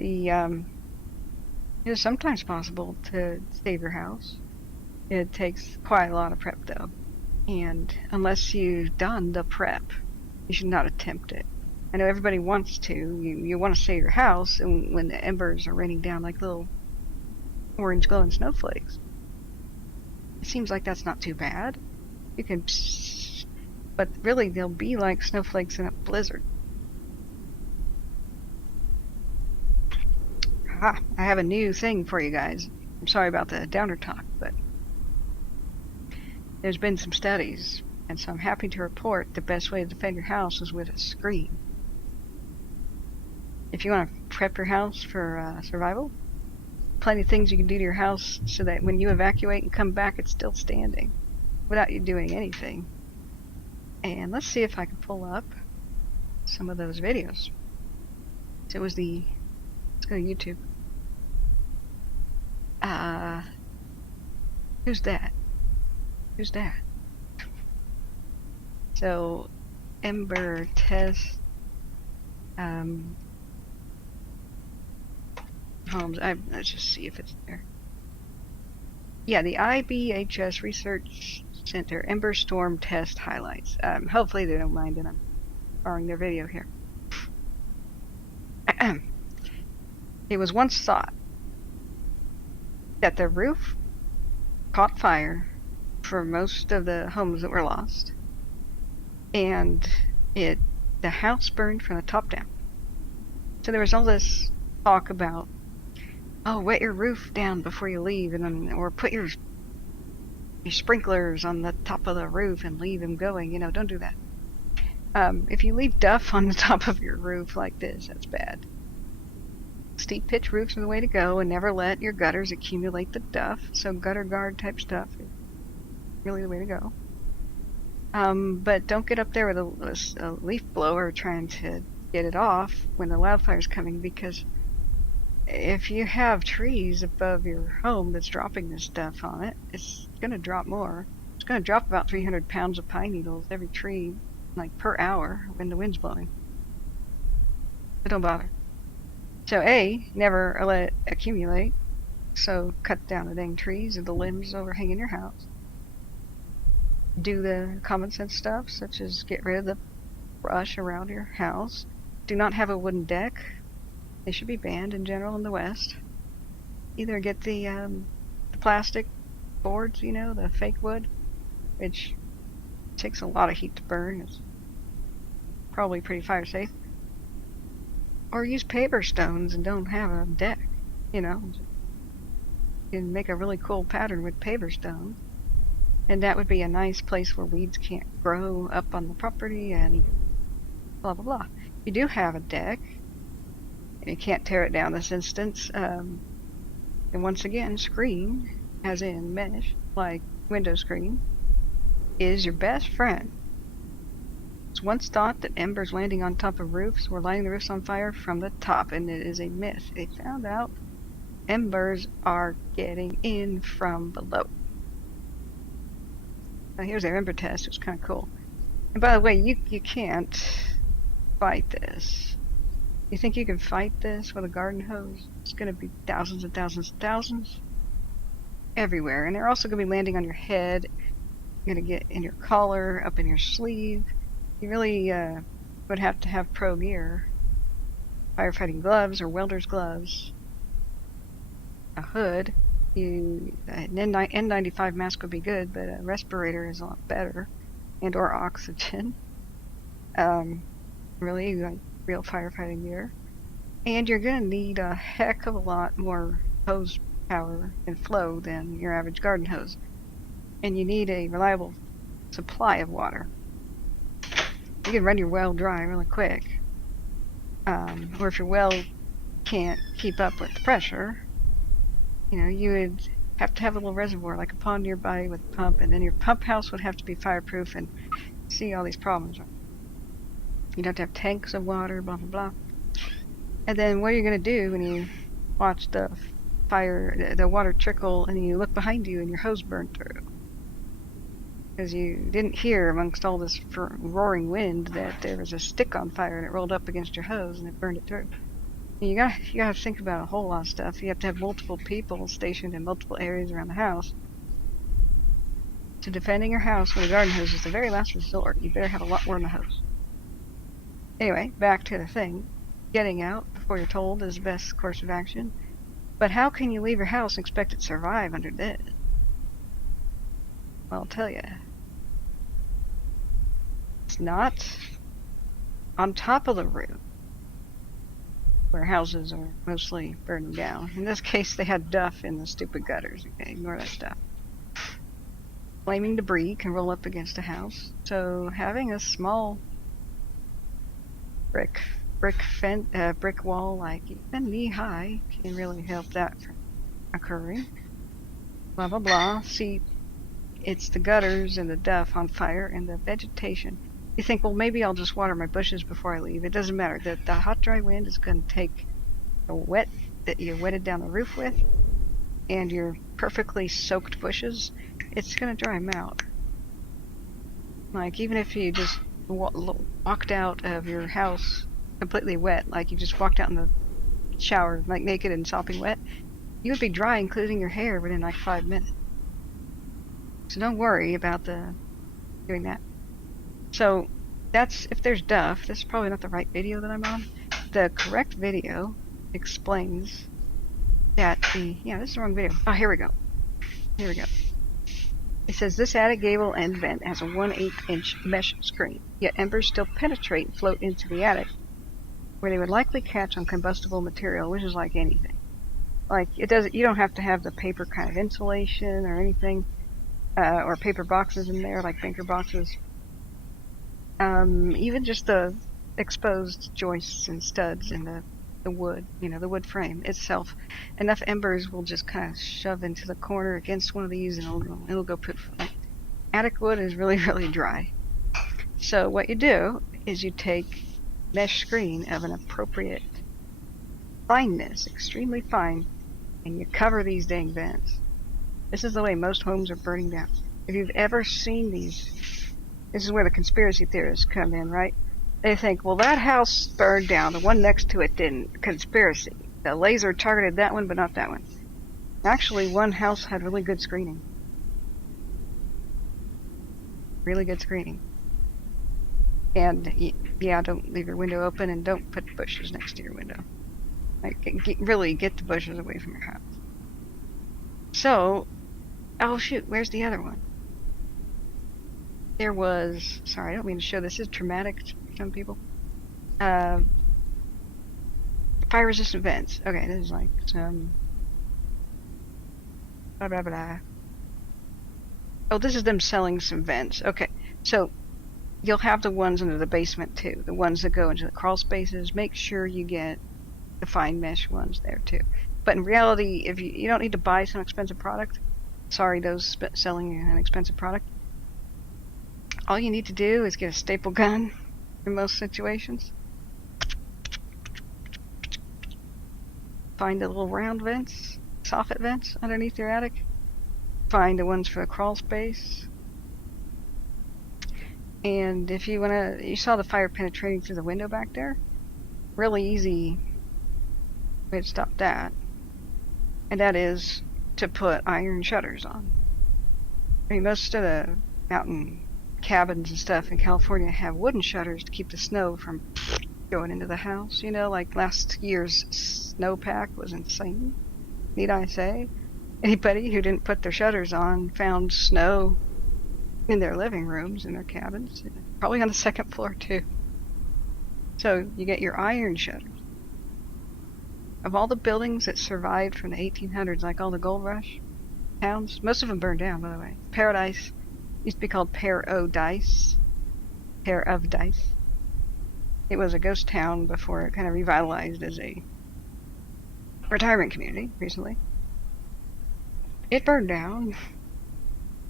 It is sometimes possible to save your house. It takes quite a lot of prep, though. And unless you've done the prep, you should not attempt it. I know everybody wants to. You want to save your house, and when the embers are raining down like little orange glowing snowflakes. It seems like that's not too bad. You can, but really they'll be like snowflakes in a blizzard. I have a new thing for you guys. I'm sorry about the downer talk, but there's been some studies, and so I'm happy to report the best way to defend your house is with a screen. If you want to prep your house for survival, plenty of things you can do to your house so that when you evacuate and come back, it's still standing without you doing anything. And let's see if I can pull up some of those videos. So it was let's go to YouTube. Who's that? Who's that? So, Ember test, homes. Let's just see if it's there. Yeah, the IBHS Research Center Ember Storm Test highlights. Hopefully they don't mind that I'm borrowing their video here. It was once thought that the roof caught fire for most of the homes that were lost, and the house burned from the top down. So there was all this talk about, oh, wet your roof down before you leave, or put your sprinklers on the top of the roof and leave them going. Don't do that. If you leave duff on the top of your roof like this, that's bad. Steep pitch roofs are the way to go, and never let your gutters accumulate the duff. So gutter guard type stuff is really the way to go. But don't get up there with a leaf blower trying to get it off when the wildfire's coming, because if you have trees above your home that's dropping this stuff on it, it's going to drop more. It's going to drop about 300 pounds of pine needles every tree, like per hour when the wind's blowing. So don't bother. So A, never let it accumulate. So cut down the dang trees and the limbs overhanging your house. Do the common sense stuff, such as get rid of the brush around your house. Do not have a wooden deck. They should be banned in general in the West. Either get the plastic boards, you know, the fake wood, which takes a lot of heat to burn. It's probably pretty fire safe. Or use paver stones and don't have a deck, you know. You can make a really cool pattern with paver stones. And that would be a nice place where weeds can't grow up on the property and blah, blah, blah. You do have a deck. And you can't tear it down this instance. And once again, screen, as in mesh, like window screen, is your best friend. It's once thought that embers landing on top of roofs were lighting the roofs on fire from the top, and it is a myth. They found out embers are getting in from below. Now here's their ember test. It's kind of cool. And by the way, you can't fight this. You think you can fight this with a garden hose? It's going to be thousands and thousands and thousands everywhere. And they're also going to be landing on your head. You're going to get in your collar, up in your sleeve. You really would have to have pro gear. Firefighting gloves or welder's gloves. A hood. An N95 mask would be good, but a respirator is a lot better. And or oxygen. Really, like real firefighting gear. And you're going to need a heck of a lot more hose power and flow than your average garden hose. And you need a reliable supply of water. You can run your well dry really quick. Or if your well can't keep up with the pressure, you know, you would have to have a little reservoir, like a pond nearby with a pump, and then your pump house would have to be fireproof and see all these problems. You'd have to have tanks of water, blah, blah, blah. And then what are you going to do when you watch the water trickle, and you look behind you and your hose burned through? Because you didn't hear amongst all this roaring wind that there was a stick on fire and it rolled up against your hose and it burned it through. And you gotta think about a whole lot of stuff. You have to have multiple people stationed in multiple areas around the house. So defending your house with a garden hose is the very last resort. You better have a lot more than a hose. Anyway, back to the thing. Getting out before you're told is the best course of action. But how can you leave your house and expect it to survive under this? Well, I'll tell you. It's not on top of the roof, where houses are mostly burning down. In this case, they had duff in the stupid gutters. Okay, ignore that stuff. Flaming debris can roll up against a house, so having a small brick wall, like even knee high, can really help that from occurring. Blah blah blah. See, it's the gutters and the duff on fire and the vegetation. You think, well, maybe I'll just water my bushes before I leave. It doesn't matter. The hot, dry wind is going to take the wet that you wetted down the roof with and your perfectly soaked bushes. It's going to dry them out. Like, even if you just walked out of your house completely wet, like you just walked out in the shower, like naked and sopping wet, you would be dry, including your hair, within like 5 minutes. So don't worry about doing that. So that's if there's duff. This is probably not the right video that I'm on. The correct video explains that this is the wrong video. Oh, here we go. It says this attic gable end vent has a 1/8 inch mesh screen, yet embers still penetrate and float into the attic, where they would likely catch on combustible material, which is like anything. Like you don't have to have the paper kind of insulation or anything, or paper boxes in there like banker boxes. Even just the exposed joists and studs in the wood, the wood frame itself, enough embers will just kind of shove into the corner against one of these and it'll go poof. Right? Attic wood is really, really dry. So what you do is you take mesh screen of an appropriate fineness, extremely fine, and you cover these dang vents. This is the way most homes are burning down. If you've ever seen these, this is where the conspiracy theorists come in, right? They think, well, that house burned down, the one next to it didn't. Conspiracy. The laser targeted that one, but not that one. Actually, one house had really good screening. Really good screening. And yeah, don't leave your window open and don't put bushes next to your window. Like, really get the bushes away from your house. So, oh shoot, where's the other one? There was, sorry, I don't mean to show this is traumatic to some people. Fire resistant vents. Okay, this is like some blah blah blah. Oh, this is them selling some vents. Okay, so you'll have the ones under the basement too, the ones that go into the crawl spaces. Make sure you get the fine mesh ones there too. But in reality, if you don't need to buy some expensive product, sorry, those selling an expensive product. All you need to do is get a staple gun in most situations. Find the little round vents, soffit vents underneath your attic. Find the ones for the crawl space. And if you you saw the fire penetrating through the window back there? Really easy way to stop that. And that is to put iron shutters on. I mean, most of the mountain cabins and stuff in California have wooden shutters to keep the snow from going into the house. Like last year's snowpack was insane. Need I say? Anybody who didn't put their shutters on found snow in their living rooms, in their cabins, probably on the second floor too. So you get your iron shutters. Of all the buildings that survived from the 1800s, like all the gold rush towns, most of them burned down, by the way. Paradise used to be called Paradise. Pair of Dice. It was a ghost town before it kind of revitalized as a retirement community recently. It burned down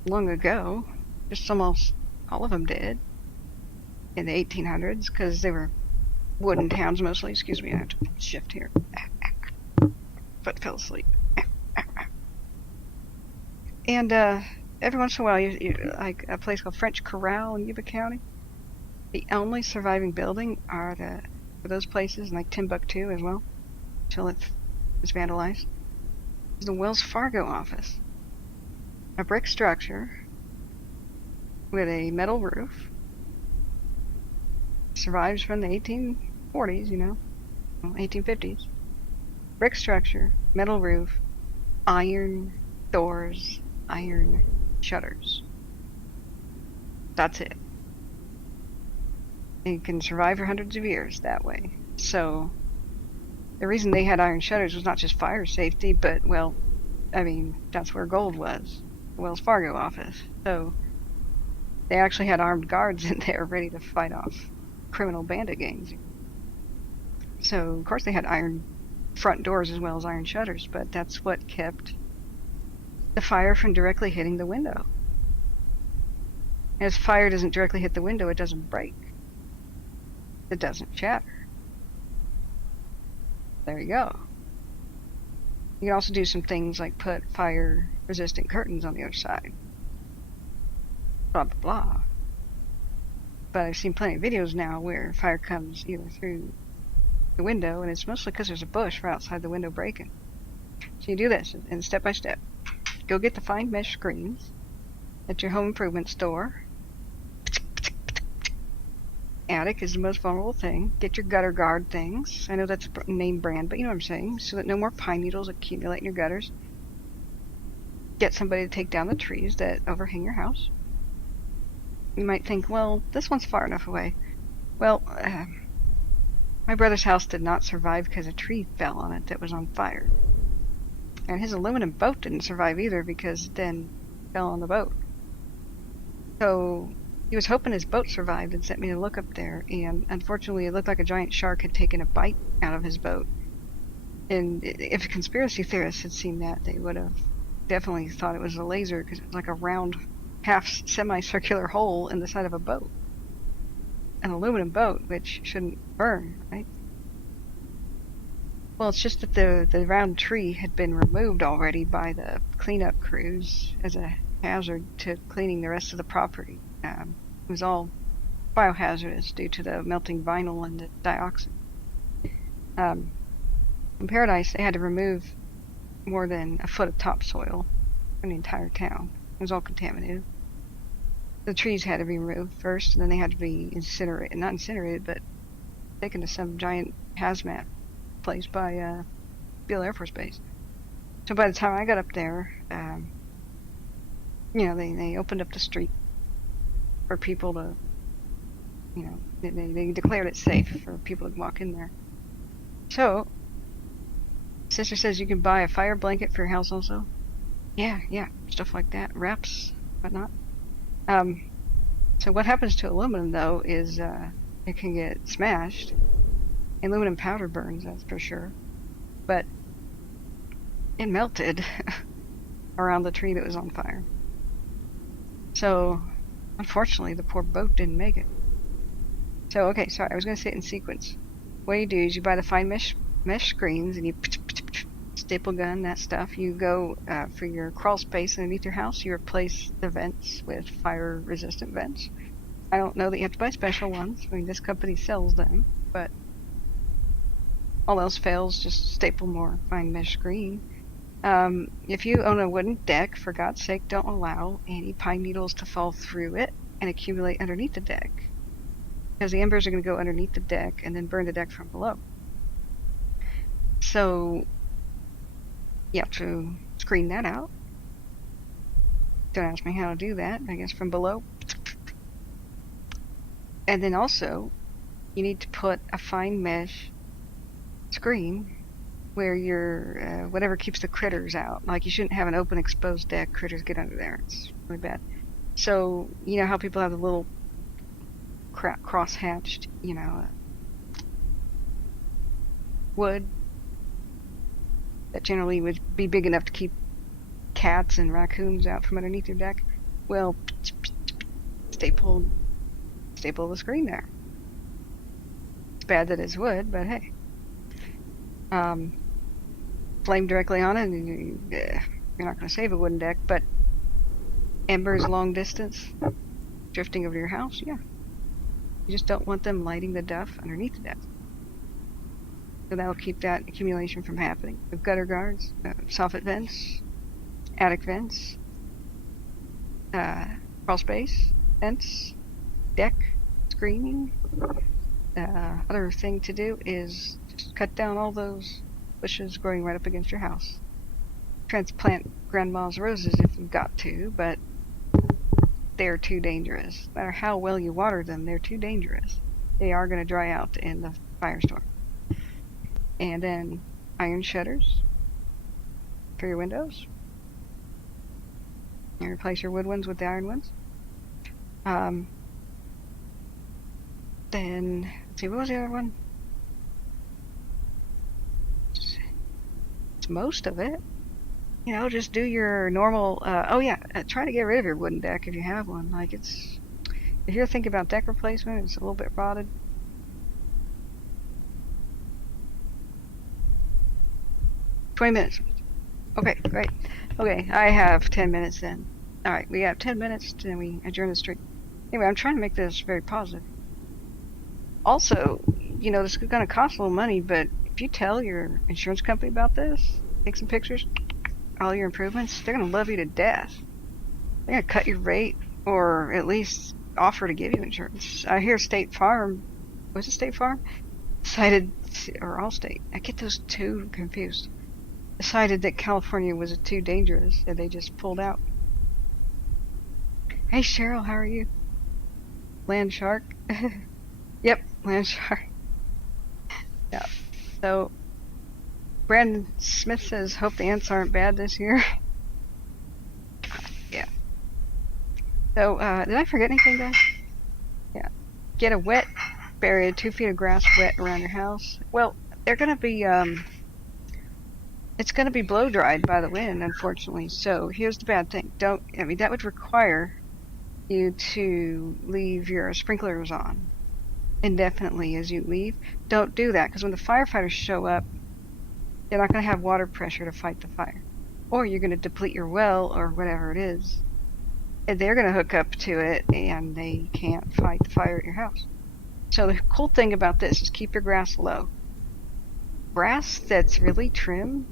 long ago. Just almost all of them did in the 1800s because they were wooden towns mostly. Excuse me, I have to shift here. Foot fell asleep. And every once in a while, you like a place called French Corral in Yuba County. The only surviving building are those places, and like Timbuktu as well, until it's vandalized. Is the Wells Fargo office, a brick structure with a metal roof. Survives from the 1840s, 1850s. Brick structure, metal roof, iron doors, iron shutters. That's it. And you can survive for hundreds of years that way. So the reason they had iron shutters was not just fire safety, but, well, I mean, that's where gold was, the Wells Fargo office. So they actually had armed guards in there ready to fight off criminal bandit gangs. So, of course, they had iron front doors as well as iron shutters, but that's what kept the fire from directly hitting the window. As fire doesn't directly hit the window, it doesn't break. It doesn't shatter. There you go. You can also do some things like put fire-resistant curtains on the other side. Blah, blah, blah. But I've seen plenty of videos now where fire comes either through the window, and it's mostly because there's a bush right outside the window breaking. So you do this, and step by step. Go get the fine mesh screens at your home improvement store. Attic is the most vulnerable thing. Get your gutter guard things. I know that's a name brand, but you know what I'm saying. So that no more pine needles accumulate in your gutters. Get somebody to take down the trees that overhang your house. You might think, well, this one's far enough away. Well, my brother's house did not survive because a tree fell on it that was on fire. And his aluminum boat didn't survive either because it then fell on the boat. So He was hoping his boat survived and sent me to look up there, and unfortunately it looked like a giant shark had taken a bite out of his boat. And if conspiracy theorists had seen that, they would have definitely thought it was a laser, because it was like a round, half semicircular hole in the side of a boat. An aluminum boat, which shouldn't burn, right? Well, it's just that the round tree had been removed already by the cleanup crews as a hazard to cleaning the rest of the property. It was all biohazardous due to the melting vinyl and the dioxin. In Paradise, they had to remove more than a foot of topsoil from the entire town. It was all contaminated. The trees had to be removed first, and then they had to be incinerated. Not incinerated, but taken to some giant hazmat place by Beale Air Force Base. So by the time I got up there, they opened up the street for people to, they declared it safe for people to walk in there. So, sister says you can buy a fire blanket for your house also. Yeah, stuff like that, wraps, whatnot. So what happens to aluminum though is it can get smashed. Aluminum powder burns, that's for sure. But it melted around the tree that was on fire. So unfortunately the poor boat didn't make it. So okay, sorry, I was going to say it in sequence. What you do is you buy the fine mesh screens and you staple gun that stuff. You go for your crawl space underneath your house. You replace the vents with fire resistant vents. I don't know that you have to buy special ones. I mean, this company sells them, but all else fails, just staple more fine mesh screen. If you own a wooden deck, for God's sake, don't allow any pine needles to fall through it and accumulate underneath the deck, because the embers are going to go underneath the deck and then burn the deck from below. So you have to screen that out. Don't ask me how to do that. I guess from below. And then also, you need to put a fine mesh screen where your whatever keeps the critters out. Like, you shouldn't have an open exposed deck. Critters get under there. It's really bad. So you know how people have the little cross-hatched, wood that generally would be big enough to keep cats and raccoons out from underneath your deck? Well, staple the screen there. It's bad that it's wood, but hey. Flame directly on it, and you're not going to save a wooden deck, but embers long distance drifting over your house, yeah. You just don't want them lighting the duff underneath the deck. So that will keep that accumulation from happening. With gutter guards, soffit vents, attic vents, crawl space vents, deck screening. Other thing to do is just cut down all those bushes growing right up against your house. Transplant grandma's roses if you've got to, but they're too dangerous. No matter how well you water them, they're too dangerous. They are going to dry out in the firestorm. And then iron shutters for your windows. And replace your wood ones with the iron ones. Then, let's see, what was the other one? It's most of it. Just do your normal, try to get rid of your wooden deck if you have one. Like, if you're thinking about deck replacement, it's a little bit rotted. $20 minutes. Okay, great. Okay, I have 10 minutes then. Alright, we have 10 minutes, then we adjourn the stream. Anyway, I'm trying to make this very positive. Also, this is going to cost a little money, but if you tell your insurance company about this, take some pictures, all your improvements, they're going to love you to death. They're going to cut your rate, or at least offer to give you insurance. I hear State Farm, was it State Farm? Decided, or Allstate, I get those two confused. Decided that California was too dangerous, and they just pulled out. Hey Cheryl, how are you? Land shark? Yep, land shark. Yeah. So, Brandon Smith says, hope the ants aren't bad this year. Yeah. So, did I forget anything, guys? get a wet area, 2 feet of grass wet around your house. Well, they're going to be, it's going to be blow dried by the wind, unfortunately. So here's the bad thing. That would require you to leave your sprinklers on indefinitely as you leave. Don't do that, because when the firefighters show up, they're not going to have water pressure to fight the fire. Or you're going to deplete your well or whatever it is. And they're going to hook up to it, and they can't fight the fire at your house. So the cool thing about this is keep your grass low. Grass that's really trim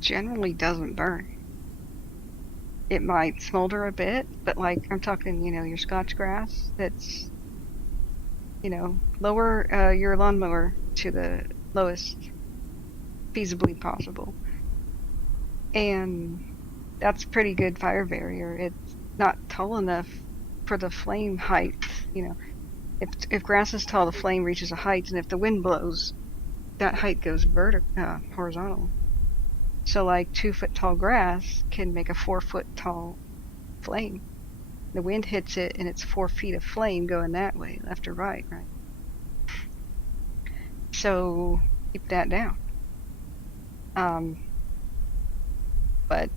generally doesn't burn. It might smolder a bit, but like I'm talking, your Scotch grass that's, lower your lawnmower to the lowest feasibly possible. And that's pretty good fire barrier. It's not tall enough for the flame height. If grass is tall, the flame reaches a height, and if the wind blows, that height goes horizontal. So like 2 foot tall grass can make a 4 foot tall flame. The wind hits it, and it's 4 feet of flame going that way, left or right? So keep that down. But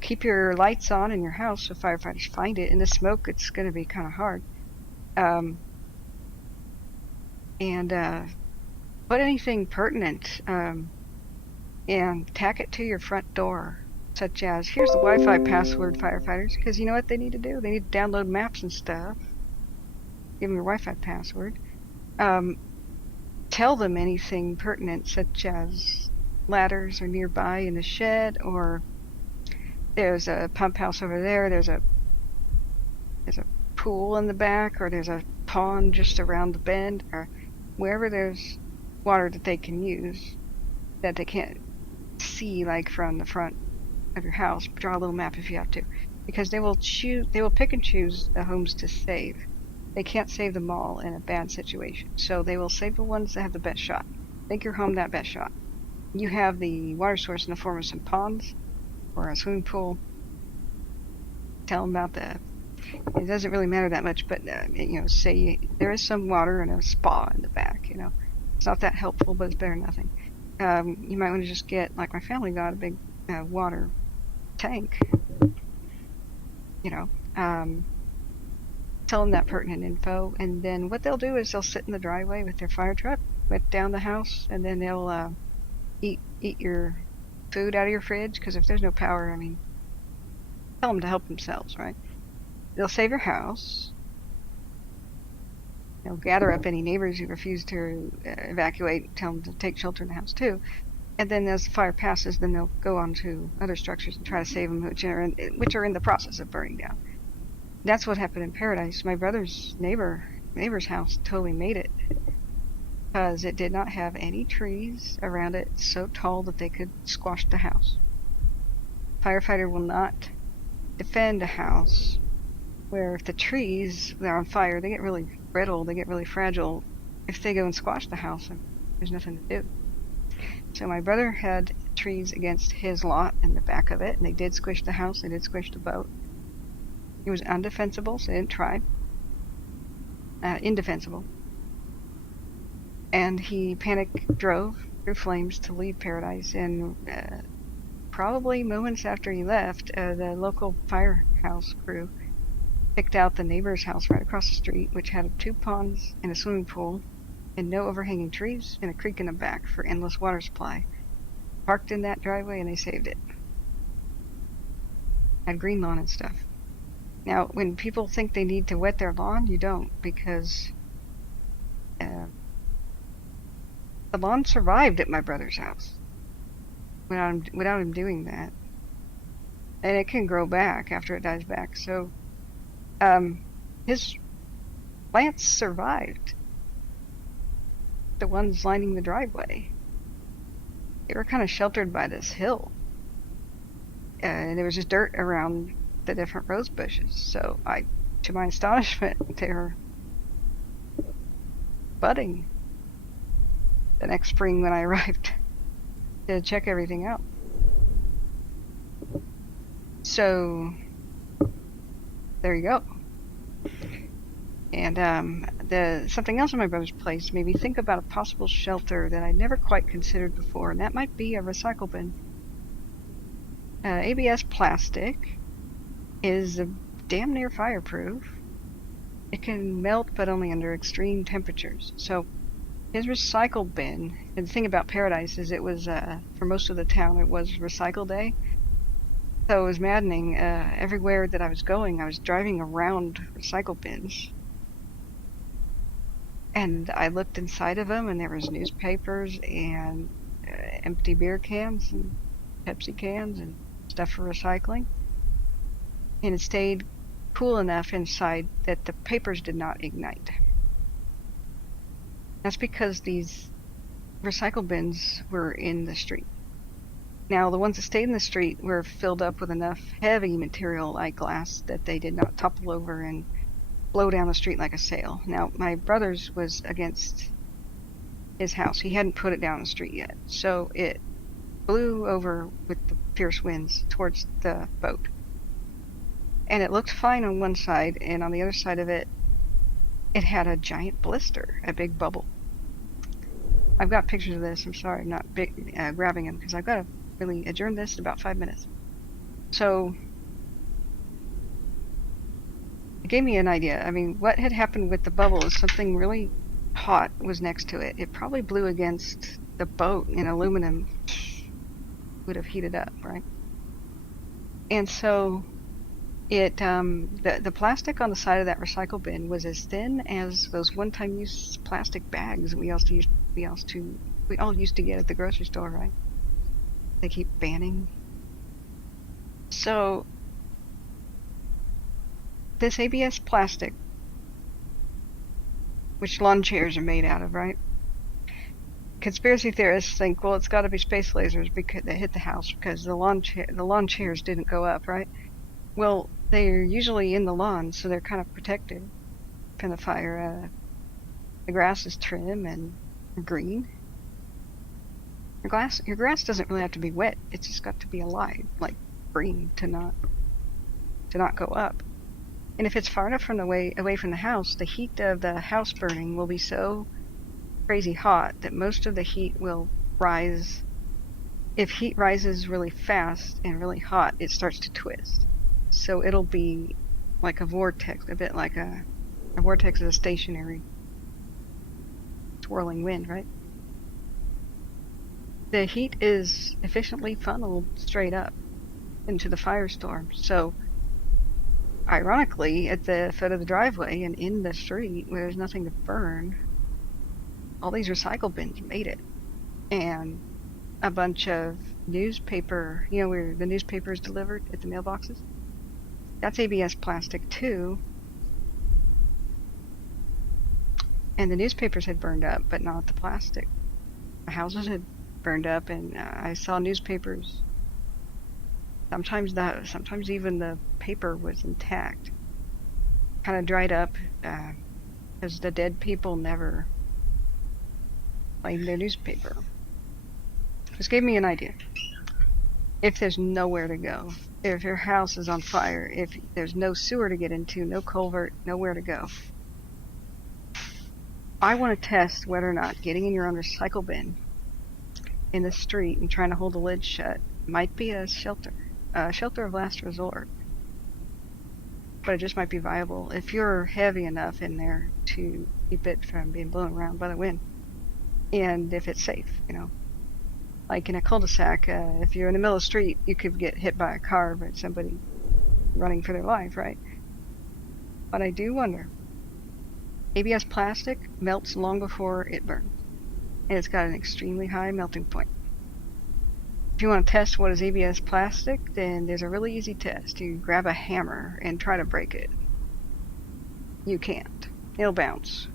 keep your lights on in your house so firefighters find it. In the smoke, it's going to be kind of hard. And put anything pertinent and tack it to your front door, such as, here's the Wi-Fi password, firefighters, because you know what they need to do? They need to download maps and stuff. Give them your Wi-Fi password. Tell them anything pertinent, such as ladders are nearby in the shed, or there's a pump house over there, there's a pool in the back, or there's a pond just around the bend, or wherever there's water that they can use that they can't see, like from the front of your house. Draw a little map if you have to, because they will pick and choose the homes to save. They can't save them all in a bad situation, so they will save the ones that have the best shot. Make your home that best shot. You have the water source in the form of some ponds or a swimming pool. Tell them about that. It doesn't really matter that much, but say there is some water and a spa in the back. It's not that helpful, but it's better than nothing. You might want to just get, like my family got, a big water tank. Tell them that pertinent info, and then what they'll do is they'll sit in the driveway with their fire truck, wet down the house, and then they'll eat your food out of your fridge, because if there's no power, tell them to help themselves, right? They'll save your house. They'll gather up any neighbors who refuse to evacuate, tell them to take shelter in the house too. And then as the fire passes, then they'll go on to other structures and try to save them, which are in the process of burning down. That's what happened in Paradise. My brother's neighbor's house totally made it, because it did not have any trees around it so tall that they could squash the house. Firefighter will not defend a house where if the trees are on fire, they get really brittle, they get really fragile. If they go and squash the house, there's nothing to do. So my brother had trees against his lot in the back of it, and they did squish the house, they did squish the boat. It was undefensible, so they didn't try. Indefensible. And he panic drove through flames to leave Paradise, and probably moments after he left, the local firehouse crew picked out the neighbor's house right across the street, which had 2 ponds and a swimming pool and no overhanging trees and a creek in the back for endless water supply. Parked in that driveway, and they saved it. Had green lawn and stuff. Now, when people think they need to wet their lawn, you don't, because the lawn survived at my brother's house without him doing that. And it can grow back after it dies back. So his plants survived. The ones lining the driveway. They were kind of sheltered by this hill. And there was just dirt around the different rose bushes. So to my astonishment, they were budding the next spring when I arrived to check everything out. So there you go. And something else on my brother's place made me think about a possible shelter that I never quite considered before, and that might be a recycle bin. ABS plastic is damn near fireproof. It can melt, but only under extreme temperatures. So his recycle bin, and the thing about Paradise is it was, for most of the town, it was recycle day. So it was maddening. Everywhere that I was going, I was driving around recycle bins. And I looked inside of them, and there was newspapers and empty beer cans and Pepsi cans and stuff for recycling. And it stayed cool enough inside that the papers did not ignite. That's because these recycle bins were in the street. Now, the ones that stayed in the street were filled up with enough heavy material like glass that they did not topple over and blow down the street like a sail. Now, my brother's was against his house. He hadn't put it down the street yet. So it blew over with the fierce winds towards the boat. And it looked fine on one side, and on the other side of it, it had a giant blister, a big bubble. I've got pictures of this. I'm sorry, I'm not grabbing them because I've got to really adjourn this in about 5 minutes. So it gave me an idea. I mean, what had happened with the bubble is something really hot was next to it. It probably blew against the boat, and aluminum would have heated up, right? And so it the plastic on the side of that recycle bin was as thin as those one-time use plastic bags we all used to get at the grocery store, right? They keep banning. So this ABS plastic, which lawn chairs are made out of, right? Conspiracy theorists think, well, it's got to be space lasers because they hit the house because the lawn chairs didn't go up, right? Well, they're usually in the lawn, so they're kind of protected from the fire. The grass is trim and green. Your grass doesn't really have to be wet. It's just got to be alive, like green, to not go up. And if it's far enough away from the house, the heat of the house burning will be so crazy hot that most of the heat will rise. If heat rises really fast and really hot, it starts to twist. So it'll be like a vortex, a bit like a vortex is a stationary swirling wind, right? The heat is efficiently funneled straight up into the firestorm. So ironically, at the foot of the driveway and in the street where there's nothing to burn, all these recycle bins made it. And a bunch of newspaper, where the newspaper is delivered at the mailboxes, that's ABS plastic too. And the newspapers had burned up, but not the plastic. The houses had burned up, and I saw newspapers. Sometimes even the paper was intact, kind of dried up, because the dead people never claimed their newspaper. This gave me an idea. If there's nowhere to go, if your house is on fire, if there's no sewer to get into, no culvert, nowhere to go, I want to test whether or not getting in your own recycle bin in the street and trying to hold the lid shut might be a shelter of last resort. But it just might be viable if you're heavy enough in there to keep it from being blown around by the wind, and if it's safe, Like in a cul-de-sac, if you're in the middle of the street, you could get hit by a car by somebody running for their life, right? But I do wonder. ABS plastic melts long before it burns, and it's got an extremely high melting point. If you want to test what is ABS plastic, then there's a really easy test. You grab a hammer and try to break it. You can't. It'll bounce.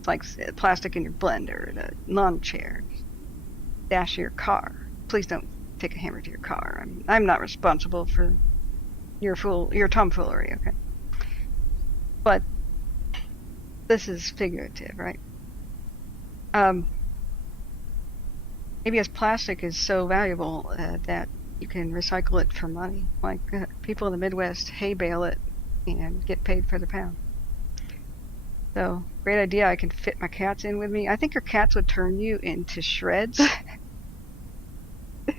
It's like plastic in your blender, the lawn chair, dash of your car. Please don't take a hammer to your car. I'm not responsible for your tomfoolery, okay? But this is figurative, right? ABS plastic is so valuable that you can recycle it for money. Like people in the Midwest hay bale it and get paid for the pound. So, great idea. I can fit my cats in with me. I think your cats would turn you into shreds. Can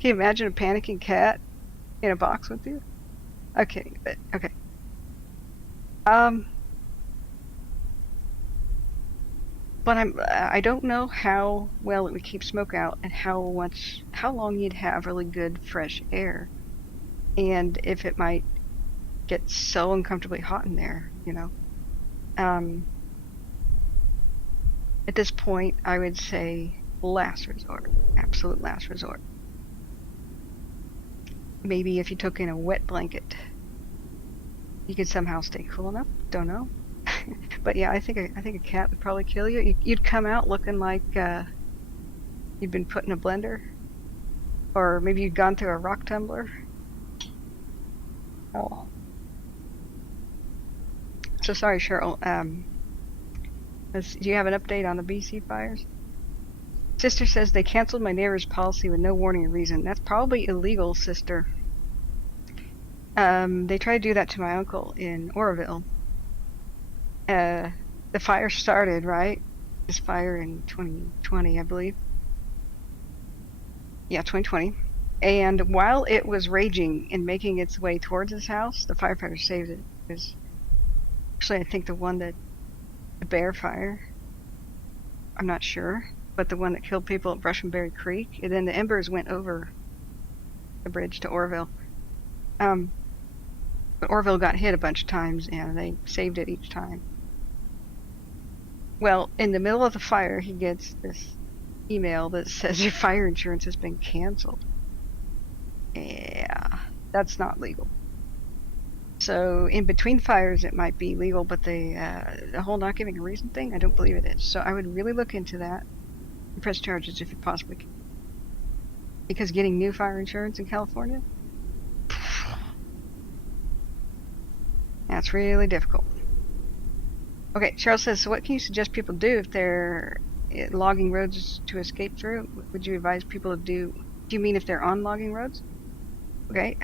you imagine a panicking cat in a box with you? Okay, but okay. But I don't know how well it would keep smoke out and how long you'd have really good fresh air, and if it might get so uncomfortably hot in there, you know. At this point, I would say last resort, absolute last resort. Maybe if you took in a wet blanket, you could somehow stay cool enough. Don't know. But yeah, I think a cat would probably kill you. You'd come out looking like you'd been put in a blender, or maybe you'd gone through a rock tumbler. Oh, so sorry, Cheryl. Do you have an update on the BC fires? Sister says they canceled my neighbor's policy with no warning or reason. That's probably illegal, sister. They tried to do that to my uncle in Oroville. The fire started, right? This fire in 2020, I believe. Yeah, 2020. And while it was raging and making its way towards his house, the firefighters saved it. It was actually, I think, the bear fire. I'm not sure, but the one that killed people at Brushenberry Creek. And then the embers went over the bridge to Oroville. But Oroville got hit a bunch of times, and they saved it each time. Well, in the middle of the fire, he gets this email that says your fire insurance has been canceled. Yeah, that's not legal. So in between fires, it might be legal, but the whole not giving a reason thing, I don't believe it is. So I would really look into that and press charges if you possibly can. Because getting new fire insurance in California, that's really difficult. Okay, Cheryl says, so what can you suggest people do if they're logging roads to escape through? Would you advise people to do you mean if they're on logging roads? Okay,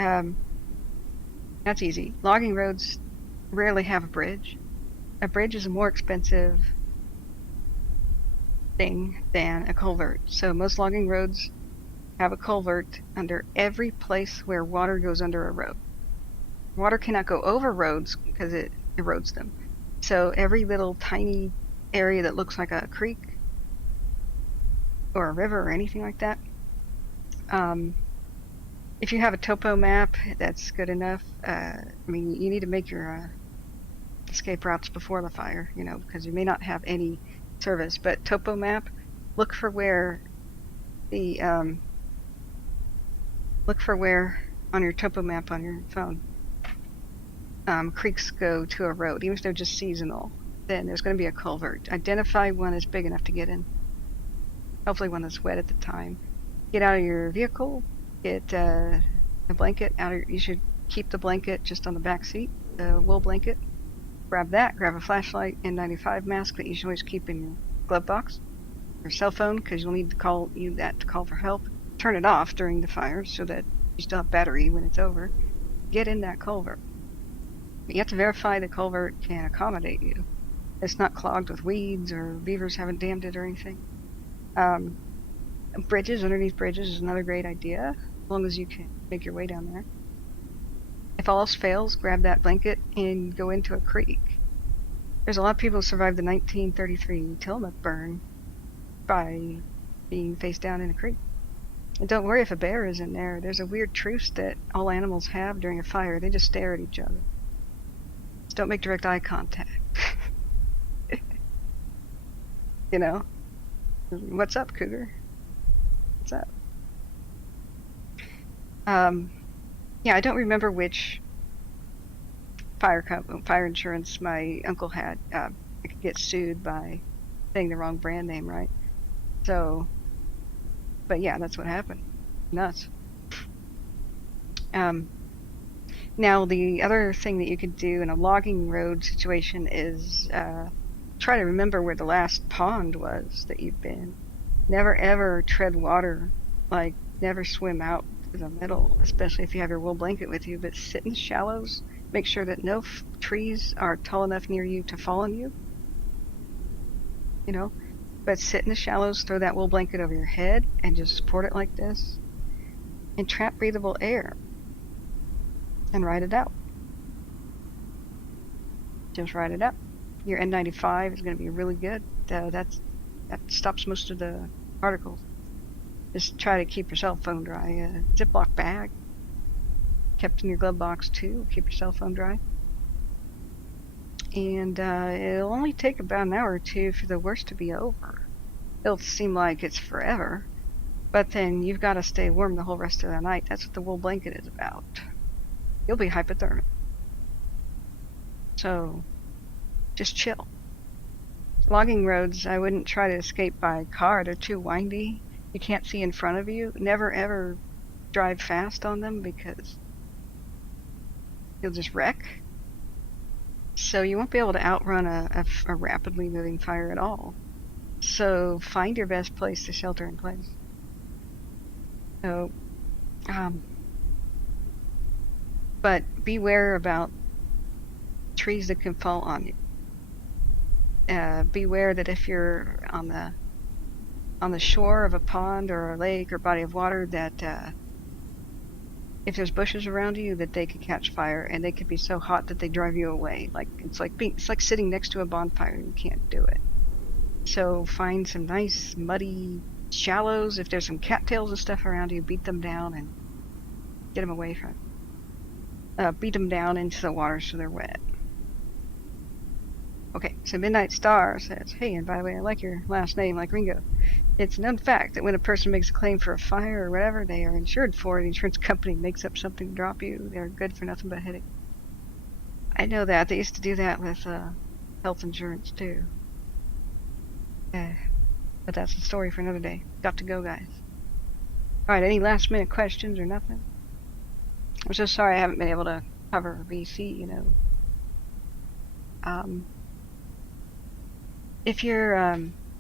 that's easy. Logging roads rarely have a bridge. A bridge is a more expensive thing than a culvert. So most logging roads have a culvert under every place where water goes under a road. Water cannot go over roads because it erodes them. So every little tiny area that looks like a creek or a river or anything like that, if you have a topo map, that's good enough. I mean, you need to make your escape routes before the fire, you know, because you may not have any service. But topo map, look for where on your topo map on your phone, creeks go to a road, even if they're just seasonal. Then there's going to be a culvert. Identify one that's big enough to get in. Hopefully one that's wet at the time. Get out of your vehicle. Get a blanket out of. You should keep the blanket just on the back seat, the wool blanket. Grab that. Grab a flashlight, N95 mask that you should always keep in your glove box. Your cell phone, because you'll need to call for help. Turn it off during the fire so that you still have battery when it's over. Get in that culvert. But you have to verify the culvert can accommodate you. It's not clogged with weeds or beavers haven't dammed it or anything. Bridges, underneath bridges is another great idea, as long as you can make your way down there. If all else fails, grab that blanket and go into a creek. There's a lot of people who survived the 1933 Tillamook burn by being face down in a creek. And don't worry if a bear is in there. There's a weird truce that all animals have during a fire. They just stare at each other. Just don't make direct eye contact. You know? What's up, cougar? What's up? Yeah, I don't remember which fire insurance my uncle had. I could get sued by saying the wrong brand name, right? So, but yeah, that's what happened. Nuts. Now, the other thing that you could do in a logging road situation is try to remember where the last pond was that you've been. Never ever tread water, like never swim out to the middle, especially if you have your wool blanket with you, but sit in the shallows Make sure that no trees are tall enough near you to fall on you. You know, but sit in the shallows, throw that wool blanket over your head, and just support it like this. And trap breathable air. And ride it out. Just ride it out. Your N95 is going to be really good. That stops most of the particles. Just try to keep your cell phone dry. Ziploc bag. Kept in your glove box too. Keep your cell phone dry. And it'll only take about an hour or two for the worst to be over. It'll seem like it's forever, but then you've got to stay warm the whole rest of the night. That's what the wool blanket is about. You'll be hypothermic. So just chill. Logging roads, I wouldn't try to escape by car. They're too windy. You can't see in front of you. Never ever drive fast on them because you'll just wreck. So you won't be able to outrun a rapidly moving fire at all. So find your best place to shelter in place. So, but beware about trees that can fall on you. Beware that if you're on the shore of a pond or a lake or body of water, that if there's bushes around you, that they could catch fire, and they could be so hot that they drive you away. It's like sitting next to a bonfire. You can't do it. So find some nice muddy shallows. If there's some cattails and stuff around you, beat them down and get them away from it. Beat them down into the water so they're wet. Okay, so Midnight Star says, hey, and by the way, I like your last name, like Ringo. It's a known fact that when a person makes a claim for a fire or whatever they are insured for, the insurance company makes up something to drop you. They're good for nothing but a headache. I know that. They used to do that with health insurance, too. But that's a story for another day. Got to go, guys. Alright, any last minute questions or nothing? I'm so sorry I haven't been able to cover BC, you know. If you're,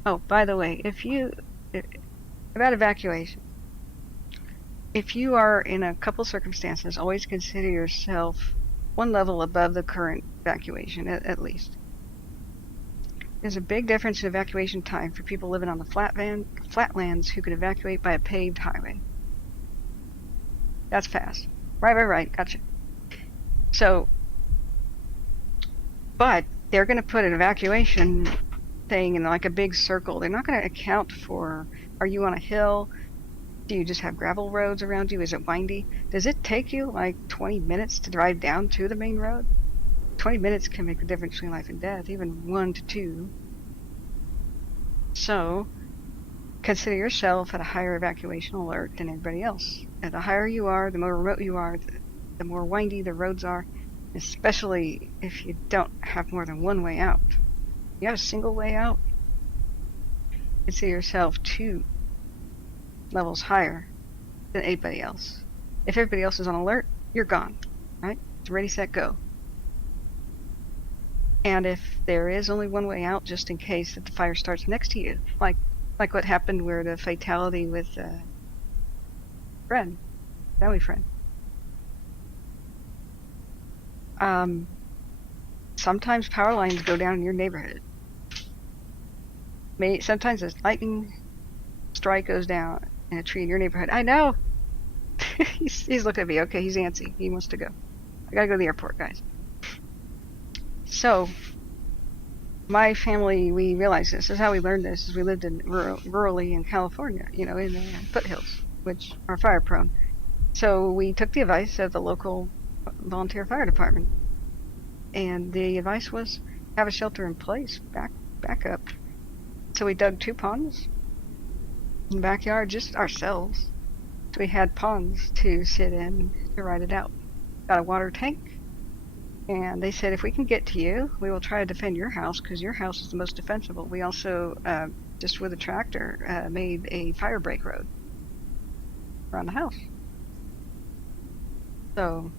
oh, by the way, about evacuation, if you are in a couple circumstances, always consider yourself one level above the current evacuation, at least. There's a big difference in evacuation time for people living on the flatlands who could evacuate by a paved highway. That's fast. Right, gotcha. So, but they're going to put an evacuation thing in like a big circle. They're not going to account for, are you on a hill? Do you just have gravel roads around you? Is it windy? Does it take you like 20 minutes to drive down to the main road? 20 minutes can make the difference between life and death, even 1 to 2. So, consider yourself at a higher evacuation alert than everybody else. And the higher you are, the more remote you are, the more windy the roads are, especially if you don't have more than one way out. If you have a single way out, consider yourself 2 levels higher than anybody else. If everybody else is on alert, you're gone, right? It's ready, set, go. And if there is only one way out, just in case that the fire starts next to you, like what happened where the fatality with a family friend. Sometimes power lines go down in your neighborhood. Sometimes a lightning strike goes down in a tree in your neighborhood. I know. he's looking at me. Okay, he's antsy. He wants to go. I gotta go to the airport, guys. So, my family, we realized this is how we learned this. Is we lived in rurally in California, you know, in the foothills, which are fire prone. So we took the advice of the local volunteer fire department, and the advice was have a shelter in place, back up. So we dug 2 ponds in the backyard, just ourselves. So we had ponds to sit in to ride it out. Got a water tank. And they said, if we can get to you, we will try to defend your house because your house is the most defensible. We also, just with a tractor, made a fire break road around the house. So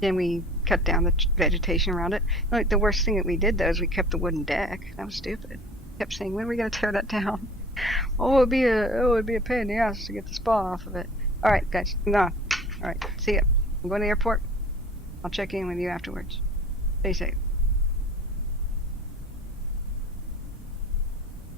then we cut down the vegetation around it. Like the worst thing that we did, though, is we kept the wooden deck. That was stupid. Kept saying, when are we going to tear that down? Oh, it'd be a pain in the ass to get the spa off of it. All right, guys. No. All right. See ya. I'm going to the airport. I'll check in with you afterwards. Stay safe.